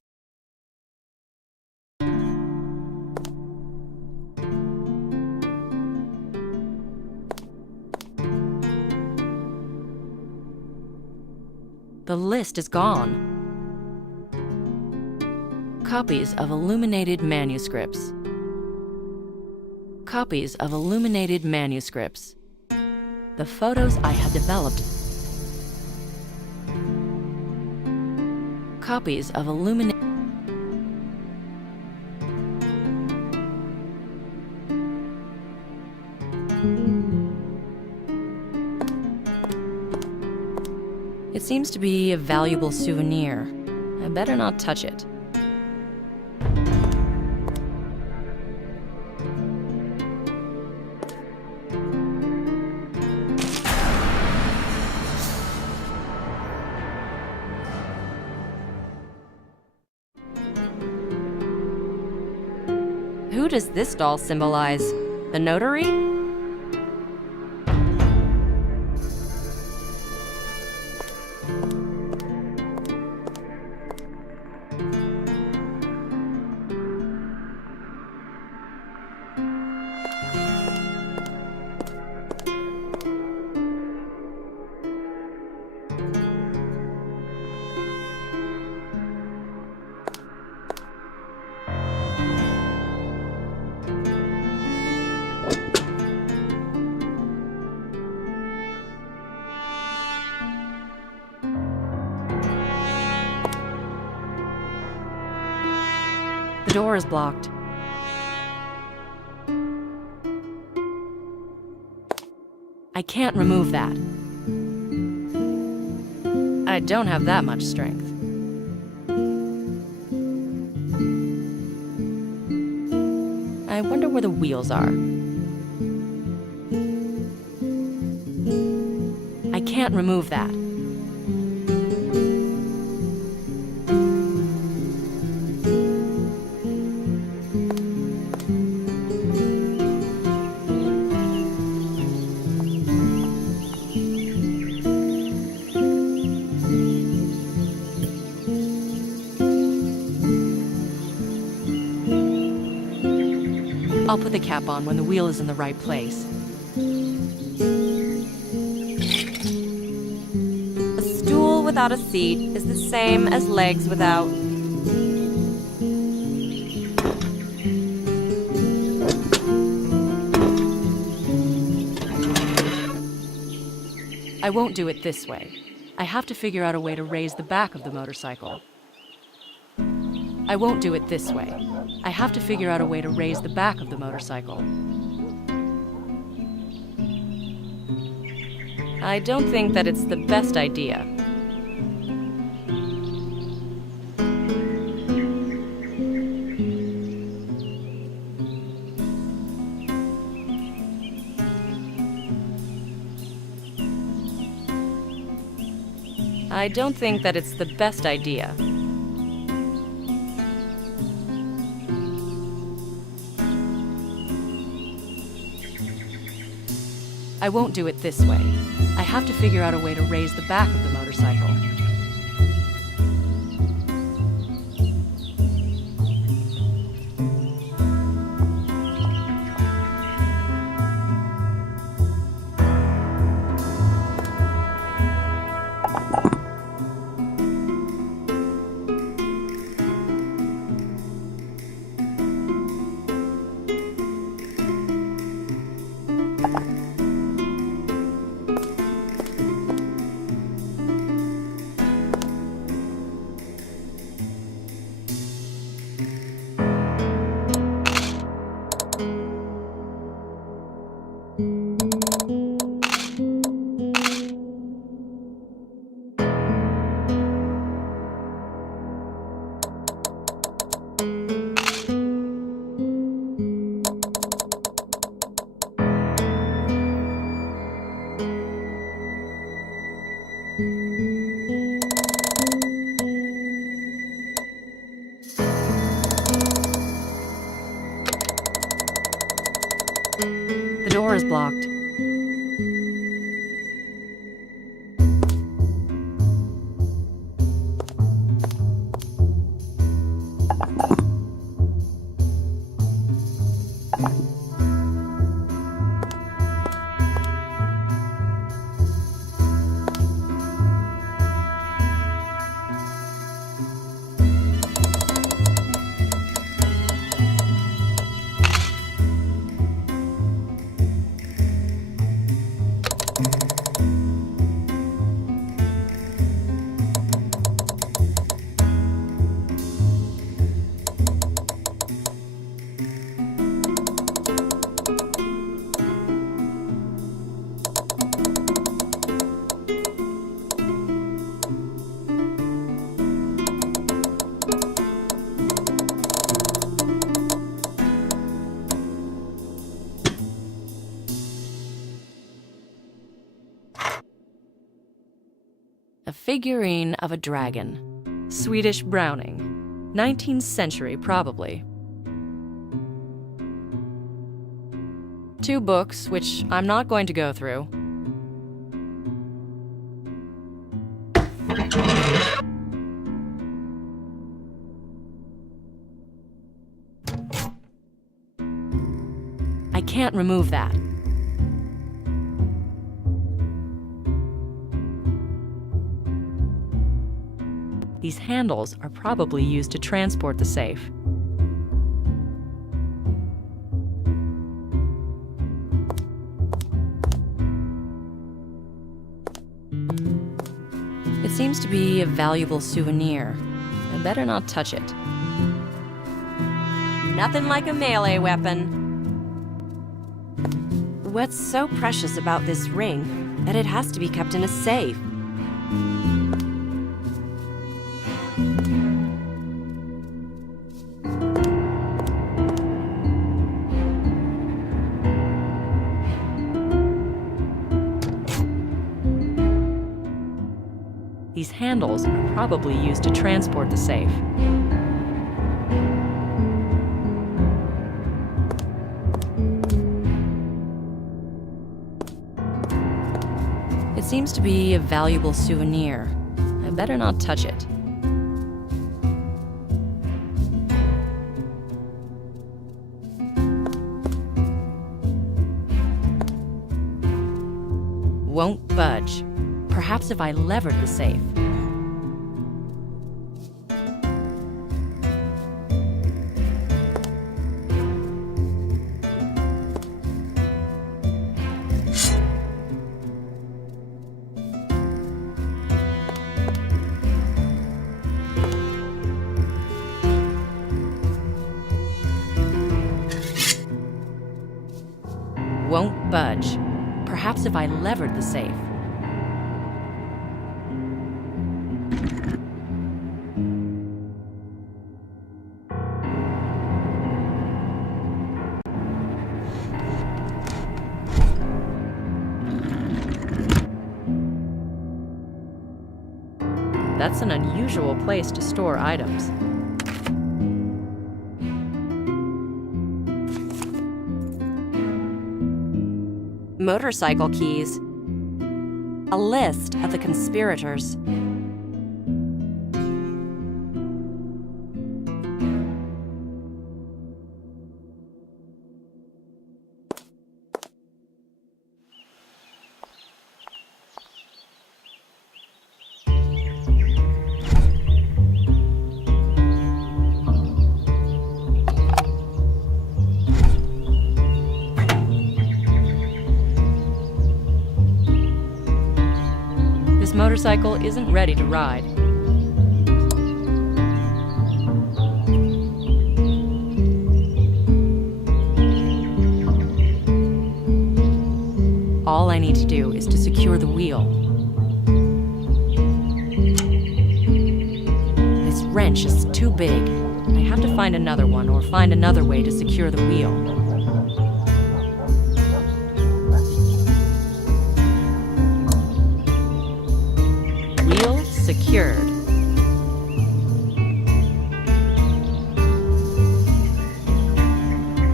The list is gone. Copies of illuminated manuscripts. Copies of illuminated manuscripts. The photos I had developed. Copies of illuminated. It seems to be a valuable souvenir. I better not touch it. Who does this doll symbolize? The notary? The door is blocked. I can't remove that. I don't have that much strength. I wonder where the wheels are. I can't remove that. I'll put the cap on when the wheel is in the right place. A stool without a seat is the same as legs without. I won't do it this way. I have to figure out a way to raise the back of the motorcycle. I won't do it this way. I have to figure out a way to raise the back of the motorcycle. I don't think that it's the best idea. I don't think that it's the best idea. I won't do it this way. I have to figure out a way to raise the back of the motorcycle. The door is blocked. A figurine of a dragon. Swedish Browning. 19th century, probably. 2 books, which I'm not going to go through. I can't remove that. These handles are probably used to transport the safe. It seems to be a valuable souvenir. I better not touch it. Nothing like a melee weapon. What's so precious about this ring that it has to be kept in a safe? These handles are probably used to transport the safe. It seems to be a valuable souvenir. I better not touch it. Won't budge. Perhaps if I levered the safe. Won't budge. Perhaps if I levered the safe. That's an unusual place to store items. Motorcycle keys. A list of the conspirators. This motorcycle isn't ready to ride. All I need to do is to secure the wheel. This wrench is too big. I have to find another one or find another way to secure the wheel. Wheel secured.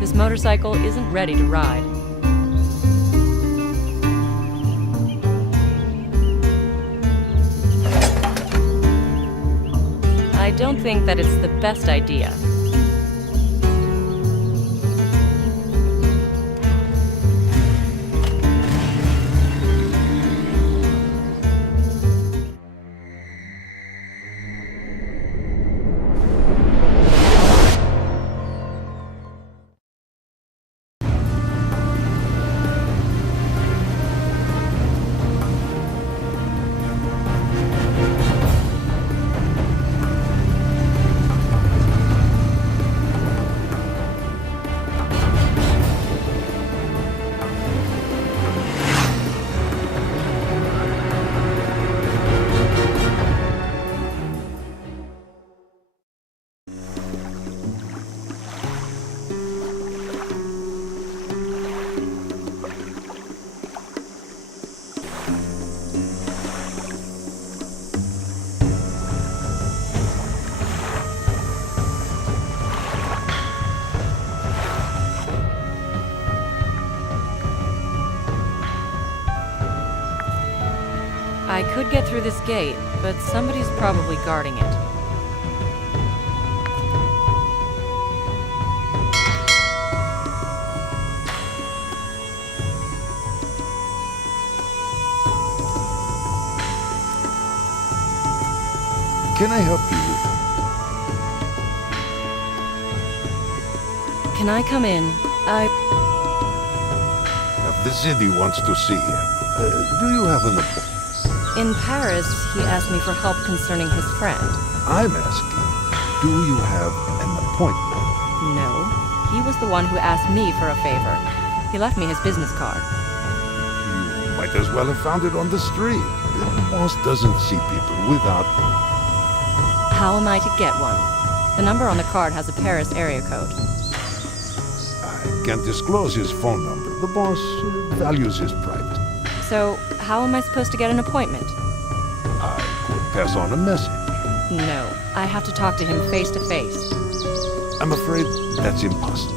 This motorcycle isn't ready to ride. I don't think that it's the best idea. I could get through this gate, but somebody's probably guarding it. Can I help you? Can I come in? The city wants to see him. Do you have an appointment? In Paris, he asked me for help concerning his friend. I'm asking, do you have an appointment? No. He was the one who asked me for a favor. He left me his business card. You might as well have found it on the street. The boss doesn't see people without... How am I to get one? The number on the card has a Paris area code. I can't disclose his phone number. The boss values his privacy. So, how am I supposed to get an appointment? I could pass on a message. No, I have to talk to him face to face. I'm afraid that's impossible.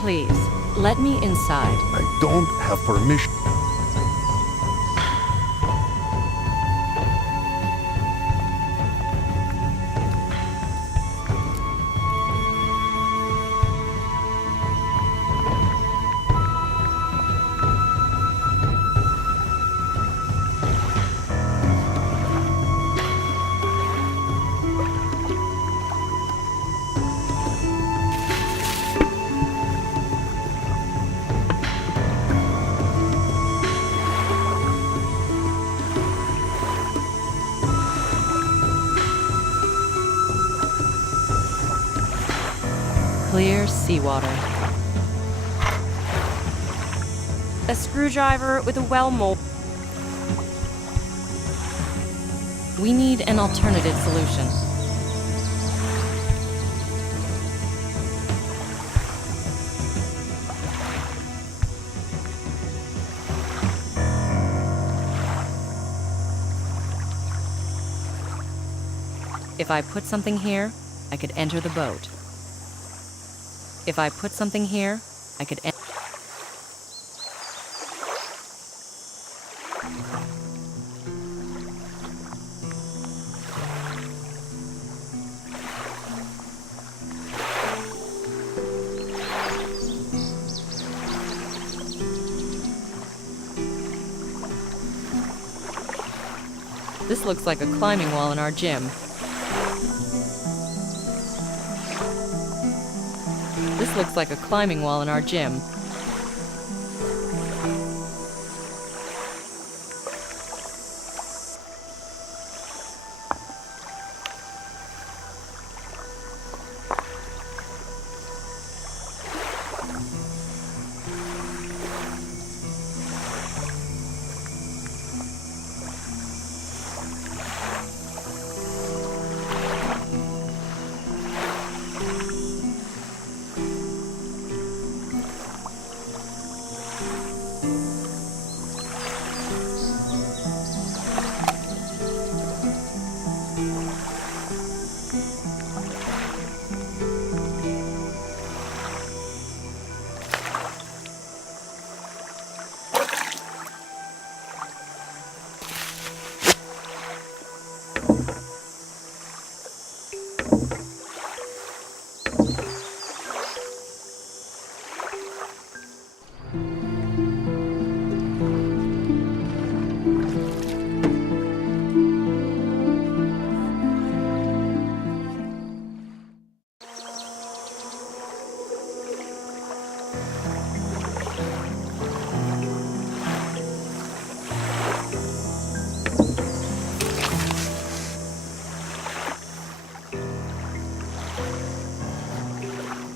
Please, let me inside. I don't have permission. Clear seawater. A screwdriver with a well mold. We need an alternative solution. If I put something here, I could enter the boat. If I put something here, I could enter. This looks like a climbing wall in our gym. This looks like a climbing wall in our gym.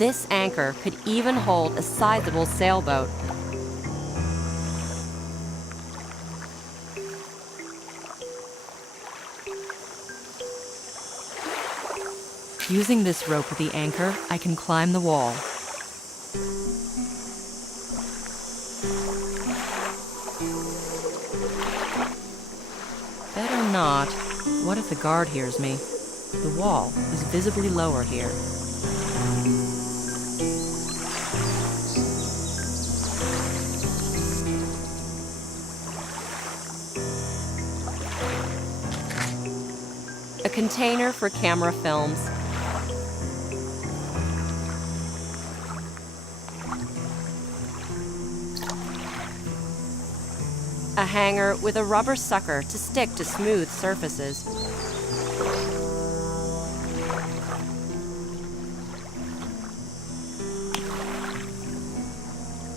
This anchor could even hold a sizable sailboat. Using this rope with the anchor, I can climb the wall. Better not. What if the guard hears me? The wall is visibly lower here. container for camera films. A hanger with a rubber sucker to stick to smooth surfaces.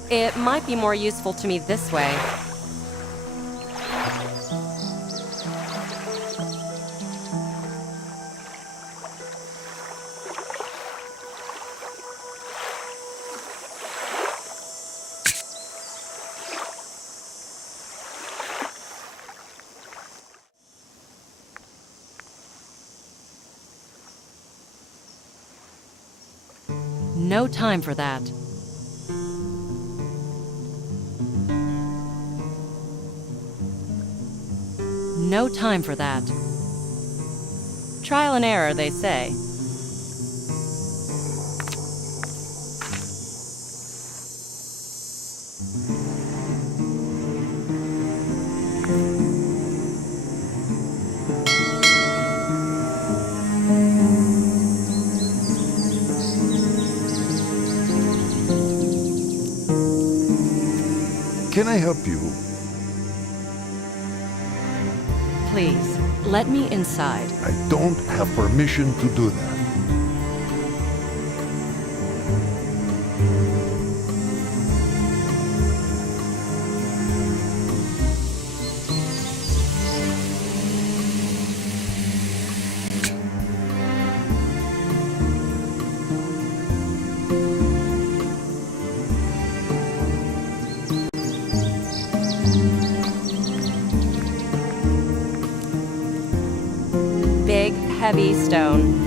It might be more useful to me this way. No time for that. No time for that. Trial and error, they say. Can I help you? Please, let me inside. I don't have permission to do that. Big, heavy stone.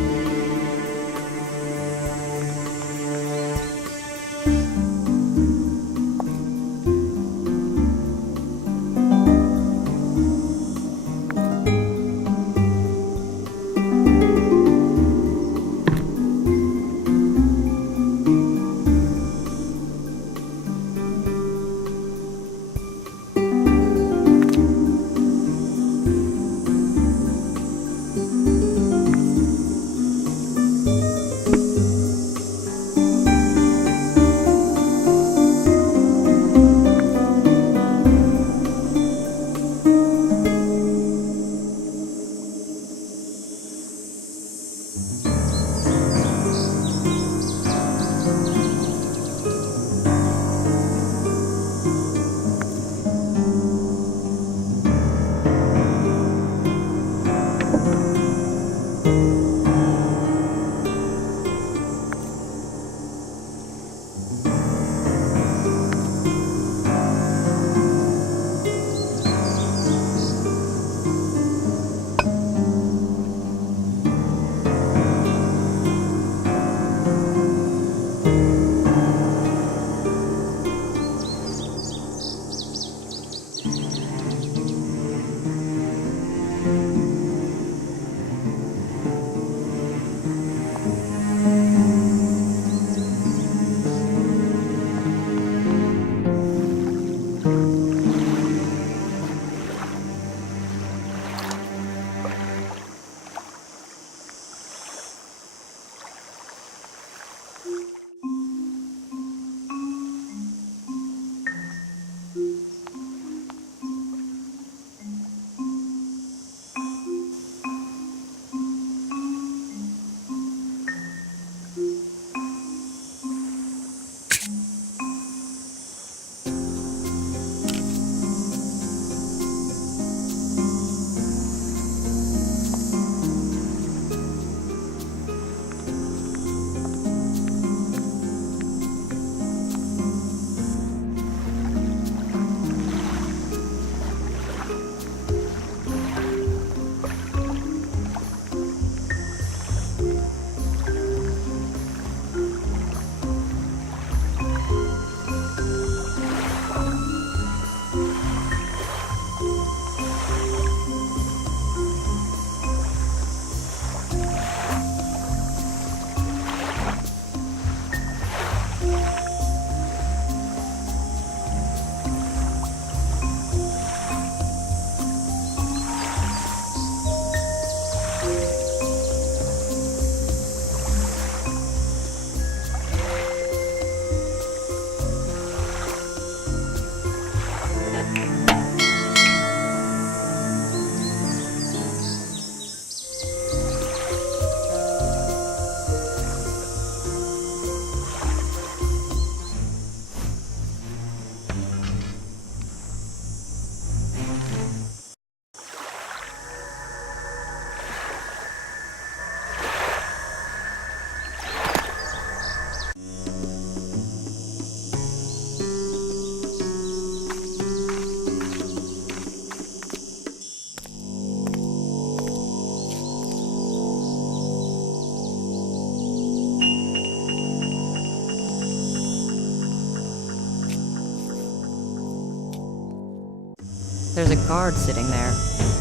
There's a guard sitting there.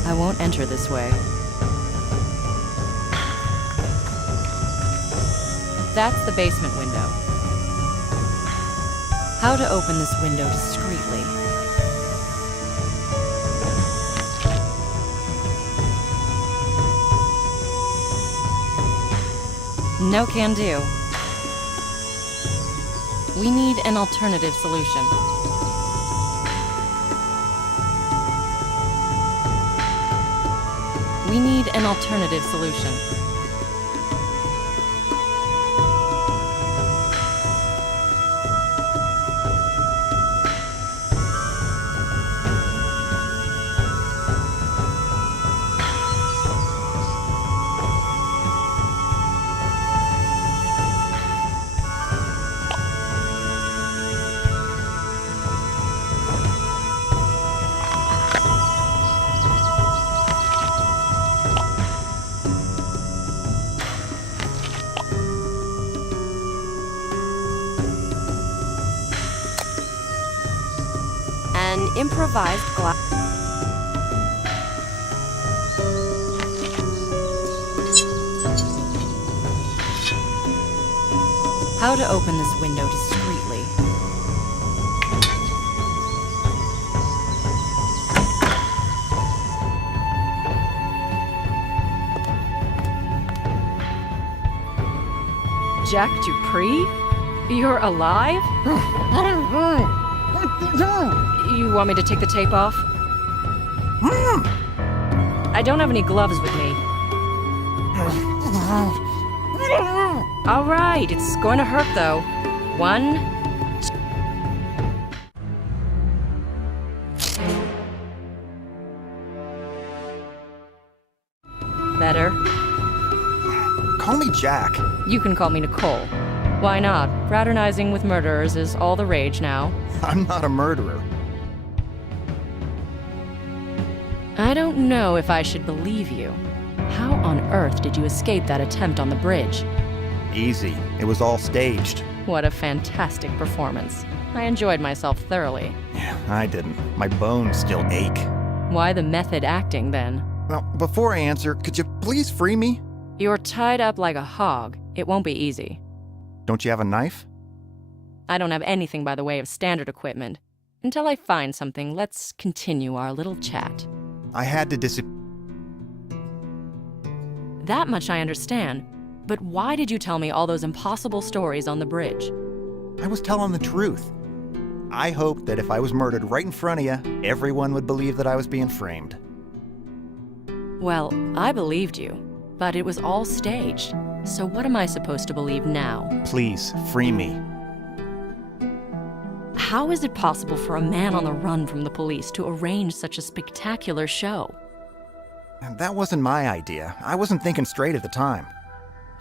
I won't enter this way. That's the basement window. How to open this window discreetly. No can do. We need an alternative solution. We need an alternative solution. An improvised glass. How to open this window discreetly. Jack Dupree? You're alive? You want me to take the tape off? I don't have any gloves with me. All right, it's going to hurt though. 1, 2. Better. Call me Jack. You can call me Nicole. Why not? Fraternizing with murderers is all the rage now. I'm not a murderer. I don't know if I should believe you. How on earth did you escape that attempt on the bridge? Easy. It was all staged. What a fantastic performance. I enjoyed myself thoroughly. Yeah, I didn't. My bones still ache. Why the method acting, then? Well, before I answer, could you please free me? You're tied up like a hog. It won't be easy. Don't you have a knife? I don't have anything by the way of standard equipment. Until I find something, let's continue our little chat. I had to That much I understand. But why did you tell me all those impossible stories on the bridge? I was telling the truth. I hoped that if I was murdered right in front of you, everyone would believe that I was being framed. Well, I believed you, but it was all staged. So what am I supposed to believe now? Please, free me. How is it possible for a man on the run from the police to arrange such a spectacular show? That wasn't my idea. I wasn't thinking straight at the time.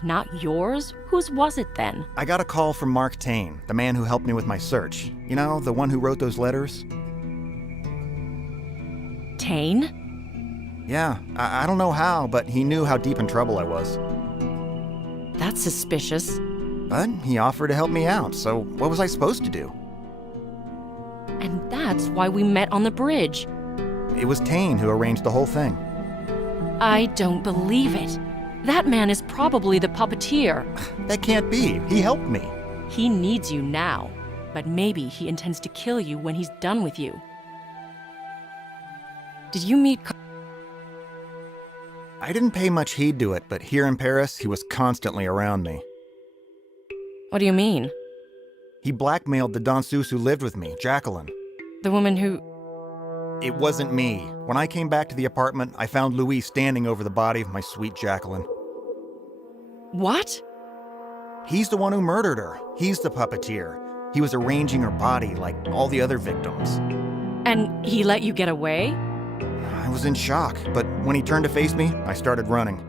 Not yours? Whose was it then? I got a call from Mark Tane, the man who helped me with my search. You know, the one who wrote those letters? Tane? Yeah, I don't know how, but he knew how deep in trouble I was. That's suspicious. But he offered to help me out, so what was I supposed to do? And that's why we met on the bridge. It was Tane who arranged the whole thing. I don't believe it. That man is probably the puppeteer. That can't be. He helped me. He needs you now, but maybe he intends to kill you when he's done with you. Did you meet... I didn't pay much heed to it, but here in Paris, he was constantly around me. What do you mean? He blackmailed the danseuse who lived with me, Jacqueline. The woman who... It wasn't me. When I came back to the apartment, I found Louis standing over the body of my sweet Jacqueline. What? He's the one who murdered her. He's the puppeteer. He was arranging her body like all the other victims. And he let you get away? I was in shock, but when he turned to face me, I started running.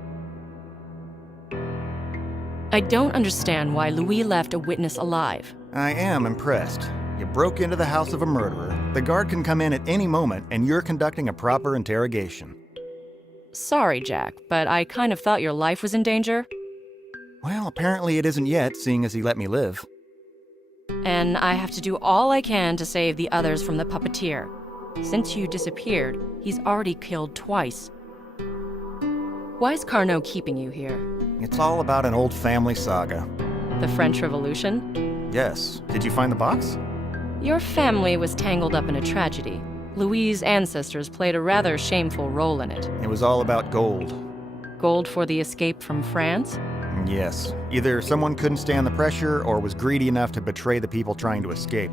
I don't understand why Louis left a witness alive. I am impressed. You broke into the house of a murderer. The guard can come in at any moment, and you're conducting a proper interrogation. Sorry, Jack, but I kind of thought your life was in danger. Well, apparently it isn't yet, seeing as he let me live. And I have to do all I can to save the others from the puppeteer. Since you disappeared, he's already killed twice. Why is Carnot keeping you here? It's all about an old family saga. The French Revolution? Yes. Did you find the box? Your family was tangled up in a tragedy. Louis' ancestors played a rather shameful role in it. It was all about gold. Gold for the escape from France? Yes. Either someone couldn't stand the pressure or was greedy enough to betray the people trying to escape.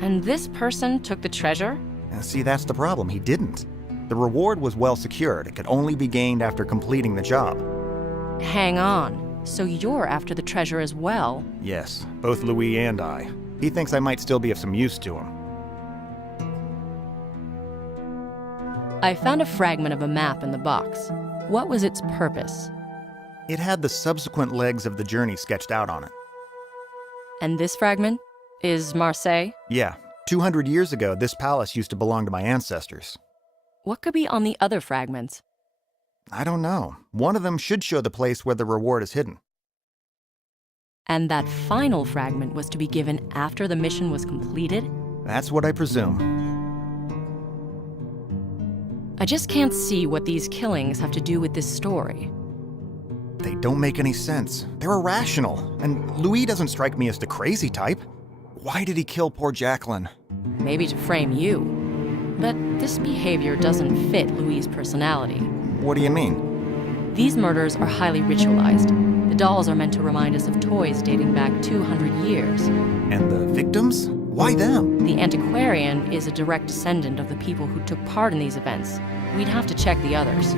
And this person took the treasure? See, that's the problem. He didn't. The reward was well secured. It could only be gained after completing the job. Hang on. So you're after the treasure as well? Yes, both Louis and I. He thinks I might still be of some use to him. I found a fragment of a map in the box. What was its purpose? It had the subsequent legs of the journey sketched out on it. And this fragment is Marseille? Yeah. 200 years ago, this palace used to belong to my ancestors. What could be on the other fragments? I don't know. One of them should show the place where the reward is hidden. And that final fragment was to be given after the mission was completed? That's what I presume. I just can't see what these killings have to do with this story. They don't make any sense. They're irrational, and Louis doesn't strike me as the crazy type. Why did he kill poor Jacqueline? Maybe to frame you. But this behavior doesn't fit Louis' personality. What do you mean? These murders are highly ritualized. The dolls are meant to remind us of toys dating back 200 years. And the victims? Why them? The antiquarian is a direct descendant of the people who took part in these events. We'd have to check the others.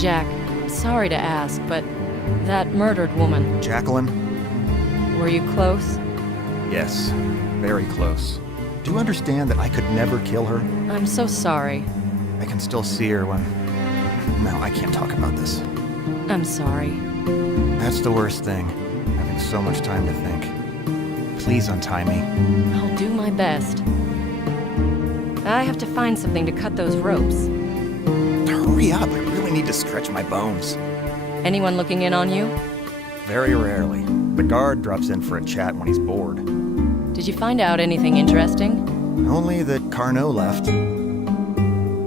Jack, sorry to ask, but that murdered woman... Jacqueline? Were you close? Yes, very close. Do you understand that I could never kill her? I'm so sorry. I can still see her when... No, I can't talk about this. I'm sorry. That's the worst thing. Having so much time to think. Please untie me. I'll do my best. I have to find something to cut those ropes. Hurry up, I really need to stretch my bones. Anyone looking in on you? Very rarely. The guard drops in for a chat when he's bored. Did you find out anything interesting? Only that Carnot left.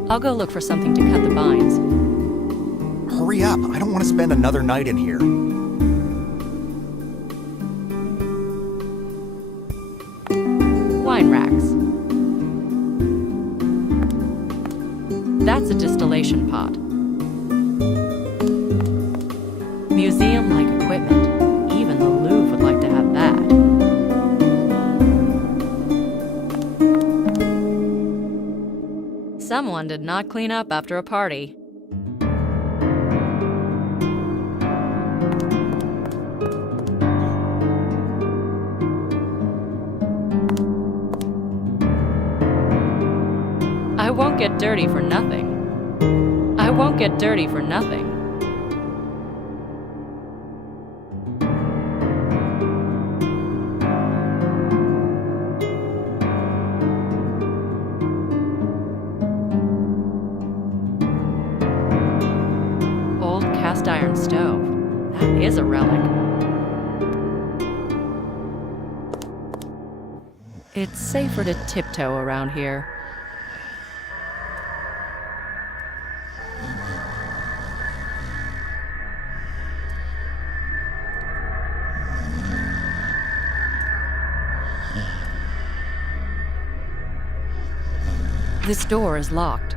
I'll go look for something to cut the vines. Hurry up, I don't want to spend another night in here. Wine racks. That's a distillation pot. Museum-like equipment. Even the Louvre would like to have that. Someone did not clean up after a party. I won't get dirty for nothing. I won't get dirty for nothing. Old cast iron stove. That is a relic. It's safer to tiptoe around here. This door is locked.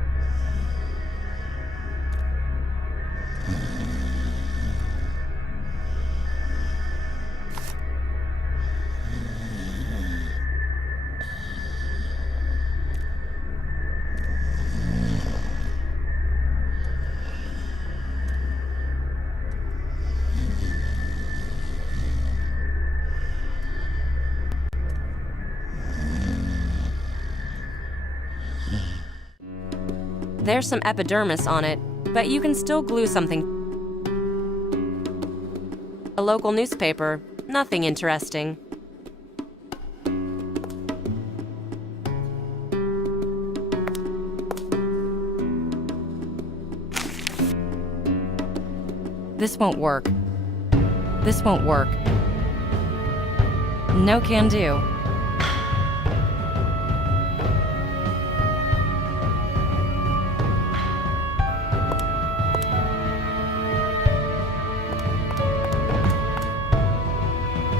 There's some epidermis on it, but you can still glue something. A local newspaper, nothing interesting. This won't work. This won't work. No can do.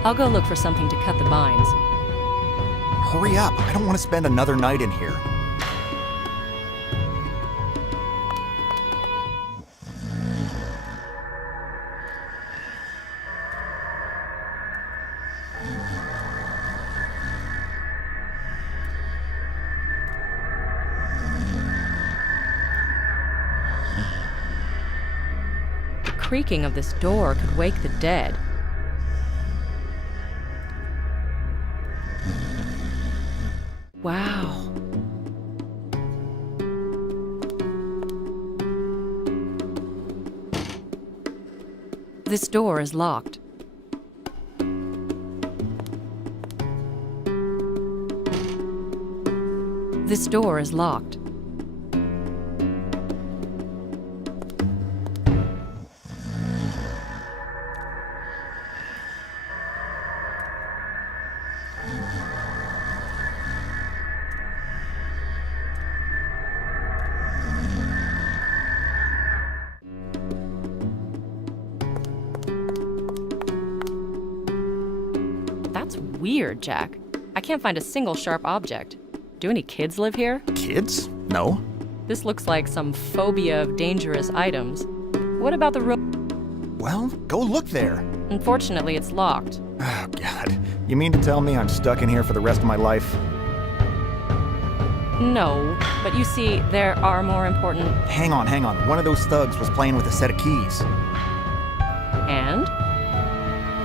I'll go look for something to cut the binds. Hurry up, I don't want to spend another night in here. The creaking of this door could wake the dead. Wow. This door is locked. This door is locked. That's weird, Jack. I can't find a single sharp object. Do any kids live here? Kids? No. This looks like some phobia of dangerous items. What about the Well, go look there. Unfortunately, it's locked. Oh, God. You mean to tell me I'm stuck in here for the rest of my life? No, but you see, there are more important... Hang on. One of those thugs was playing with a set of keys. And?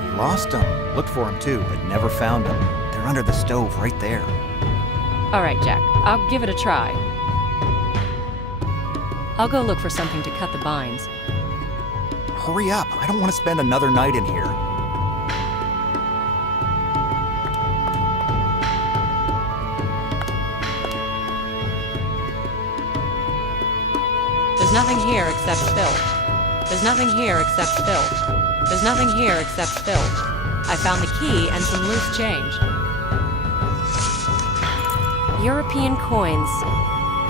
He lost them. Looked for them too, but never found them. They're under the stove right there. All right, Jack. I'll give it a try. I'll go look for something to cut the binds. Hurry up. I don't want to spend another night in here. There's nothing here except filth. There's nothing here except filth. There's nothing here except filth. I found the key and some loose change. European coins.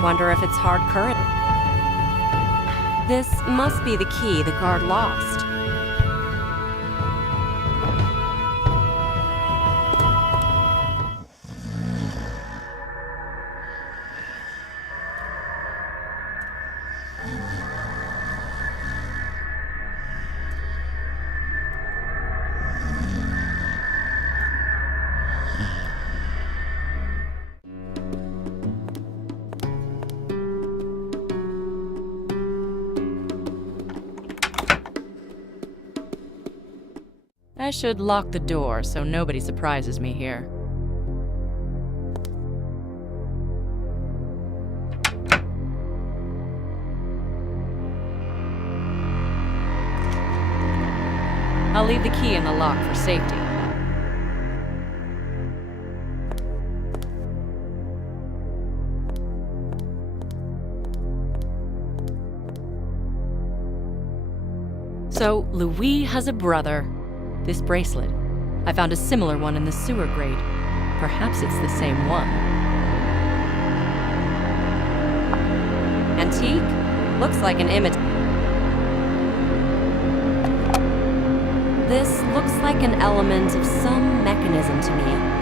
Wonder if it's hard current. This must be the key the guard lost. I should lock the door so nobody surprises me here. I'll leave the key in the lock for safety. So, Louis has a brother. This bracelet. I found a similar one in the sewer grate. Perhaps it's the same one. Antique? Looks like an image. This looks like an element of some mechanism to me.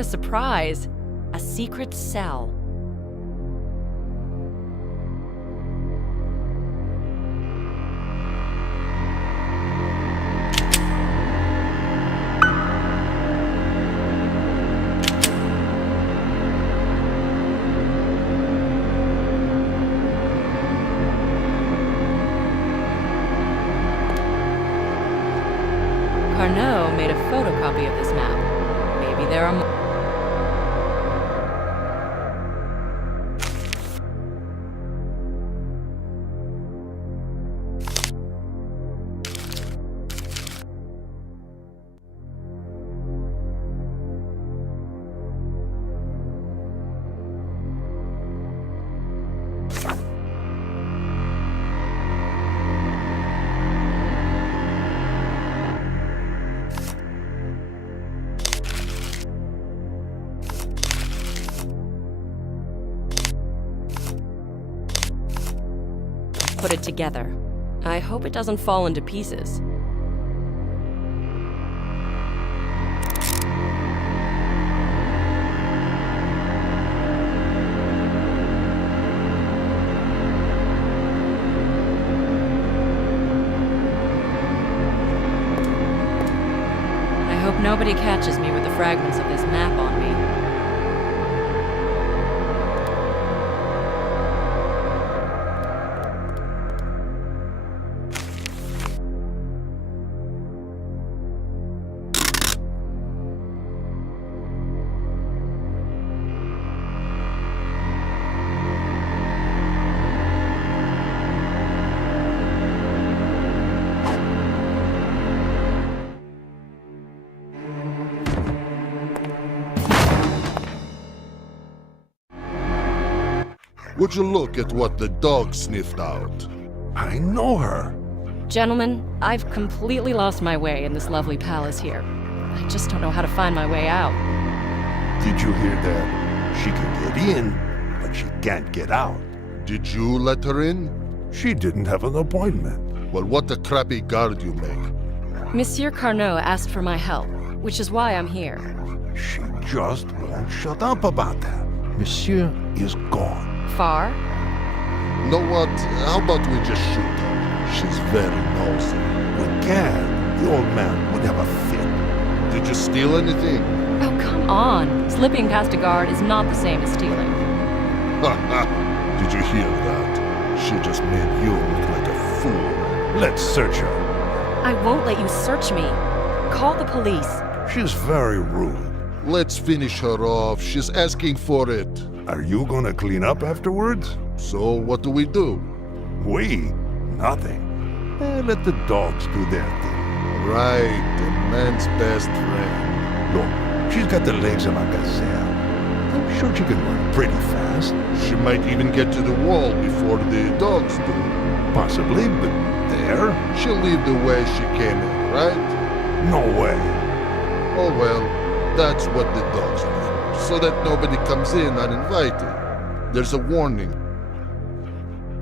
a surprise. A secret cell. Carnot made a photocopy of this map. Maybe there are more. Put it together. I hope it doesn't fall into pieces. I hope nobody catches me with the fragments of this map on me. Would you look at what the dog sniffed out? I know her. Gentlemen, I've completely lost my way in this lovely palace here. I just don't know how to find my way out. Did you hear that? She can get in, but she can't get out. Did you let her in? She didn't have an appointment. Well, what a crappy guard you make. Monsieur Carnot asked for my help, which is why I'm here. She just won't shut up about that. Monsieur is gone. Far? Know what? How about we just shoot her? She's very nosy. We can. The old man would have a fit. Did you steal anything? Oh, come on. Slipping past a guard is not the same as stealing. Did you hear that? She just made you look like a fool. Let's search her. I won't let you search me. Call the police. She's very rude. Let's finish her off. She's asking for it. Are you gonna clean up afterwards? So what do we do? We? Nothing. Let the dogs do their thing. Right, a man's best friend. Look, she's got the legs of a gazelle. I'm sure she can run pretty fast. She might even get to the wall before the dogs do. Possibly, but there? She'll leave the way she came in, right? No way. Oh well, that's what the dogs do. So that nobody comes in uninvited. There's a warning.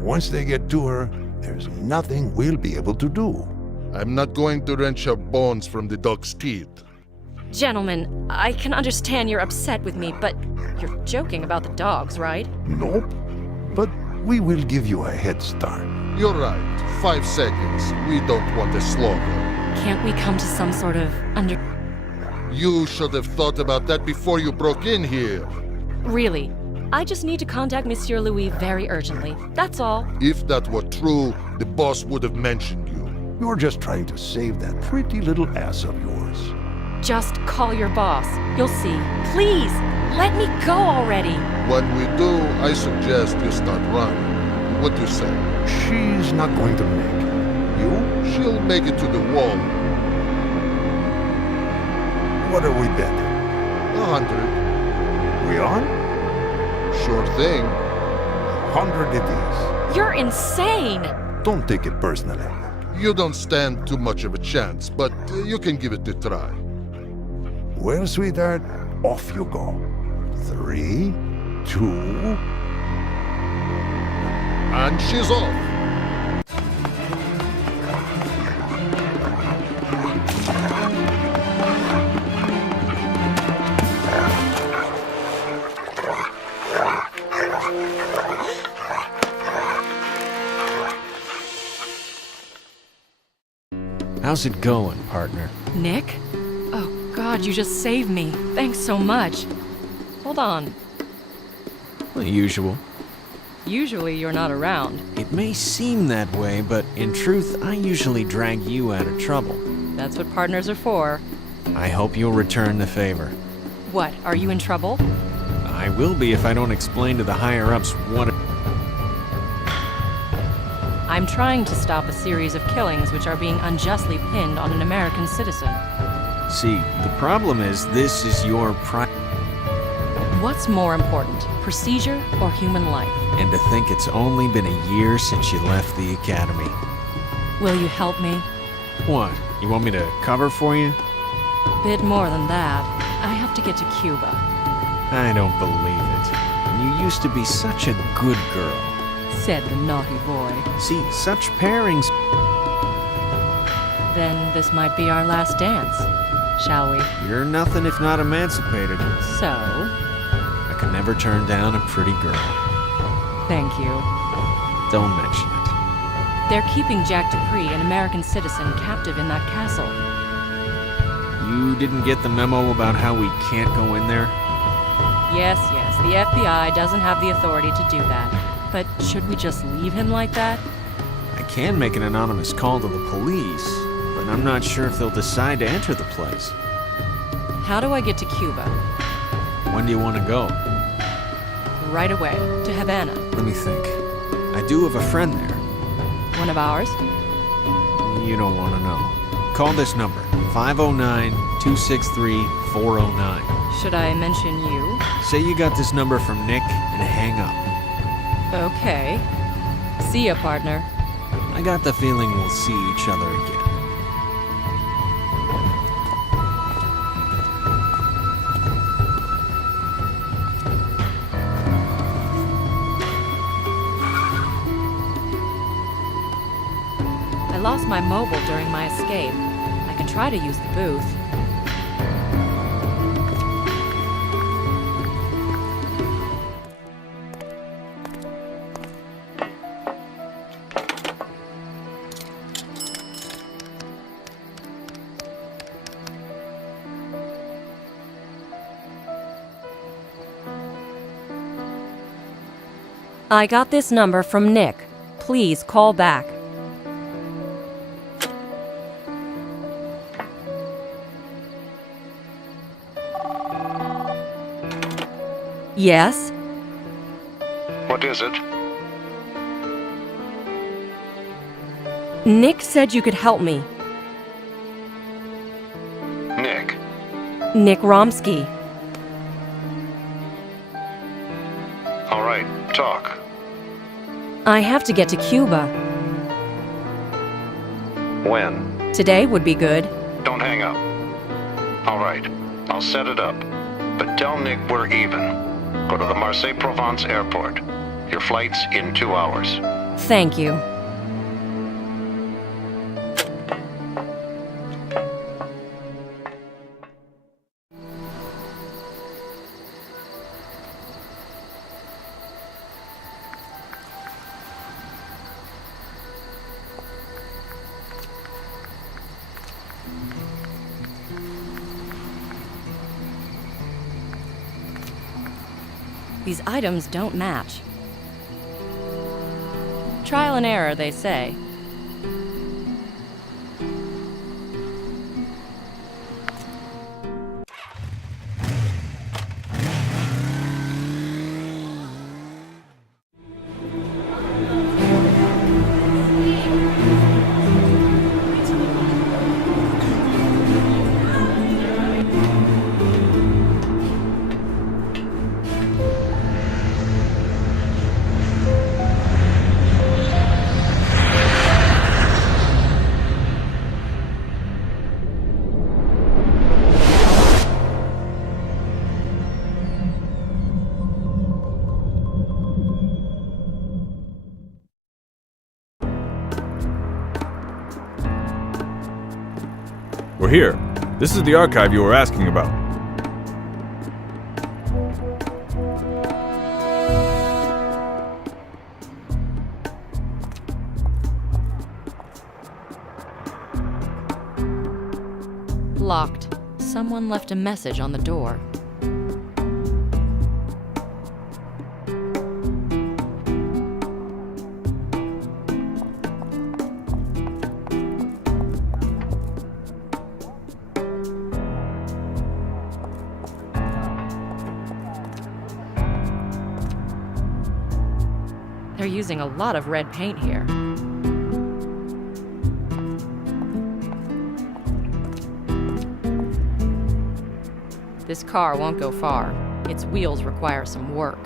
Once they get to her, there's nothing we'll be able to do. I'm not going to wrench her bones from the dog's teeth. Gentlemen, I can understand you're upset with me, but you're joking about the dogs, right? Nope. But we will give you a head start. You're right. 5 seconds. We don't want a slaughter. Can't we come to some sort of You should have thought about that before you broke in here. Really? I just need to contact Monsieur Louis very urgently. That's all. If that were true, the boss would have mentioned you. You're just trying to save that pretty little ass of yours. Just call your boss. You'll see. Please, let me go already. When we do, I suggest you start running. What do you say? She's not going to make it. You? She'll make it to the wall. What are we betting? 100. We on? Sure thing. 100 it is. You're insane! Don't take it personally. You don't stand too much of a chance, but you can give it a try. Well, sweetheart, off you go. 3, 2... And she's off. How's it going, partner? Nick? Oh, God, you just saved me. Thanks so much. Hold on. The usual. Usually you're not around. It may seem that way, but in truth, I usually drag you out of trouble. That's what partners are for. I hope you'll return the favor. What, are you in trouble? I will be if I don't explain to the higher-ups what... I'm trying to stop a series of killings which are being unjustly pinned on an American citizen. See, the problem is this is your What's more important, procedure or human life? And to think it's only been a year since you left the academy. Will you help me? What? You want me to cover for you? Bit more than that. I have to get to Cuba. I don't believe it. You used to be such a good girl. Said the naughty boy. See, such pairings... Then this might be our last dance, shall we? You're nothing if not emancipated. So? I could never turn down a pretty girl. Thank you. Don't mention it. They're keeping Jack Dupree, an American citizen, captive in that castle. You didn't get the memo about how we can't go in there? Yes, the FBI doesn't have the authority to do that. But should we just leave him like that? I can make an anonymous call to the police, but I'm not sure if they'll decide to enter the place. How do I get to Cuba? When do you want to go? Right away, to Havana. Let me think. I do have a friend there. One of ours? You don't want to know. Call this number, 509-263-409. Should I mention you? Say you got this number from Nick and hang up. Okay. See ya, partner. I got the feeling we'll see each other again. I lost my mobile during my escape. I can try to use the booth. I got this number from Nick. Please call back. Yes? What is it? Nick said you could help me. Nick. Nick Romsky. All right, talk. I have to get to Cuba. When? Today would be good. Don't hang up. All right, I'll set it up. But tell Nick we're even. Go to the Marseille-Provence airport. Your flight's in 2 hours. Thank you. These items don't match. Trial and error, they say. We're here. This is the archive you were asking about. someone left a message on the door. They're using a lot of red paint here. This car won't go far. Its wheels require some work.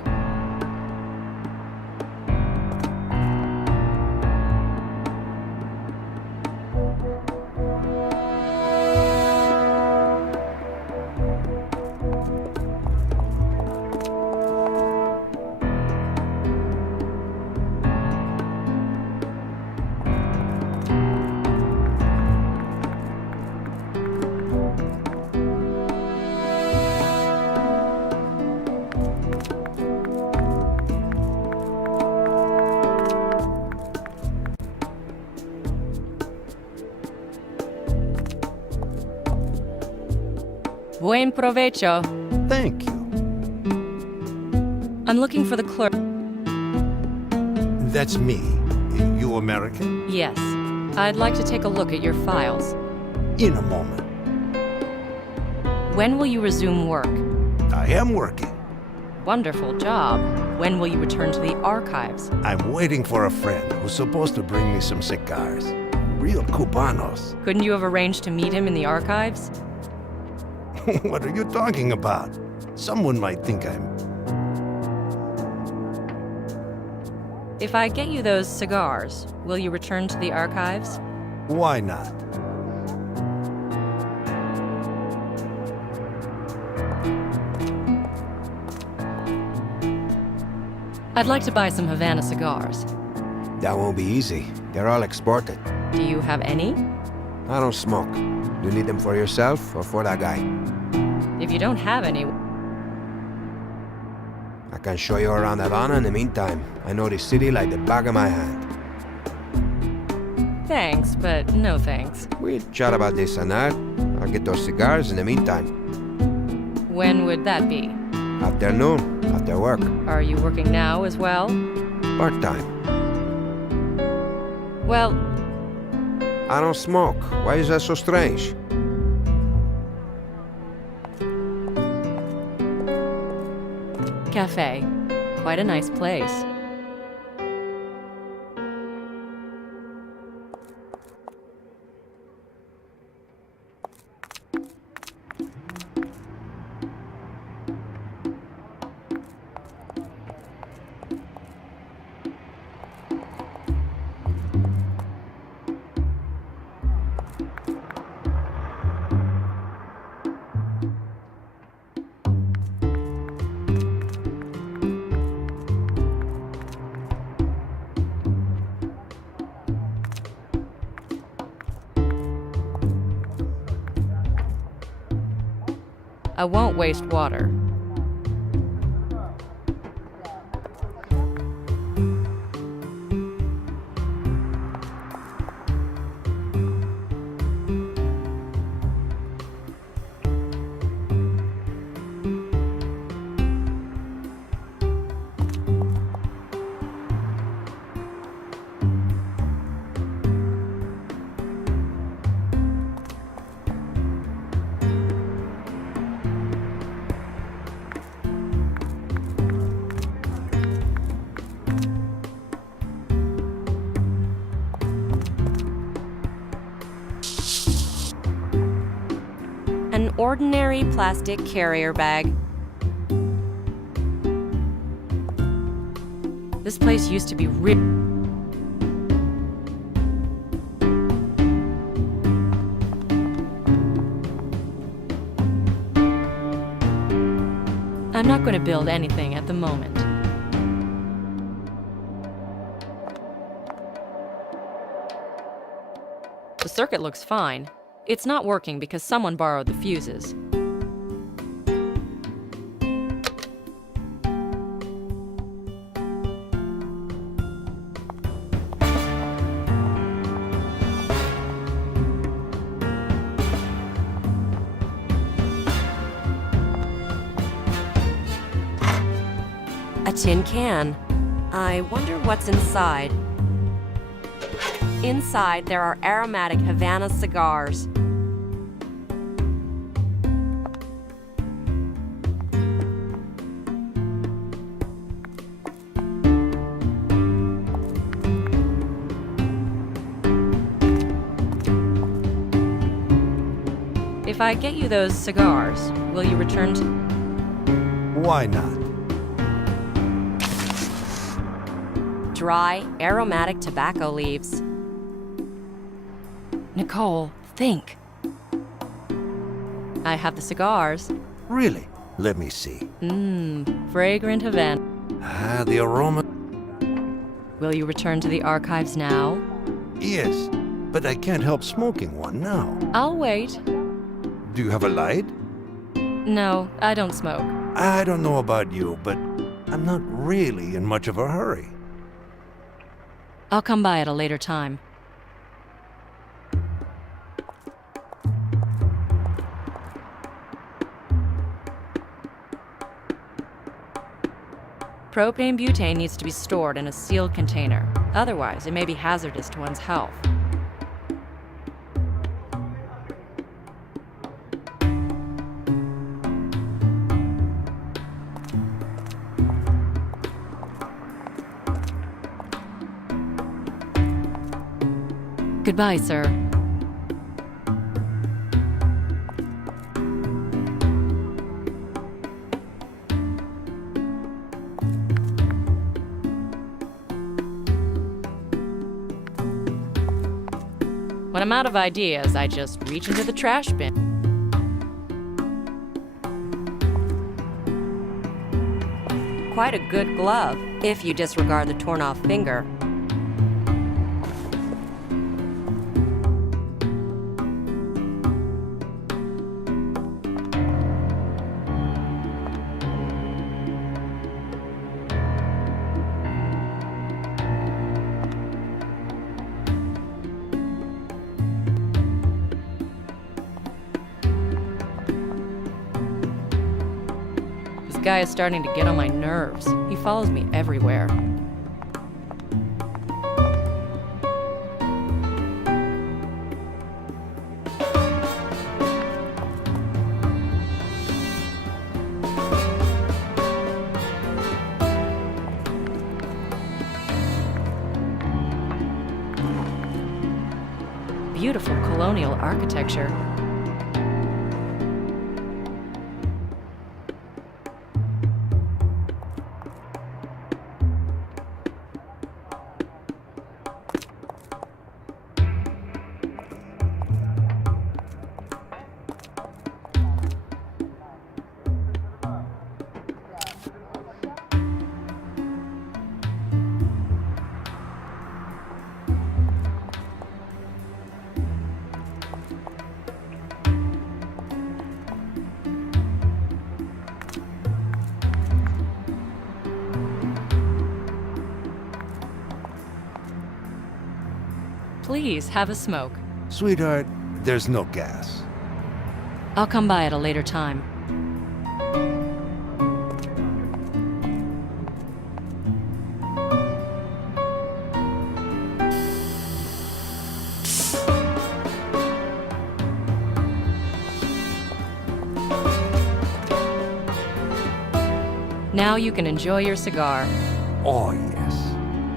Buen provecho. Thank you. I'm looking for the clerk. That's me. You American? Yes. I'd like to take a look at your files. In a moment. When will you resume work? I am working. Wonderful job. When will you return to the archives? I'm waiting for a friend who's supposed to bring me some cigars. Real Cubanos. Couldn't you have arranged to meet him in the archives? What are you talking about? Someone might think I'm... If I get you those cigars, will you return to the archives? Why not? I'd like to buy some Havana cigars. That won't be easy. They're all exported. Do you have any? I don't smoke. You need them for yourself or for that guy? If you don't have any... I can show you around Havana in the meantime. I know this city like the back of my hand. Thanks, but no thanks. We'll chat about this and that. I'll get those cigars in the meantime. When would that be? Afternoon, after work. Are you working now as well? Part-time. Well... I don't smoke. Why is that so strange? Cafe. Quite a nice place. I won't waste water. An ordinary plastic carrier bag. This place used to be I'm not going to build anything at the moment. The circuit looks fine. It's not working because someone borrowed the fuses. A tin can. I wonder what's inside. Inside, there are aromatic Havana cigars. If I get you those cigars, will you return to... Why not? Dry, aromatic tobacco leaves. Nicole, think. I have the cigars. Really? Let me see. Fragrant Havana. Ah, the aroma. Will you return to the archives now? Yes, but I can't help smoking one now. I'll wait. Do you have a light? No, I don't smoke. I don't know about you, but I'm not really in much of a hurry. I'll come by at a later time. Propane butane needs to be stored in a sealed container. Otherwise, it may be hazardous to one's health. Goodbye, sir. When I'm out of ideas, I just reach into the trash bin. Quite a good glove, if you disregard the torn-off finger. This guy is starting to get on my nerves. He follows me everywhere. Beautiful colonial architecture. Please, have a smoke. Sweetheart, there's no gas. I'll come by at a later time. Now you can enjoy your cigar. Oh, yes.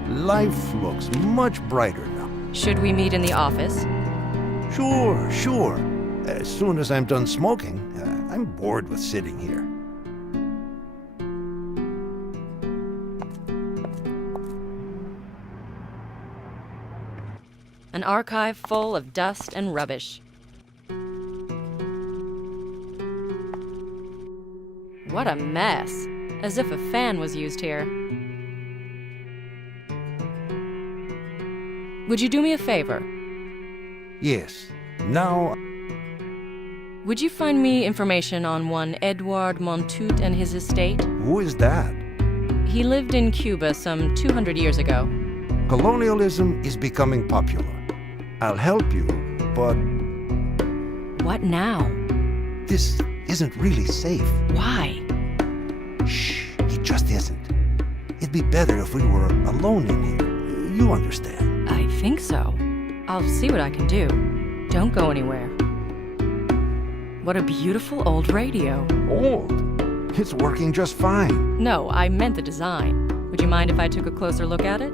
Life looks much brighter now. Should we meet in the office? Sure, sure. As soon as I'm done smoking, I'm bored with sitting here. An archive full of dust and rubbish. What a mess. As if a fan was used here. Would you do me a favor? Yes. Now... Would you find me information on one Edouard Montout and his estate? Who is that? He lived in Cuba some 200 years ago. Colonialism is becoming popular. I'll help you, but... What now? This isn't really safe. Why? Shh, it just isn't. be better if we were alone in here. You understand? I think so. I'll see what I can do. Don't go anywhere. What a beautiful old radio. Old? It's working just fine. No, I meant the design. Would you mind if I took a closer look at it?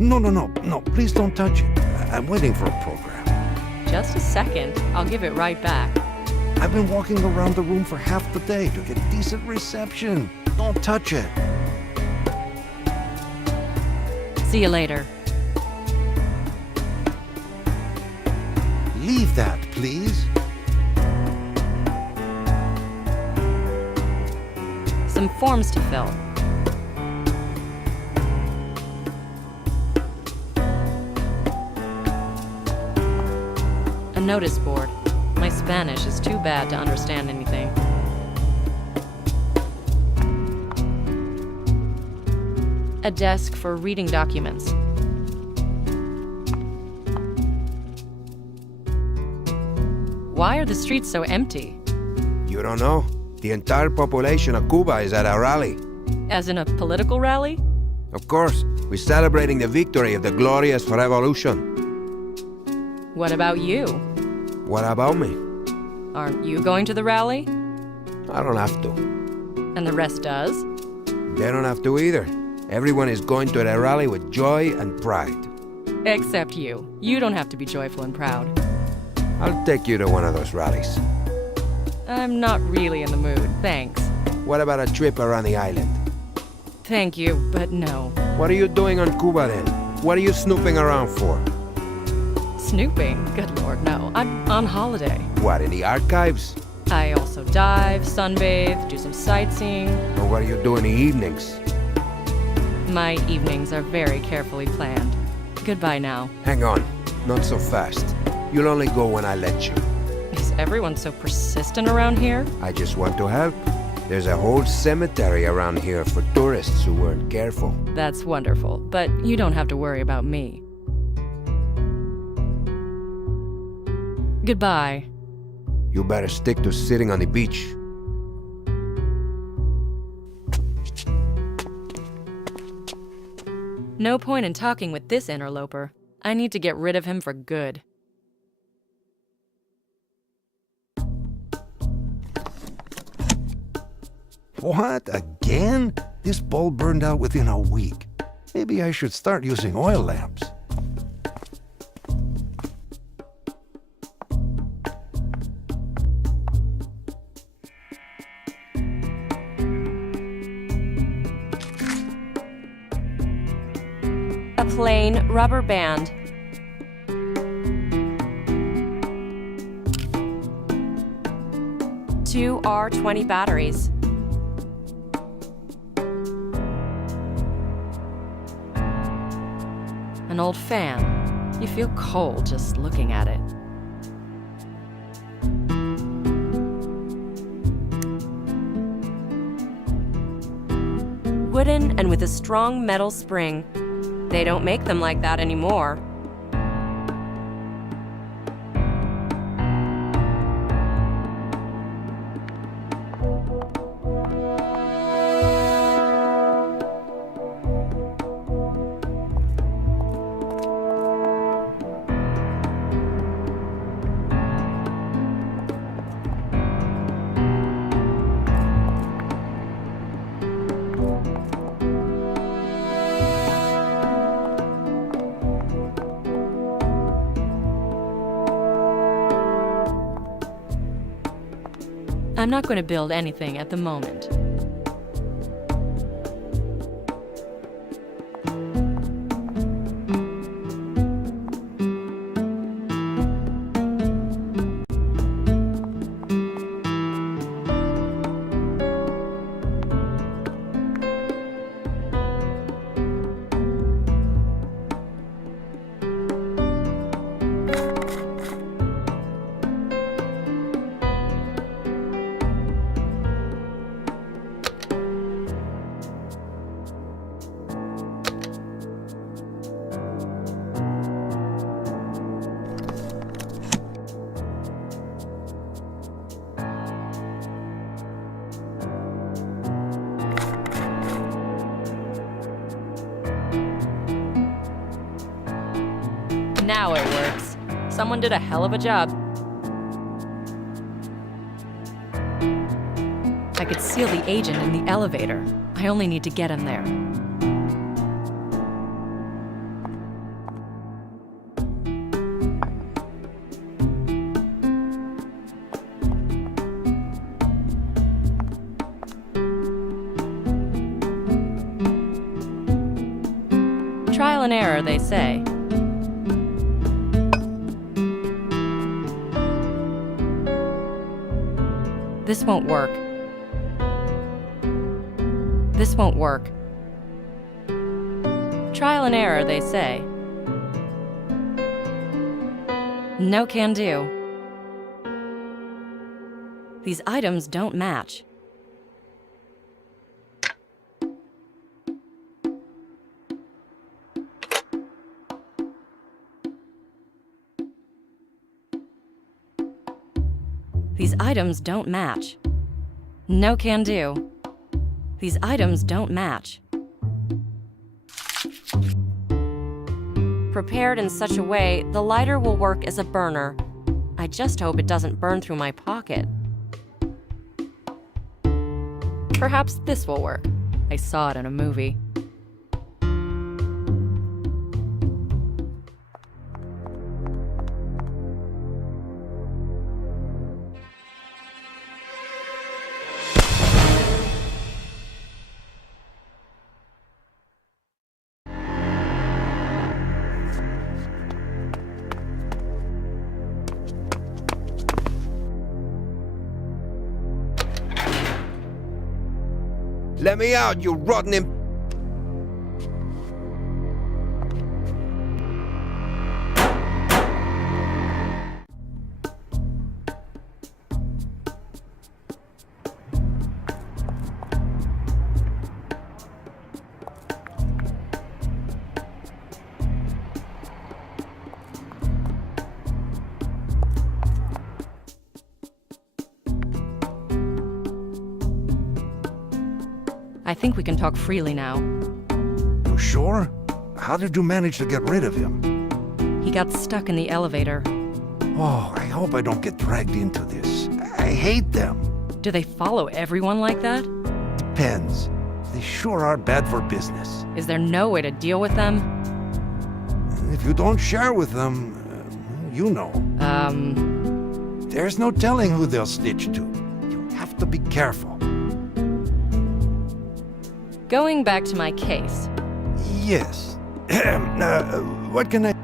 No, please don't touch it. I'm waiting for a program. Just a second. I'll give it right back. I've been walking around the room for half the day to get decent reception. Don't touch it. See you later. Leave that, please. Some forms to fill. A notice board. My Spanish is too bad to understand anything. A desk for reading documents. Why are the streets so empty? You don't know? The entire population of Cuba is at a rally. As in a political rally? Of course, we're celebrating the victory of the glorious revolution. What about you? What about me? Aren't you going to the rally? I don't have to. And the rest does? They don't have to either. Everyone is going to the rally with joy and pride. Except you. You don't have to be joyful and proud. I'll take you to one of those rallies. I'm not really in the mood, thanks. What about a trip around the island? Thank you, but no. What are you doing on Cuba then? What are you snooping around for? Snooping? Good lord, no. I'm on holiday. What, in the archives? I also dive, sunbathe, do some sightseeing. Or what do you do in the evenings? My evenings are very carefully planned. Goodbye now. Hang on, not so fast. You'll only go when I let you. Is everyone so persistent around here? I just want to help. There's a whole cemetery around here for tourists who weren't careful. That's wonderful, but you don't have to worry about me. Goodbye. You better stick to sitting on the beach. No point in talking with this interloper. I need to get rid of him for good. What? Again? This bulb burned out within a week. Maybe I should start using oil lamps. A plain rubber band. Two R20 batteries. An old fan. You feel cold just looking at it. Wooden and with a strong metal spring. They don't make them like that anymore. I'm not going to build anything at the moment. Now it works. Someone did a hell of a job. I could seal the agent in the elevator. I only need to get him there. Trial and error, they say. This won't work. This won't work. Trial and error, they say. No can do. These items don't match. These items don't match. No can do. These items don't match. Prepared in such a way, the lighter will work as a burner. I just hope it doesn't burn through my pocket. Perhaps this will work. I saw it in a movie. Let me out, you rotten imp... I think we can talk freely now. You sure? How did you manage to get rid of him? He got stuck in the elevator. Oh, I hope I don't get dragged into this. I hate them. Do they follow everyone like that? Depends. They sure are bad for business. Is there no way to deal with them? If you don't share with them, you know. There's no telling who they'll snitch to. You have to be careful. Going back to my case. Yes. What can I...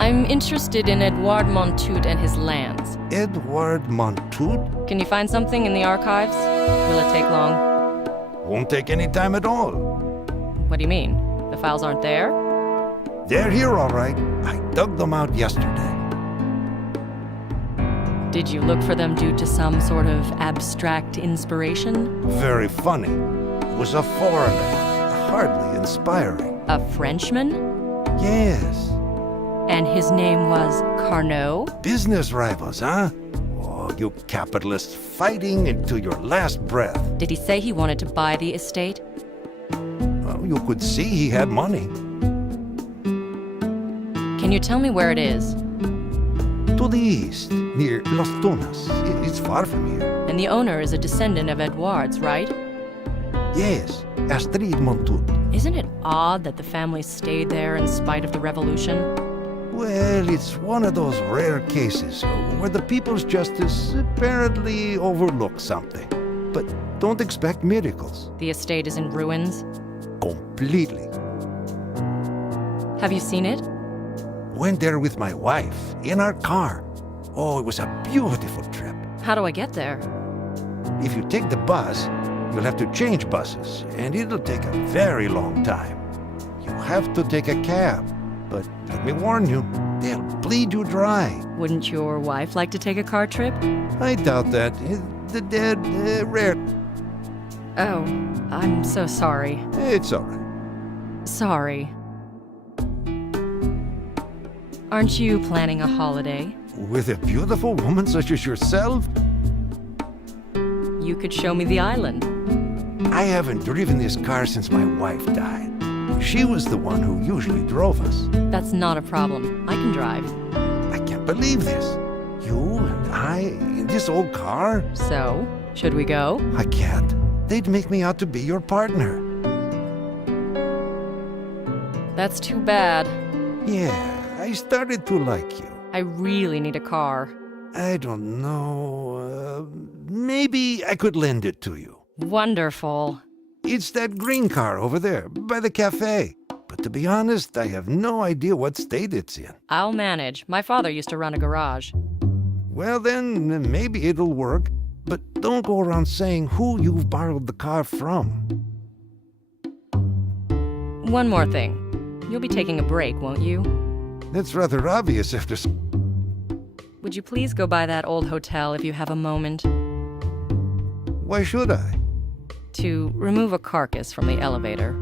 I'm interested in Edouard Montout and his lands. Edouard Montout? Can you find something in the archives? Will it take long? Won't take any time at all. What do you mean? The files aren't there? They're here, all right. I dug them out yesterday. Did you look for them due to some sort of abstract inspiration? Very funny. It was a foreigner. Hardly inspiring. A Frenchman? Yes. And his name was Carnot? Business rivals, huh? Oh, you capitalists fighting into your last breath. Did he say he wanted to buy the estate? Well, you could see he had money. Can you tell me where it is? To the east, near Los Tunas. It's far from here. And the owner is a descendant of Edouard's, right? Yes, Astrid Montout. Isn't it odd that the family stayed there in spite of the revolution? Well, it's one of those rare cases where the People's Justice apparently overlooked something. But don't expect miracles. The estate is in ruins? Completely. Have you seen it? Went there with my wife, in our car. Oh, it was a beautiful trip. How do I get there? If you take the bus, you'll have to change buses, and it'll take a very long time. You have to take a cab, but let me warn you, they'll bleed you dry. Wouldn't your wife like to take a car trip? I doubt that. The dead, rare. Oh, I'm so sorry. It's all right. Sorry. Aren't you planning a holiday? With a beautiful woman such as yourself? You could show me the island. I haven't driven this car since my wife died. She was the one who usually drove us. That's not a problem. I can drive. I can't believe this. You and I in this old car? So, should we go? I can't. They'd make me out to be your partner. That's too bad. Yeah, I started to like you. I really need a car. I don't know. Maybe I could lend it to you. Wonderful. It's that green car over there, by the cafe. But to be honest, I have no idea what state it's in. I'll manage. My father used to run a garage. Well then, maybe it'll work. But don't go around saying who you've borrowed the car from. One more thing. You'll be taking a break, won't you? That's rather obvious after... Would you please go by that old hotel if you have a moment? Why should I? To remove a carcass from the elevator.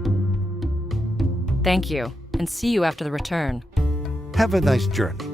Thank you, and see you after the return. Have a nice journey.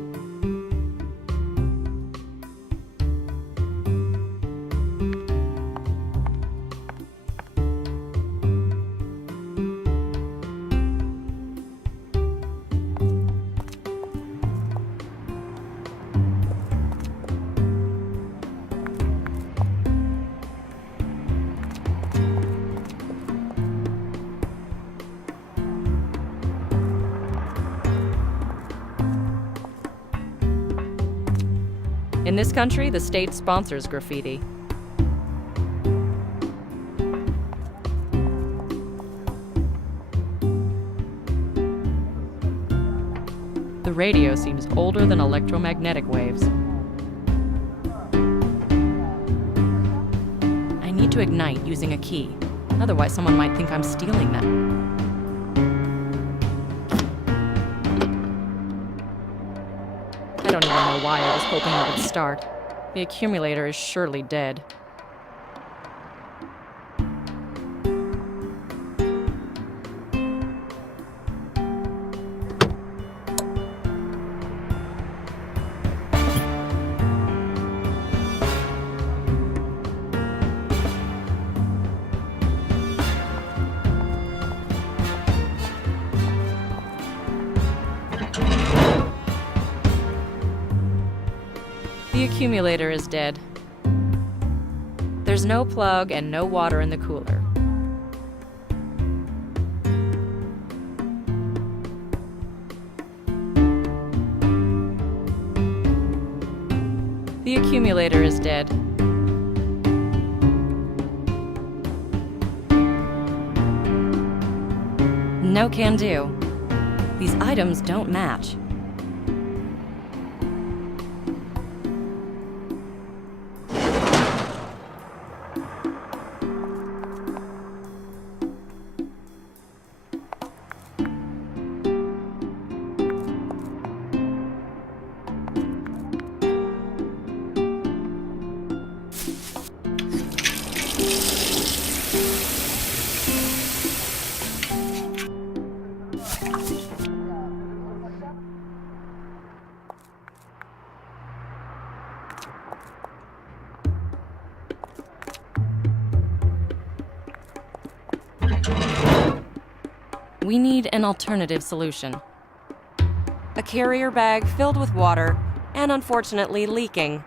In this country, the state sponsors graffiti. The radio seems older than electromagnetic waves. I need to ignite using a key. Otherwise, someone might think I'm stealing them. I don't even know why I was hoping it would start. The accumulator is surely dead. The accumulator is dead. There's no plug and no water in the cooler. The accumulator is dead. No can do. These items don't match. We need an alternative solution. A carrier bag filled with water and unfortunately leaking.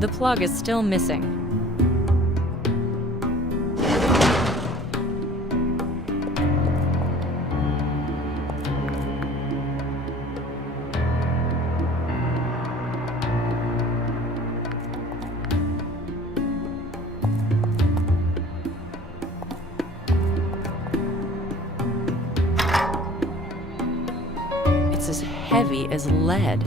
The plug is still missing. It's as heavy as lead.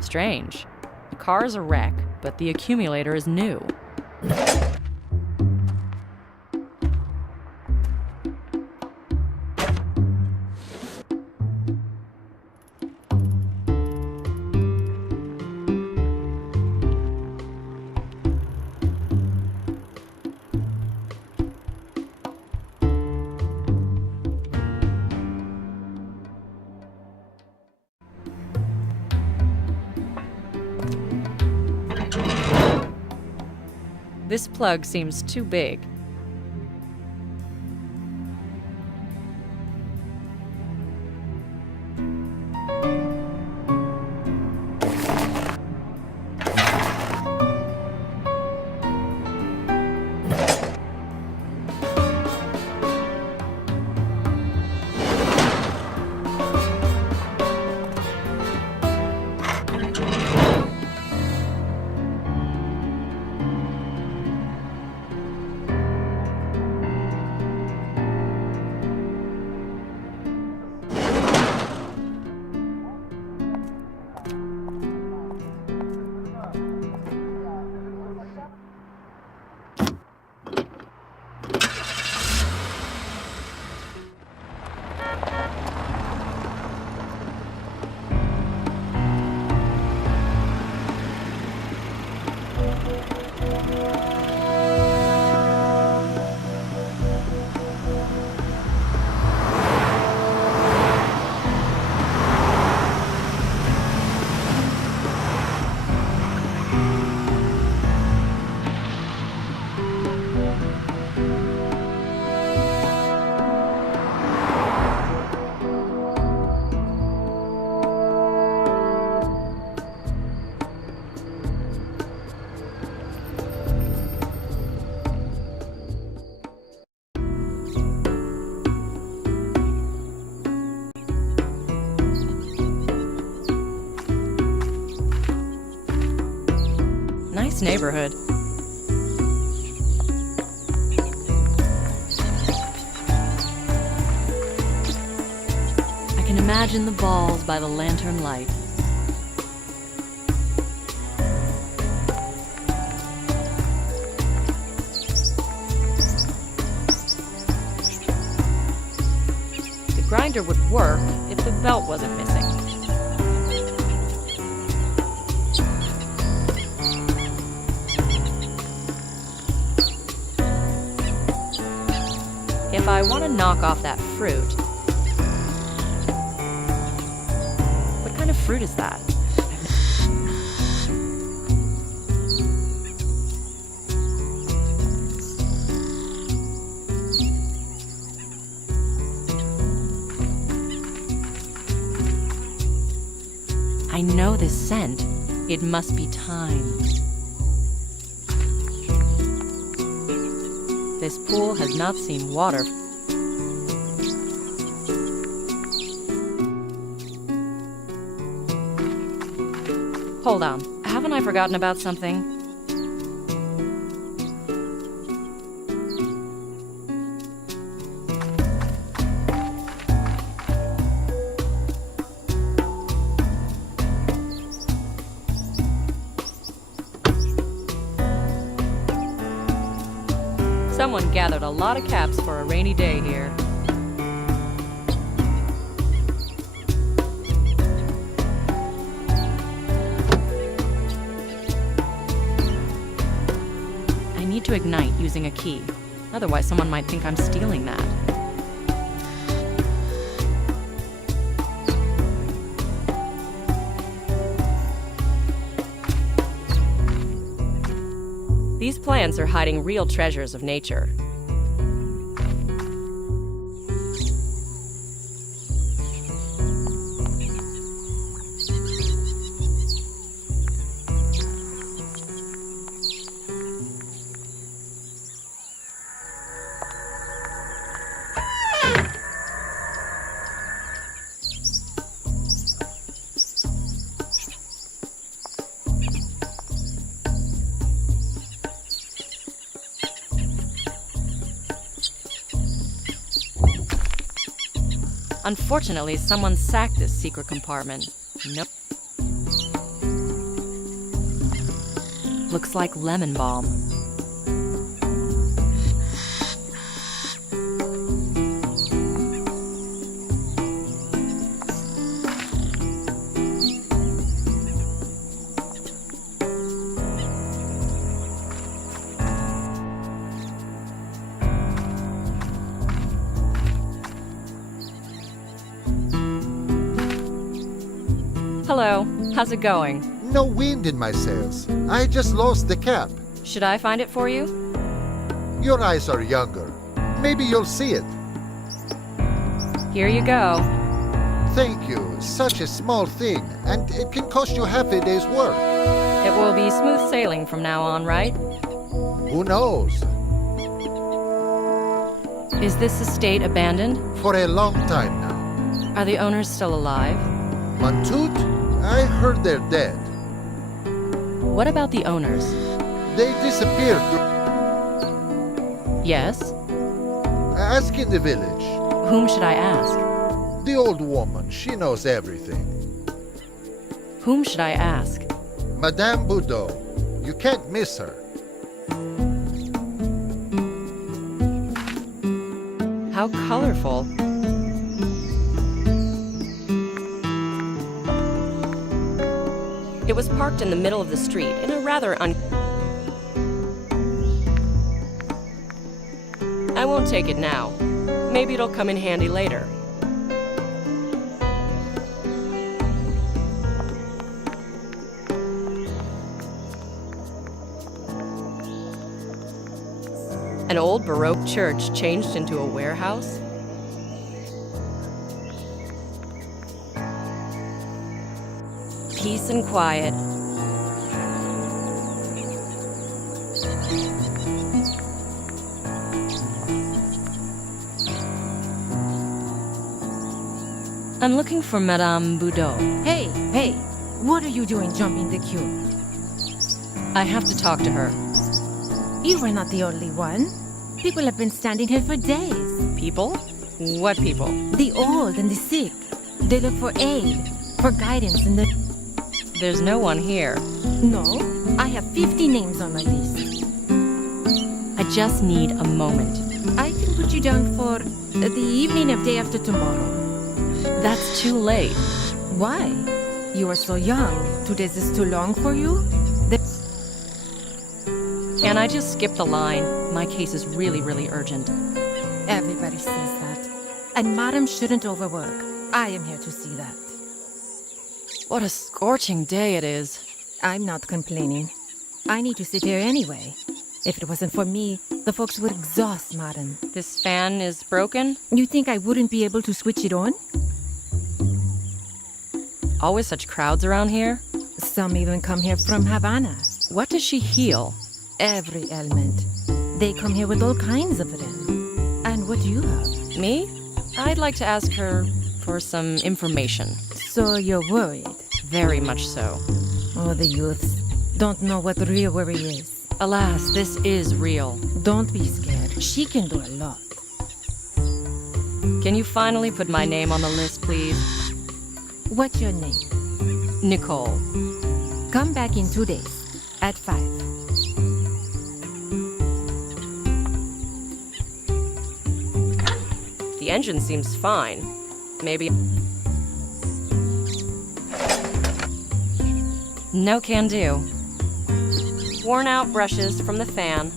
Strange. The car is a wreck, but the accumulator is new. This plug seems too big. Nice neighborhood. I can imagine the balls by the lantern light. The grinder would work if the belt wasn't missing. If I want to knock off that fruit... What kind of fruit is that? I know this scent. It must be thyme. This pool has not seen water. Hold on, haven't I forgotten about something? Someone gathered a lot of caps for a rainy day here. I need to ignite using a key. Otherwise, someone might think I'm stealing that. These plants are hiding real treasures of nature. Unfortunately, someone sacked this secret compartment. Nope. Looks like lemon balm. Hello, how's it going? No wind in my sails. I just lost the cap. Should I find it for you? Your eyes are younger. Maybe you'll see it. Here you go. Thank you. Such a small thing, and it can cost you half a day's work. It will be smooth sailing from now on, right? Who knows? Is this estate abandoned? For a long time now. Are the owners still alive? Montoot? I heard they're dead. What about the owners? They disappeared. Yes? Ask in the village. Whom should I ask? The old woman. She knows everything. Whom should I ask? Madame Boudreau. You can't miss her. How colorful. It was parked in the middle of the street in a rather I won't take it now. Maybe it'll come in handy later. An old Baroque church changed into a warehouse? Peace and quiet. I'm looking for Madame Boudreau. Hey, what are you doing jumping the queue? I have to talk to her. You are not the only one. People have been standing here for days. People? What people? The old and the sick. They look for aid, for guidance in the... There's no one here. No, I have 50 names on my list. I just need a moment. I can put you down for the evening of day after tomorrow. That's too late. Why? You are so young. 2 days is too long for you? Can I just skip the line? My case is really, really urgent. Everybody says that. And Madam shouldn't overwork. I am here to see that. What a scorching day it is. I'm not complaining. I need to sit here anyway. If it wasn't for me, the folks would exhaust Madam. This fan is broken? You think I wouldn't be able to switch it on? Always such crowds around here? Some even come here from Havana. What does she heal? Every ailment. They come here with all kinds of them. And what do you have? Me? I'd like to ask her for some information. So you're worried? Very much so. Oh, the youths don't know what real worry is. Alas, this is real. Don't be scared. She can do a lot. Can you finally put my name on the list, please? What's your name? Nicole. Come back in 2 days. At 5. The engine seems fine. Maybe... No can do. Worn out brushes from the fan.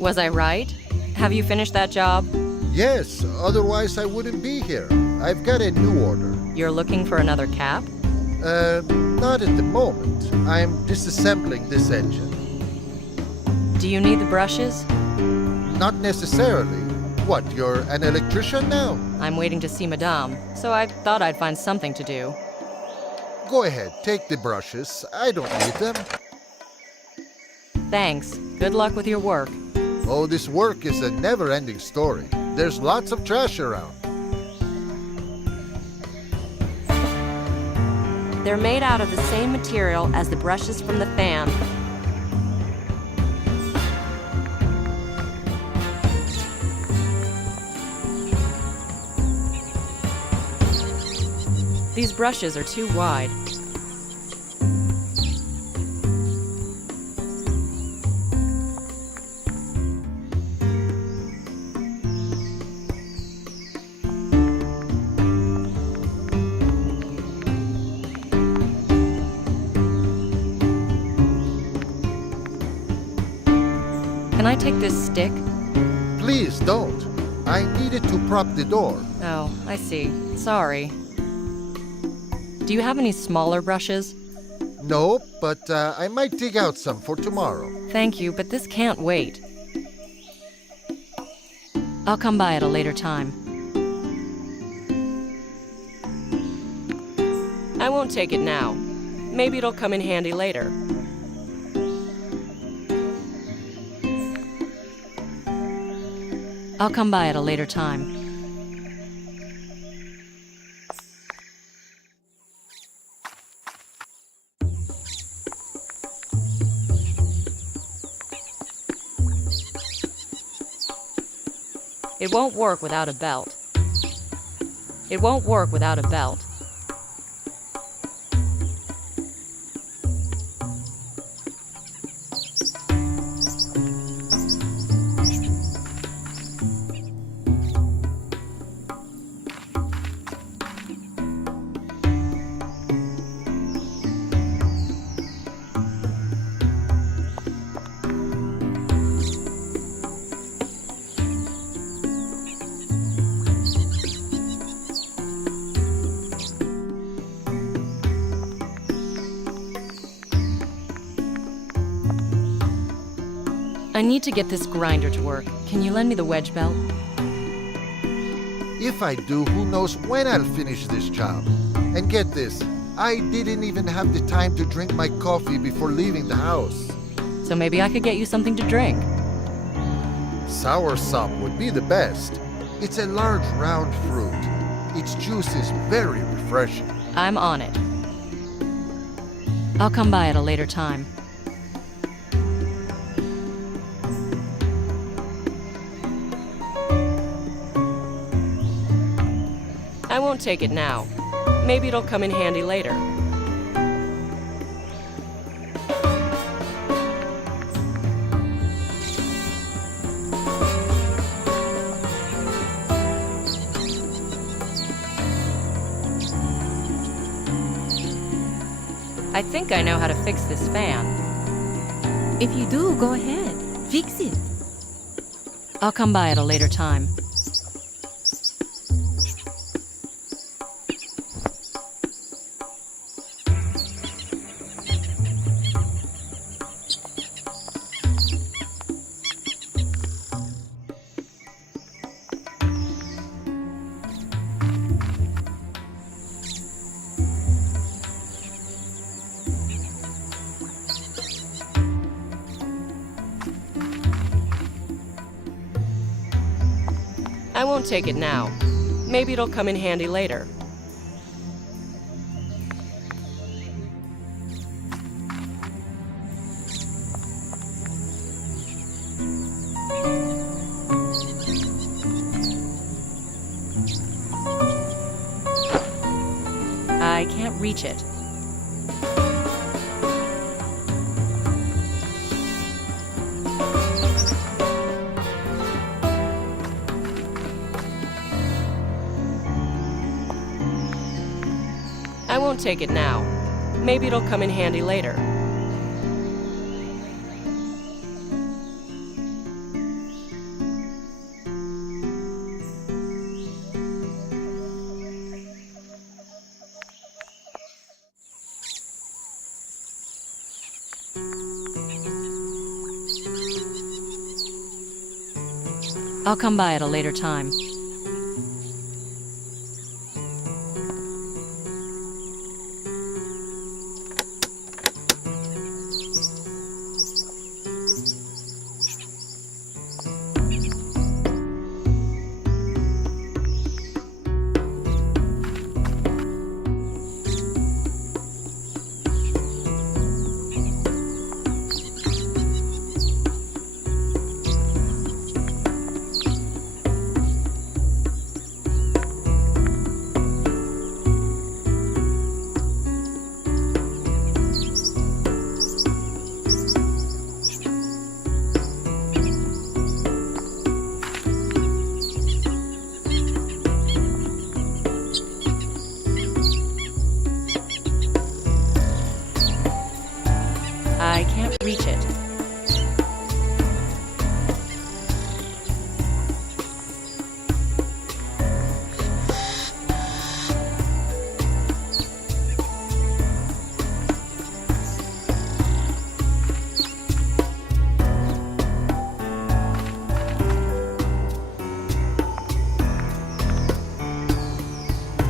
Was I right? Have you finished that job? Yes, otherwise I wouldn't be here. I've got a new order. You're looking for another cap? Not at the moment. I'm disassembling this engine. Do you need the brushes? Not necessarily. What, you're an electrician now? I'm waiting to see Madame, so I thought I'd find something to do. Go ahead, take the brushes. I don't need them. Thanks. Good luck with your work. Oh, this work is a never-ending story. There's lots of trash around. They're made out of the same material as the brushes from the fan. These brushes are too wide. Can I take this stick? Please don't. I need it to prop the door. Oh, I see. Sorry. Do you have any smaller brushes? No, but I might dig out some for tomorrow. Thank you, but this can't wait. I'll come by at a later time. I won't take it now. Maybe it'll come in handy later. I'll come by at a later time. It won't work without a belt. It won't work without a belt. I need to get this grinder to work. Can you lend me the wedge belt? If I do, who knows when I'll finish this job. And get this, I didn't even have the time to drink my coffee before leaving the house. So maybe I could get you something to drink. Soursop would be the best. It's a large round fruit. Its juice is very refreshing. I'm on it. I'll come by at a later time. I won't take it now. Maybe it'll come in handy later. I think I know how to fix this fan. If you do, go ahead. Fix it. I'll come by at a later time. I won't take it now. Maybe it'll come in handy later. I can't reach it. I won't take it now. Maybe it'll come in handy later. I'll come by at a later time. I can't reach it.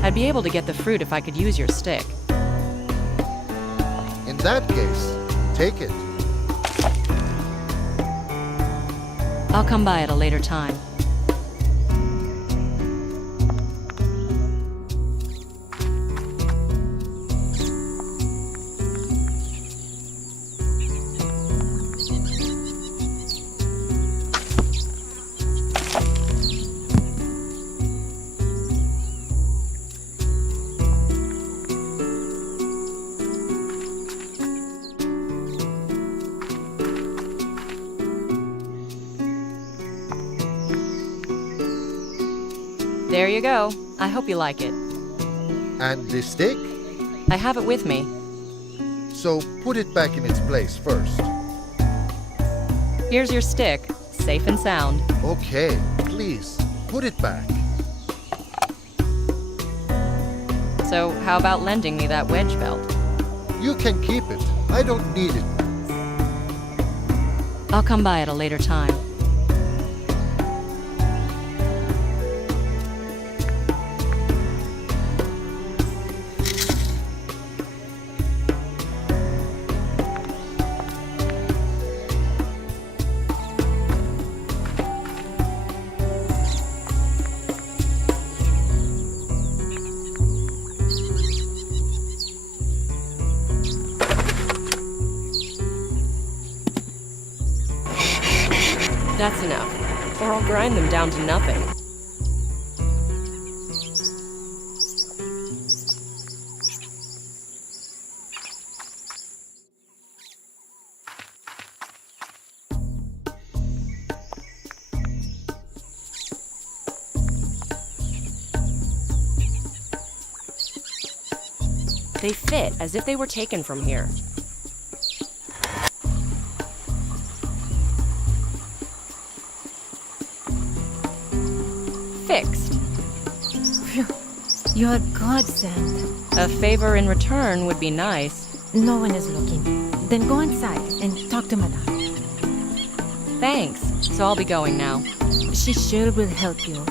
I'd be able to get the fruit if I could use your stick. In that case, take it. I'll come by at a later time. There you go. I hope you like it. And the stick? I have it with me. So put it back in its place first. Here's your stick, safe and sound. Okay, please, put it back. So how about lending me that wedge belt? You can keep it. I don't need it. I'll come by at a later time. That's enough, or I'll grind them down to nothing. They fit as if they were taken from here. Fixed. Phew. You're a godsend. A favor in return would be nice. No one is looking. Then go inside and talk to Madame. Thanks. So I'll be going now. She sure will help you.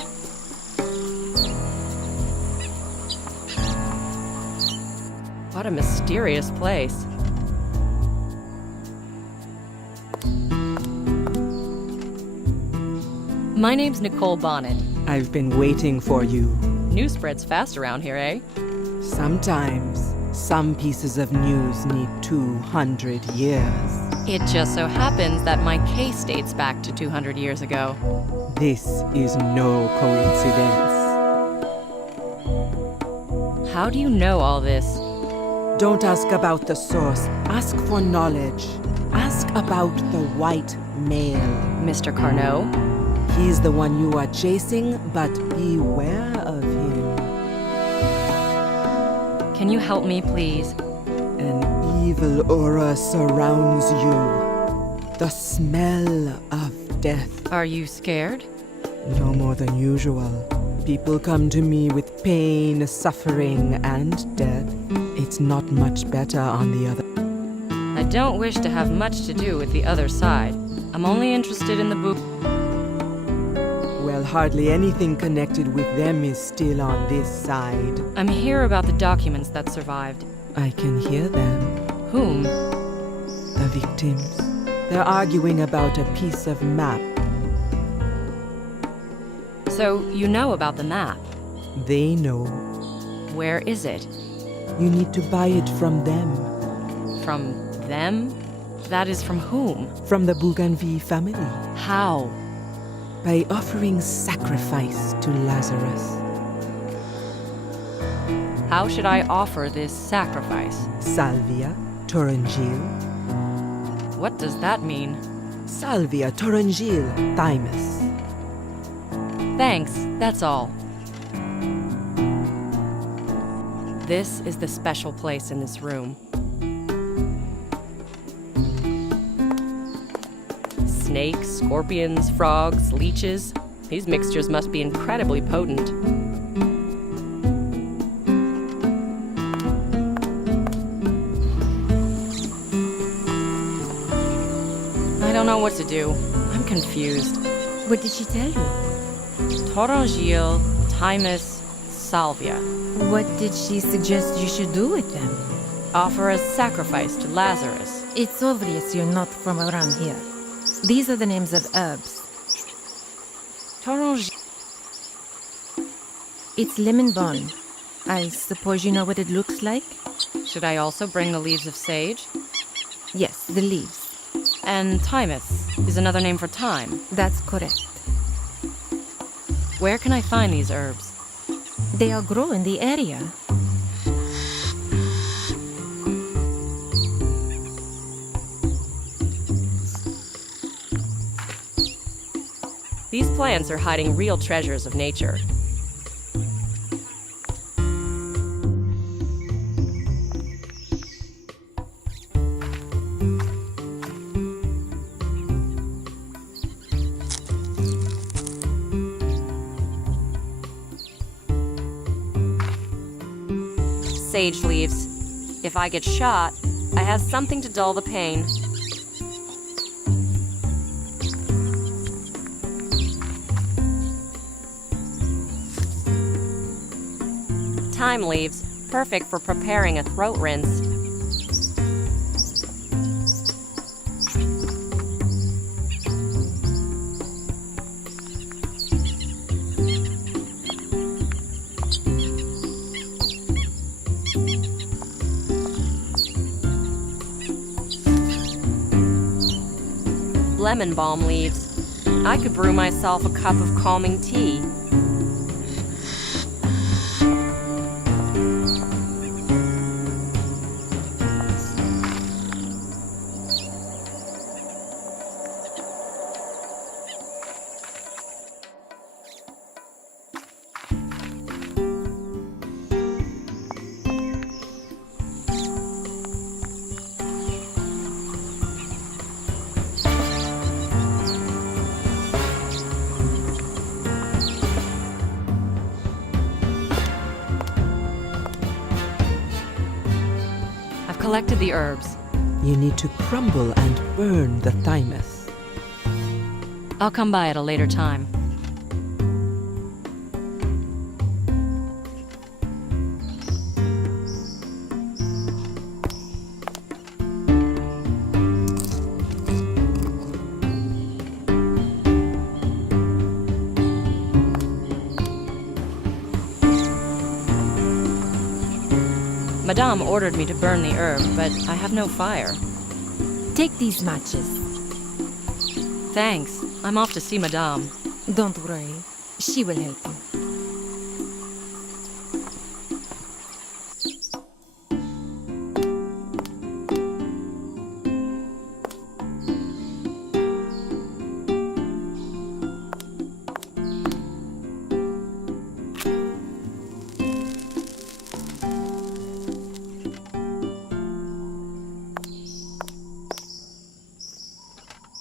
What a mysterious place. My name's Nicole Bonnet. I've been waiting for you. News spreads fast around here, eh? Sometimes, some pieces of news need 200 years. It just so happens that my case dates back to 200 years ago. This is no coincidence. How do you know all this? Don't ask about the source. Ask for knowledge. Ask about the white male. Mr. Carnot? He's the one you are chasing, but beware of him. Can you help me, please? An evil aura surrounds you. The smell of death. Are you scared? No more than usual. People come to me with pain, suffering, and death. It's not much better on the other. I don't wish to have much to do with the other side. I'm only interested in the book. Well, hardly anything connected with them is still on this side. I'm here about the documents that survived. I can hear them. Whom? The victims. They're arguing about a piece of map. So, you know about the map? They know. Where is it? You need to buy it from them. From them? That is from whom? From the Bougainville family. How? By offering sacrifice to Lazarus. How should I offer this sacrifice? Salvia, Torangil. What does that mean? Salvia, Torangil, thymus. Thanks, that's all. This is the special place in this room. snakes, scorpions, frogs, leeches. These mixtures must be incredibly potent. I don't know what to do. I'm confused. What did she tell you? Torongil, thymus, salvia. What did she suggest you should do with them? Offer as sacrifice to Lazarus. It's obvious you're not from around here. These are the names of herbs. Torongil. It's lemon balm. I suppose you know what it looks like? Should I also bring the leaves of sage? Yes, the leaves. And thymus is another name for thyme. That's correct. Where can I find these herbs? They all grow in the area. These plants are hiding real treasures of nature. Sage leaves. If I get shot, I have something to dull the pain. Thyme leaves, perfect for preparing a throat rinse. Lemon balm leaves. I could brew myself a cup of calming tea. Collected the herbs. You need to crumble and burn the thymus. I'll come by at a later time. Madame ordered me to burn the herb, but I have no fire. Take these matches. Thanks. I'm off to see Madame. Don't worry. She will help you.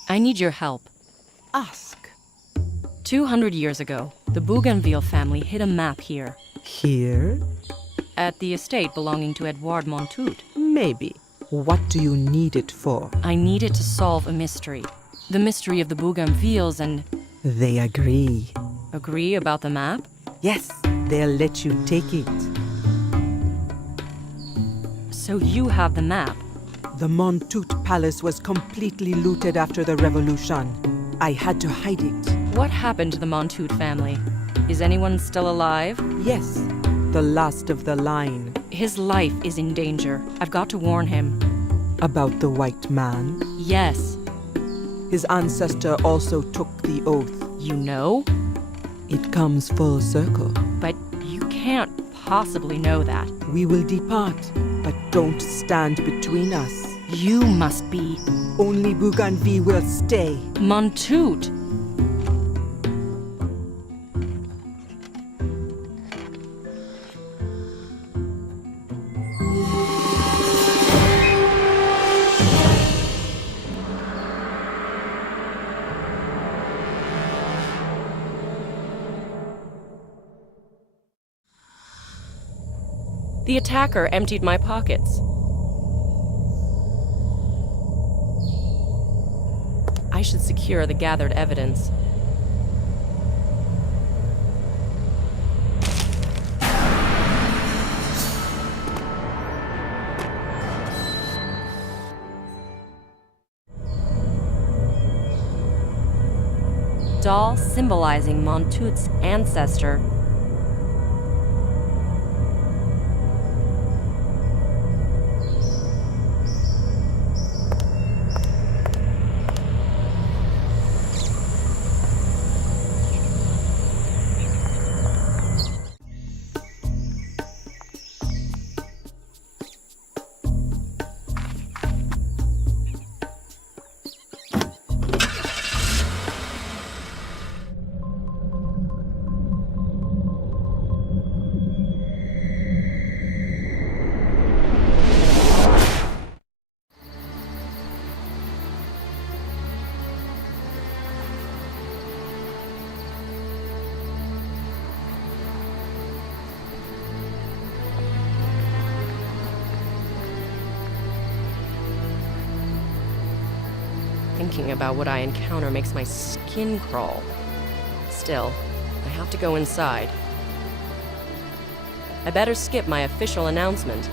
I need your help. Ask. 200 years ago, the Bougainville family hid a map here. Here? At the estate belonging to Edouard Montout. Maybe. What do you need it for? I need it to solve a mystery. The mystery of the Bougainvilles and... They agree. Agree about the map? Yes, they'll let you take it. So you have the map? The Montout Palace was completely looted after the revolution. I had to hide it. What happened to the Montout family? Is anyone still alive? Yes, the last of the line. His life is in danger. I've got to warn him. About the white man? Yes. His ancestor also took the oath. You know? It comes full circle. But you can't possibly know that. We will depart, but don't stand between us. You must be. Only Bougainville will stay. Montout. The attacker emptied my pockets. I should secure the gathered evidence. Doll symbolizing Montut's ancestor. Thinking about what I encounter makes my skin crawl. Still, I have to go inside. I better skip my official announcement.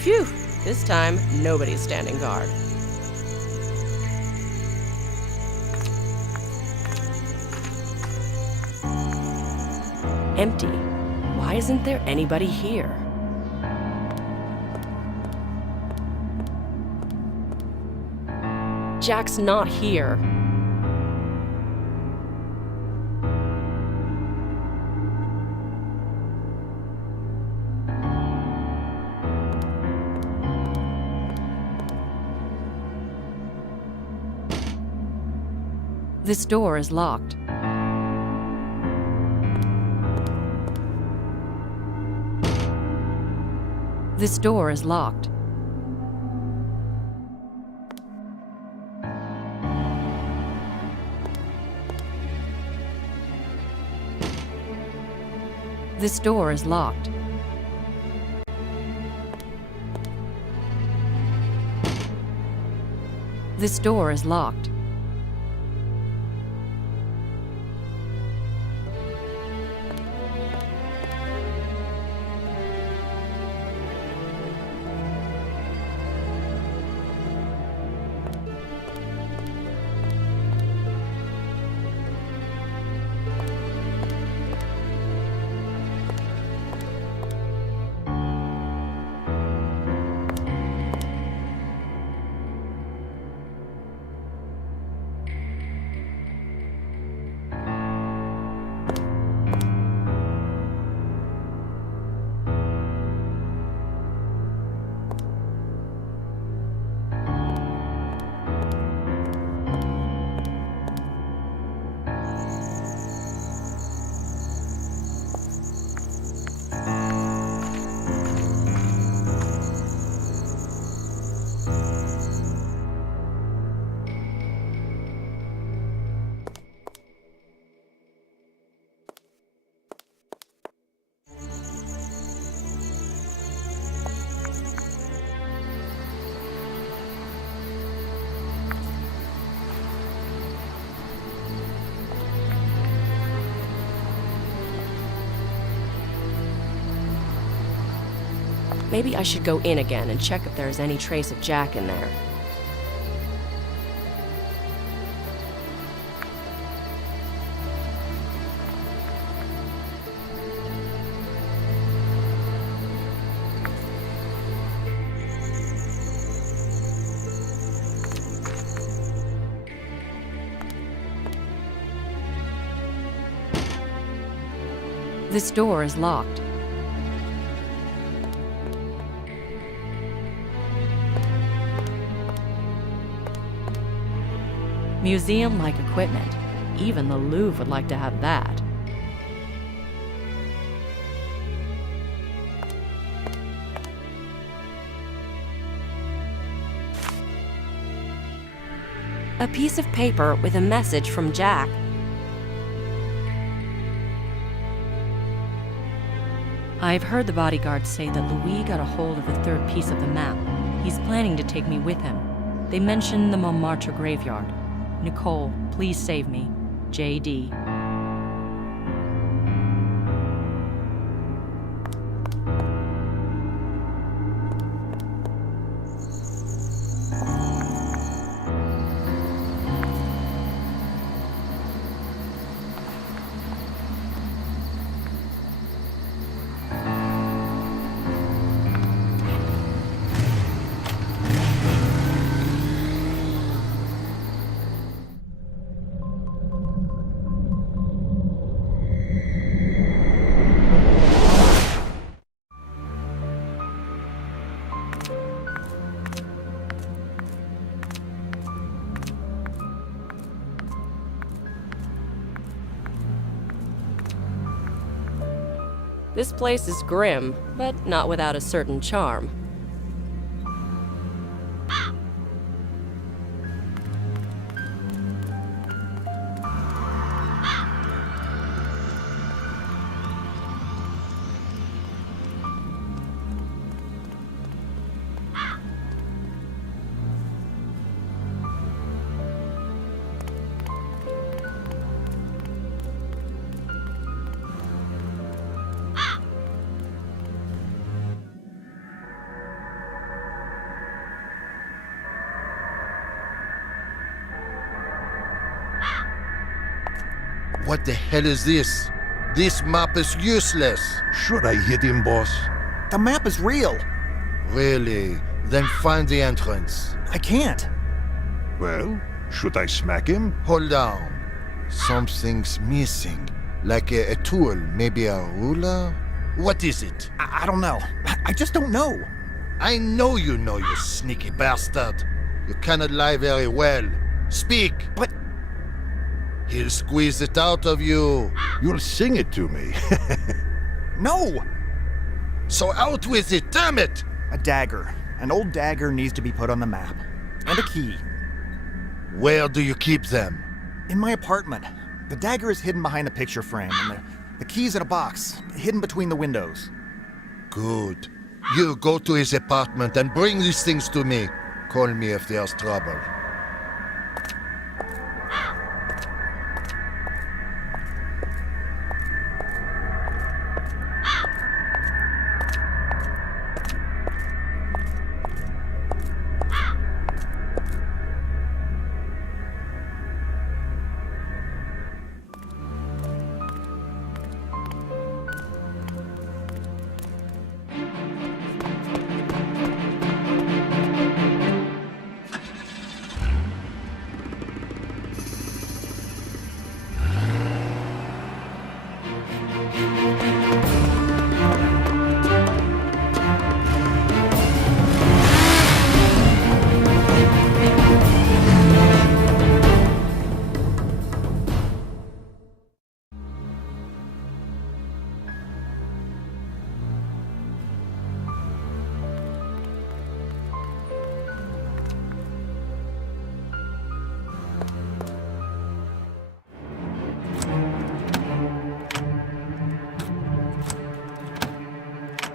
Phew! This time, nobody's standing guard. Empty. Why isn't there anybody here? Jack's not here. This door is locked. This door is locked. This door is locked. This door is locked. Maybe I should go in again and check if there is any trace of Jack in there. This door is locked. Museum-like equipment. Even the Louvre would like to have that. A piece of paper with a message from Jack. I've heard the bodyguards say that Louis got a hold of the third piece of the map. He's planning to take me with him. They mentioned the Montmartre graveyard. Nicole, please save me. J.D. This place is grim, but not without a certain charm. What the hell is this? This map is useless. Should I hit him, boss? The map is real. Really? Then find the entrance. I can't. Well, should I smack him? Hold on. Something's missing. Like a tool, maybe a ruler? What is it? I don't know. I just don't know. I know, you sneaky bastard. You cannot lie very well. Speak. But he'll squeeze it out of you. You'll sing it to me. no! So out with it, damn it! A dagger. An old dagger needs to be put on the map. And a key. Where do you keep them? In my apartment. The dagger is hidden behind the picture frame, and the key's in a box, hidden between the windows. Good. You go to his apartment and bring these things to me. Call me if there's trouble.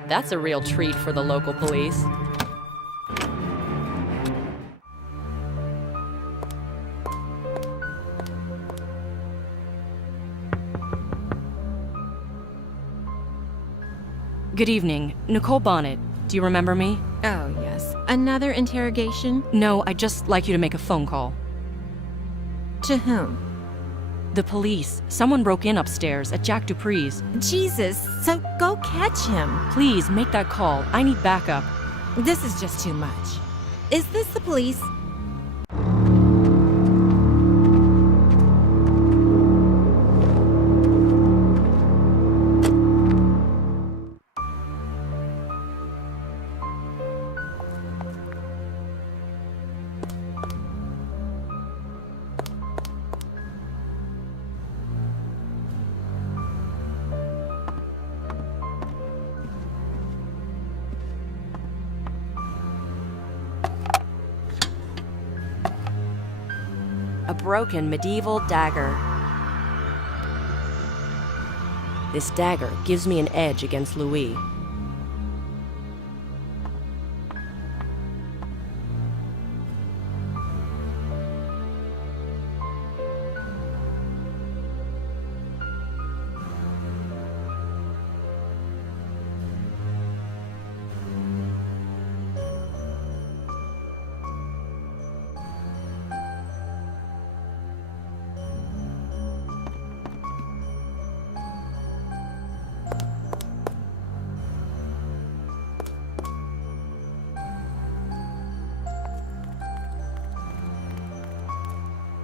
That's a real treat for the local police. Good evening. Nicole Bonnet. Do you remember me? Oh, yes. Another interrogation? No, I'd just like you to make a phone call. To whom? The police. Someone broke in upstairs at Jack Dupree's. Jesus, so go catch him. Please, make that call. I need backup. This is just too much. Is this the police? broken medieval dagger. This dagger gives me an edge against Louis.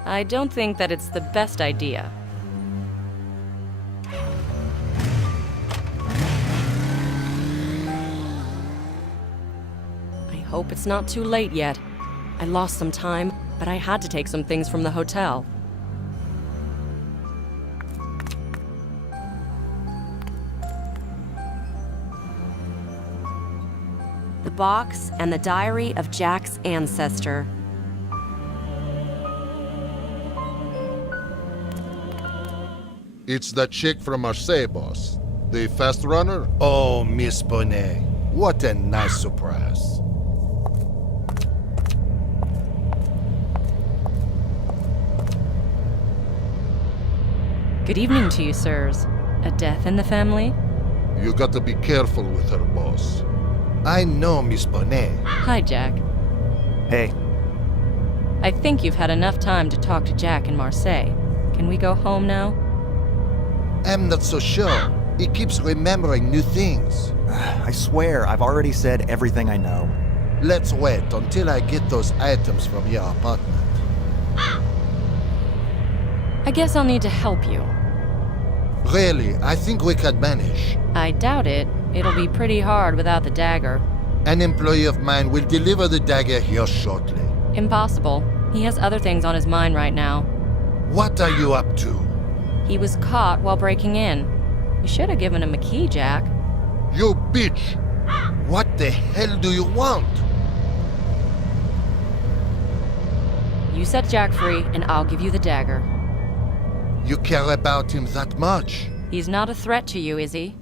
I don't think that it's the best idea. I hope it's not too late yet. I lost some time, but I had to take some things from the hotel. The box and the diary of Jack's ancestor. It's that chick from Marseille, boss. The fast runner? Oh, Miss Bonnet. What a nice surprise. Good evening to you, sirs. A death in the family? You got to be careful with her, boss. I know Miss Bonnet. Hi, Jack. Hey. I think you've had enough time to talk to Jack in Marseille. Can we go home now? I'm not so sure. He keeps remembering new things. I swear, I've already said everything I know. Let's wait until I get those items from your apartment. I guess I'll need to help you. Really, I think we can manage. I doubt it. It'll be pretty hard without the dagger. An employee of mine will deliver the dagger here shortly. Impossible. He has other things on his mind right now. What are you up to? He was caught while breaking in. You should have given him a key, Jack. You bitch! What the hell do you want? You set Jack free, and I'll give you the dagger. You care about him that much? He's not a threat to you, is he?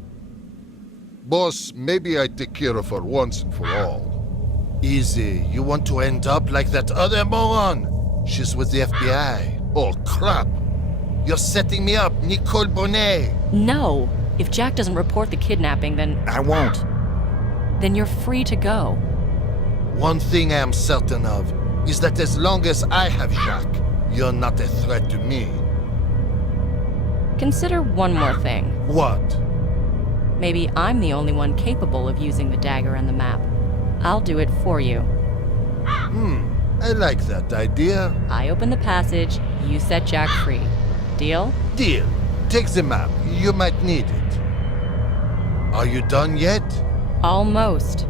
Boss, maybe I take care of her once and for all. Easy, you want to end up like that other moron? She's with the FBI. Oh, crap! You're setting me up, Nicole Bonnet! No! If Jack doesn't report the kidnapping, then... I won't. Then you're free to go. One thing I am certain of is that as long as I have Jacques, you're not a threat to me. Consider one more thing. What? Maybe I'm the only one capable of using the dagger and the map. I'll do it for you. I like that idea. I open the passage, you set Jack free. Deal? Deal. Take the map. You might need it. Are you done yet? Almost.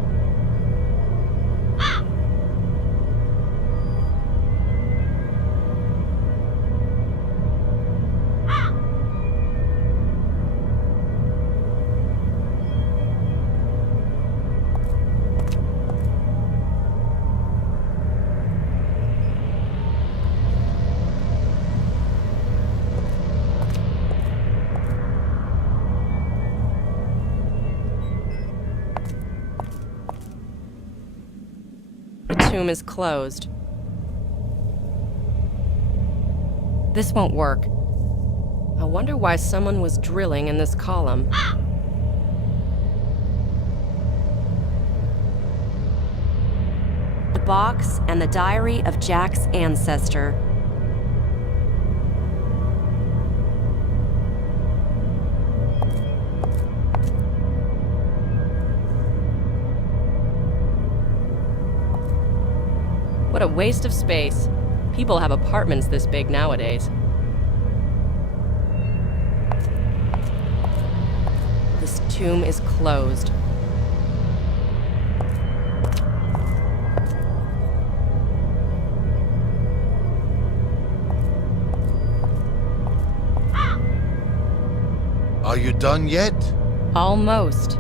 The tomb is closed. This won't work. I wonder why someone was drilling in this column. The box and the diary of Jack's ancestor. What a waste of space. People have apartments this big nowadays. This tomb is closed. Are you done yet? Almost.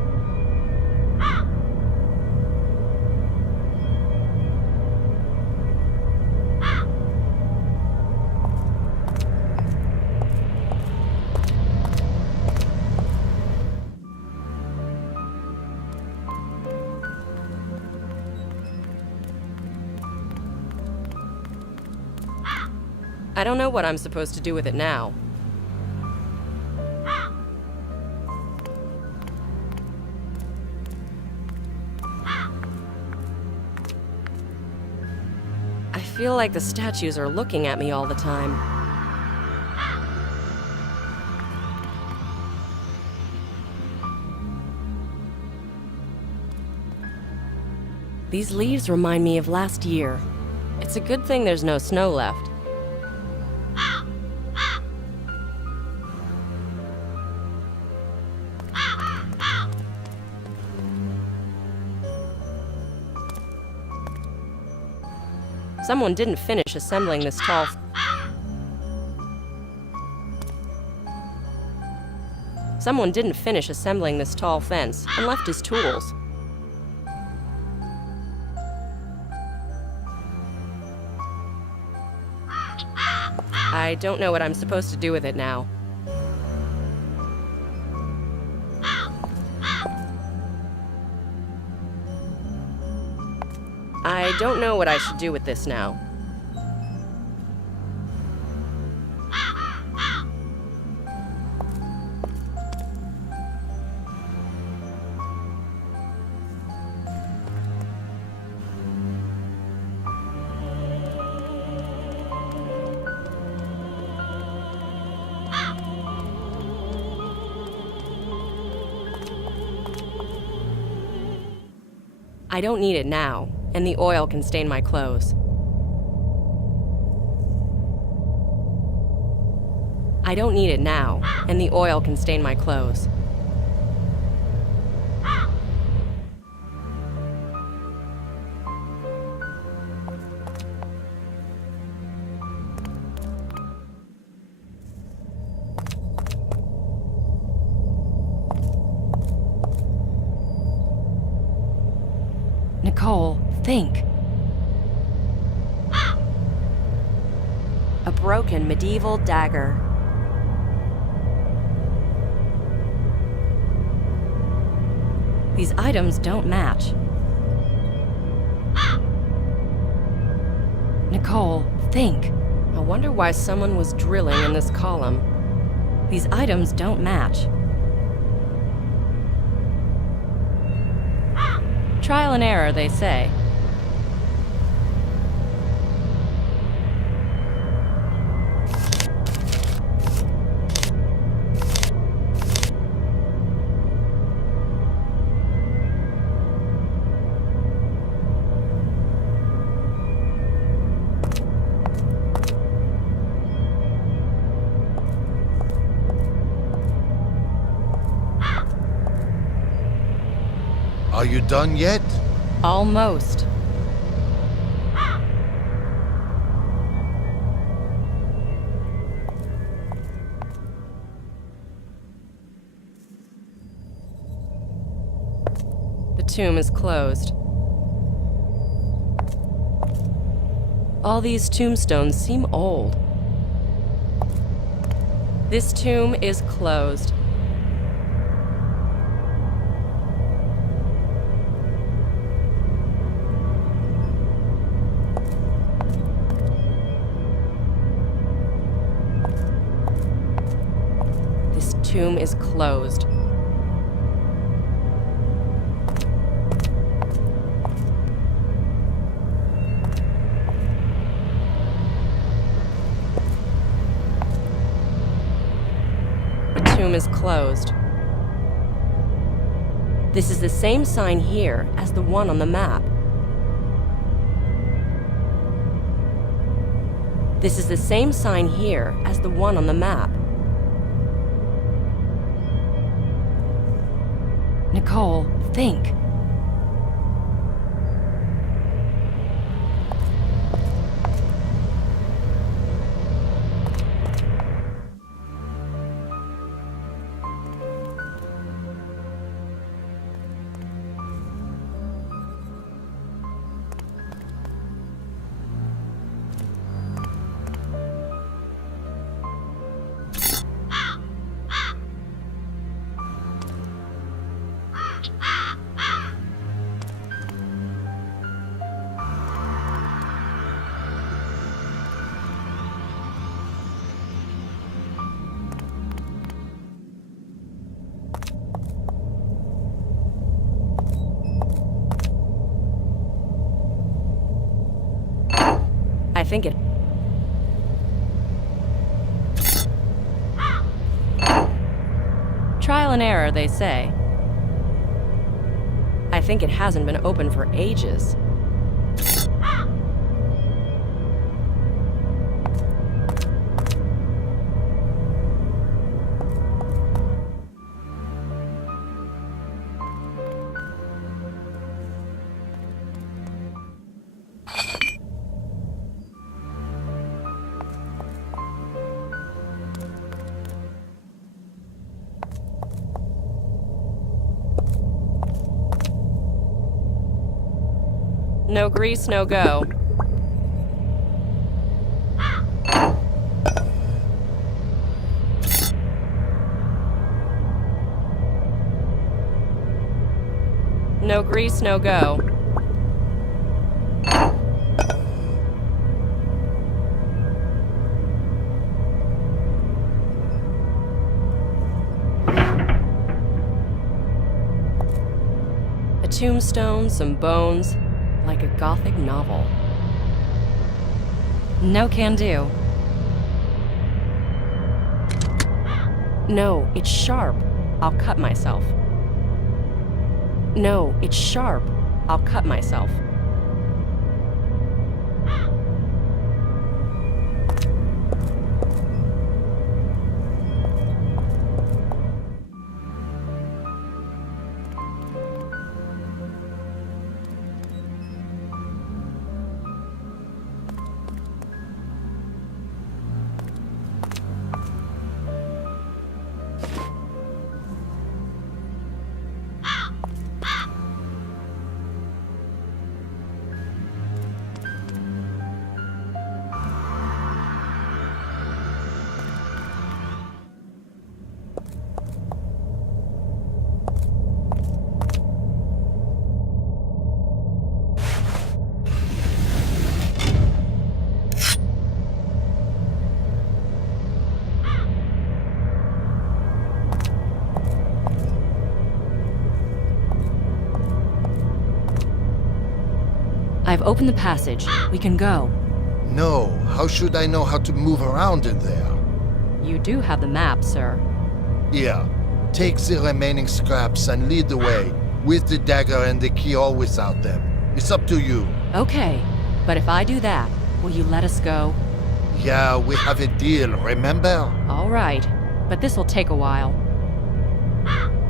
I don't know what I'm supposed to do with it now. I feel like the statues are looking at me all the time. These leaves remind me of last year. It's a good thing there's no snow left. Someone didn't finish assembling this tall... Someone didn't finish assembling this tall fence and left his tools. I don't know what I'm supposed to do with it now. I don't know what I should do with this now. I don't need it now, and the oil can stain my clothes. I don't need it now, and the oil can stain my clothes. Nicole, think. A broken medieval dagger. These items don't match. Nicole, think. I wonder why someone was drilling in this column. These items don't match. Trial and error, they say. Are you done yet? Almost. The tomb is closed. All these tombstones seem old. This tomb is closed. Tomb is closed. The tomb is closed. This is the same sign here as the one on the map. This is the same sign here as the one on the map. Nicole, think. think it... Trial and error, they say. I think it hasn't been open for ages. No grease, no go. No grease, no go. A tombstone, some bones. Like a gothic novel. No can do. No, it's sharp. I'll cut myself. No, it's sharp. I'll cut myself. I've opened the passage. We can go. No, how should I know how to move around in there? You do have the map, sir. Yeah. Take the remaining scraps and lead the way, with the dagger and the key or without them. It's up to you. Okay, but if I do that, will you let us go? Yeah, we have a deal, remember? All right, but this will take a while.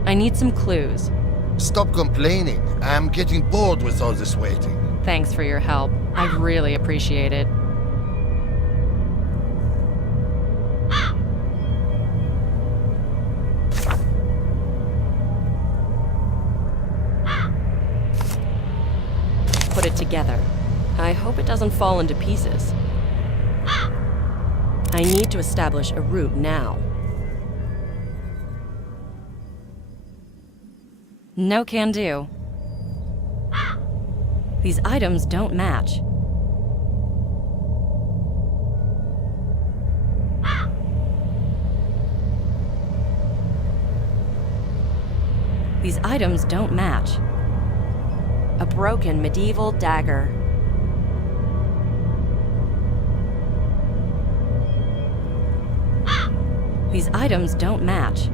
I need some clues. Stop complaining. I'm getting bored with all this waiting. Thanks for your help. I really appreciate it. Put it together. I hope it doesn't fall into pieces. I need to establish a route now. No can do. These items don't match. These items don't match. A broken medieval dagger. These items don't match.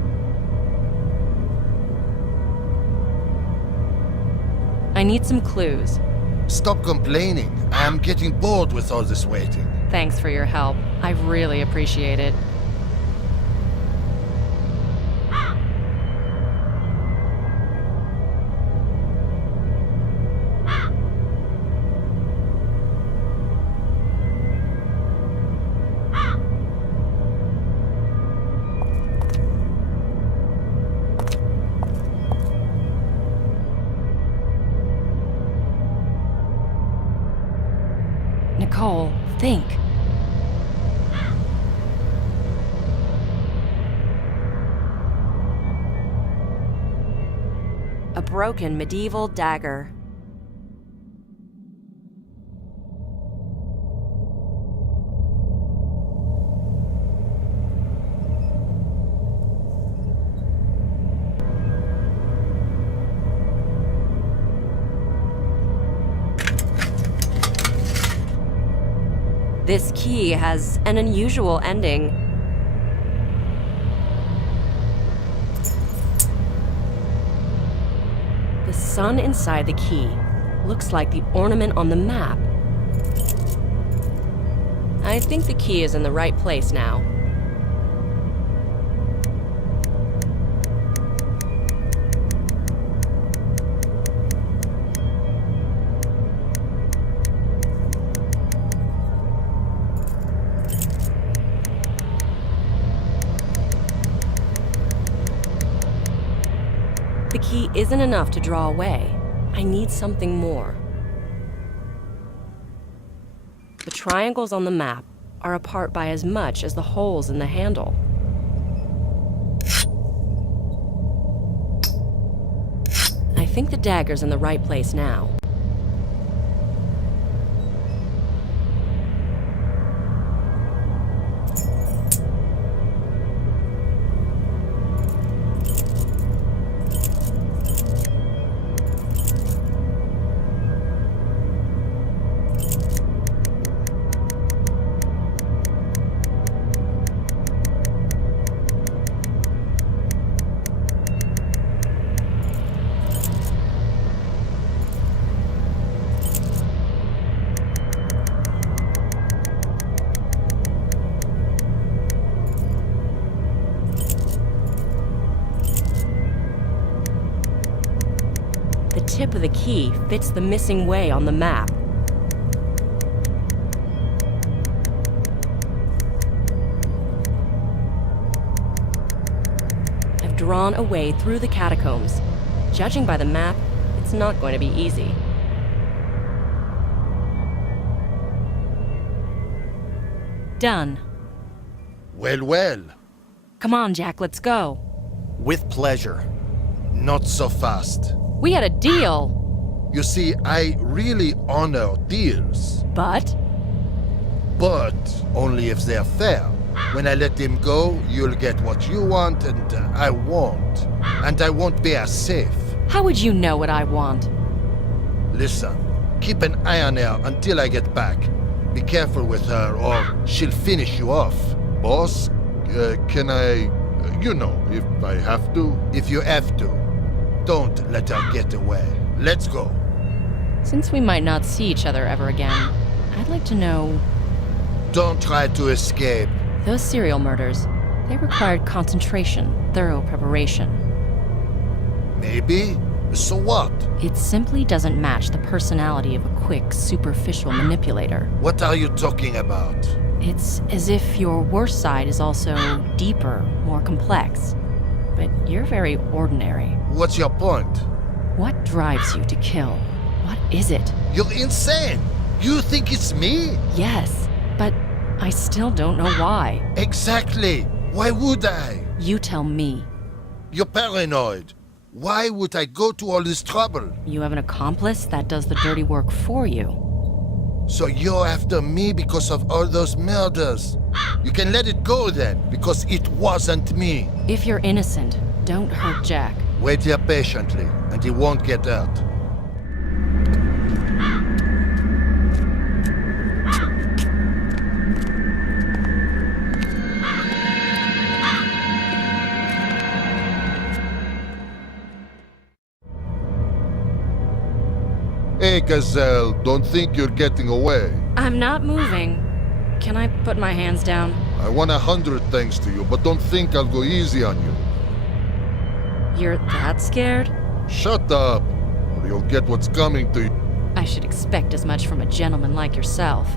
I need some clues. Stop complaining. I'm getting bored with all this waiting. Thanks for your help. I really appreciate it. Nicole, think. A broken medieval dagger. This key has an unusual ending. The sun inside the key looks like the ornament on the map. I think the key is in the right place now. The key isn't enough to draw away. I need something more. The triangles on the map are apart by as much as the holes in the handle. I think the dagger's in the right place now. The tip of the key fits the missing way on the map. I've drawn a way through the catacombs. Judging by the map, it's not going to be easy. Done. Well, well. Come on, Jack, let's go. With pleasure. Not so fast. We had a deal. You see, I really honor deals. But only if they're fair. When I let him go, you'll get what you want and I won't. And I won't be as safe. How would you know what I want? Listen, keep an eye on her until I get back. Be careful with her or she'll finish you off. Boss, can I... if I have to? If you have to, don't let her get away. Let's go. Since we might not see each other ever again, I'd like to know... Don't try to escape. Those serial murders, they required concentration, thorough preparation. Maybe? So what? It simply doesn't match the personality of a quick, superficial manipulator. What are you talking about? It's as if your worst side is also deeper, more complex. But you're very ordinary. What's your point? What drives you to kill? What is it? You're insane! You think it's me? Yes, but I still don't know why. Exactly! Why would I? You tell me. You're paranoid. Why would I go to all this trouble? You have an accomplice that does the dirty work for you. So you're after me because of all those murders? You can let it go then, because it wasn't me. If you're innocent, don't hurt Jack. Wait here patiently, and he won't get hurt. Hey, Gazelle, don't think you're getting away. I'm not moving. Can I put my hands down? I want 100 thanks to you, but don't think I'll go easy on you. You're that scared? Shut up, or you'll get what's coming to you. I should expect as much from a gentleman like yourself.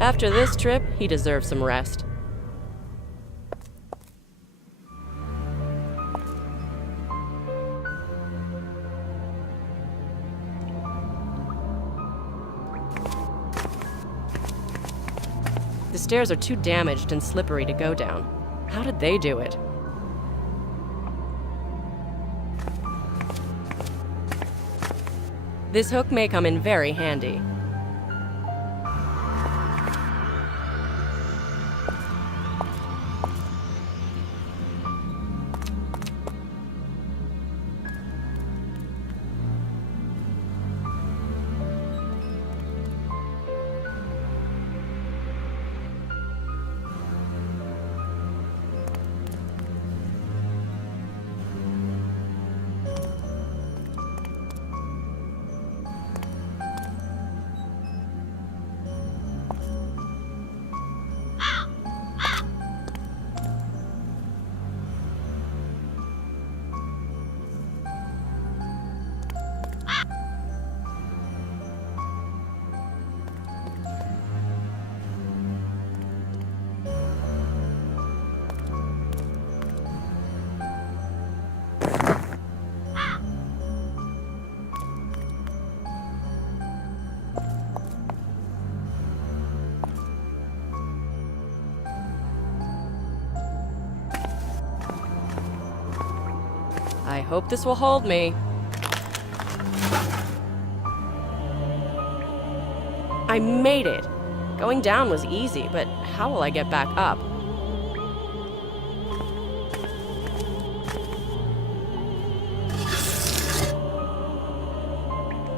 After this trip, he deserves some rest. The stairs are too damaged and slippery to go down. How did they do it? This hook may come in very handy. I hope this will hold me. I made it! Going down was easy, but how will I get back up?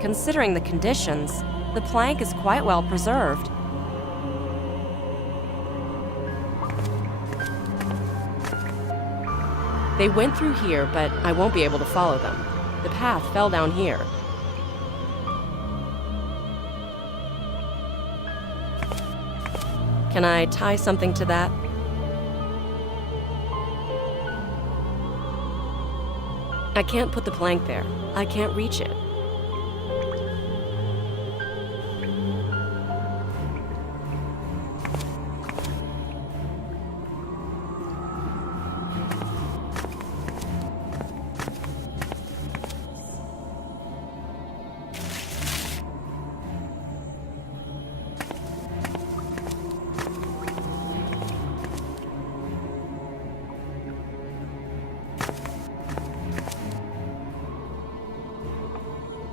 Considering the conditions, the plank is quite well preserved. They went through here, but I won't be able to follow them. The path fell down here. Can I tie something to that? I can't put the plank there. I can't reach it.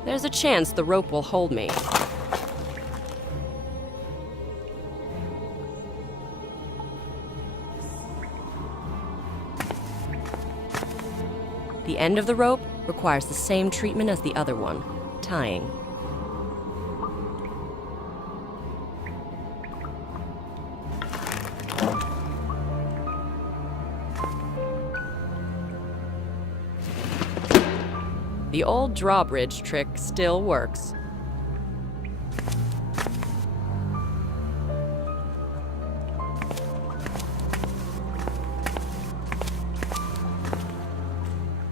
There's a chance the rope will hold me. The end of the rope requires the same treatment as the other one, tying. The old drawbridge trick still works.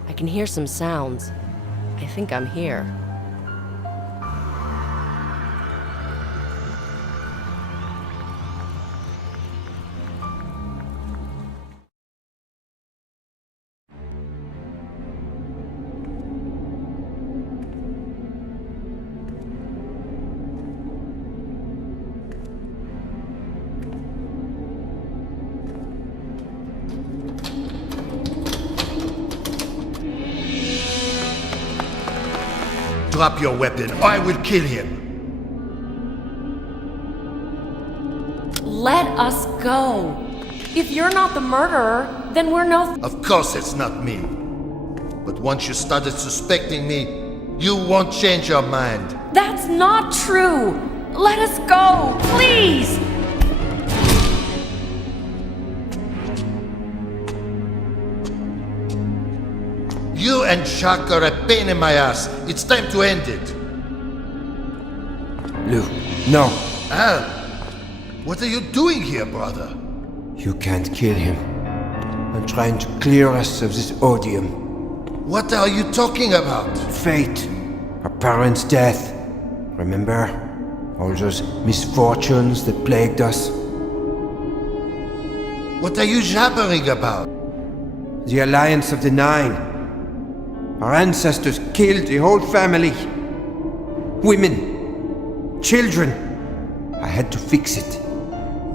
I can hear some sounds. I think I'm here. Drop your weapon, or I will kill him. Let us go. If you're not the murderer, then we're no... Of course it's not me. But once you started suspecting me, you won't change your mind. That's not true. Let us go, please. You and Jacques are a pain in my ass. It's time to end it. Lou, no. Al, what are you doing here, brother? You can't kill him. I'm trying to clear us of this odium. What are you talking about? Fate. Our parents' death. Remember? All those misfortunes that plagued us. What are you jabbering about? The Alliance of the Nine. Our ancestors killed the whole family. Women. Children. I had to fix it.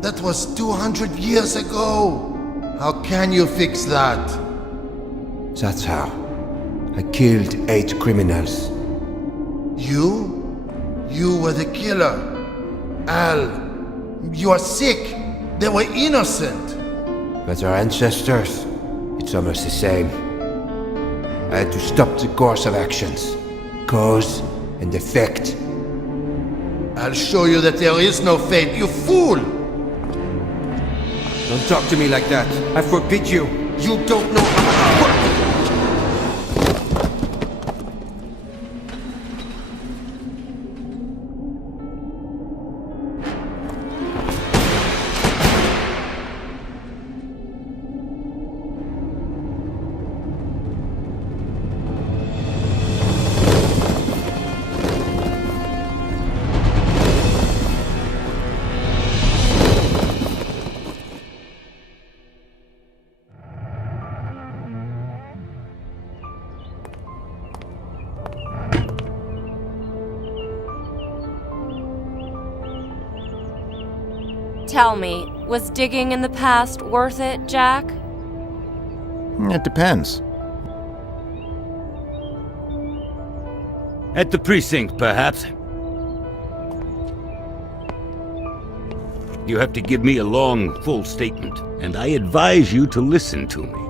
That was 200 years ago. How can you fix that? That's how. I killed 8 criminals. You? You were the killer. Al, you are sick. They were innocent. But our ancestors, it's almost the same. I had to stop the course of actions. Cause and effect. I'll show you that there is no fate, you fool! Don't talk to me like that. I forbid you. You don't know how much work... Tell me, was digging in the past worth it, Jack? It depends. At the precinct, perhaps. You have to give me a long, full statement, and I advise you to listen to me.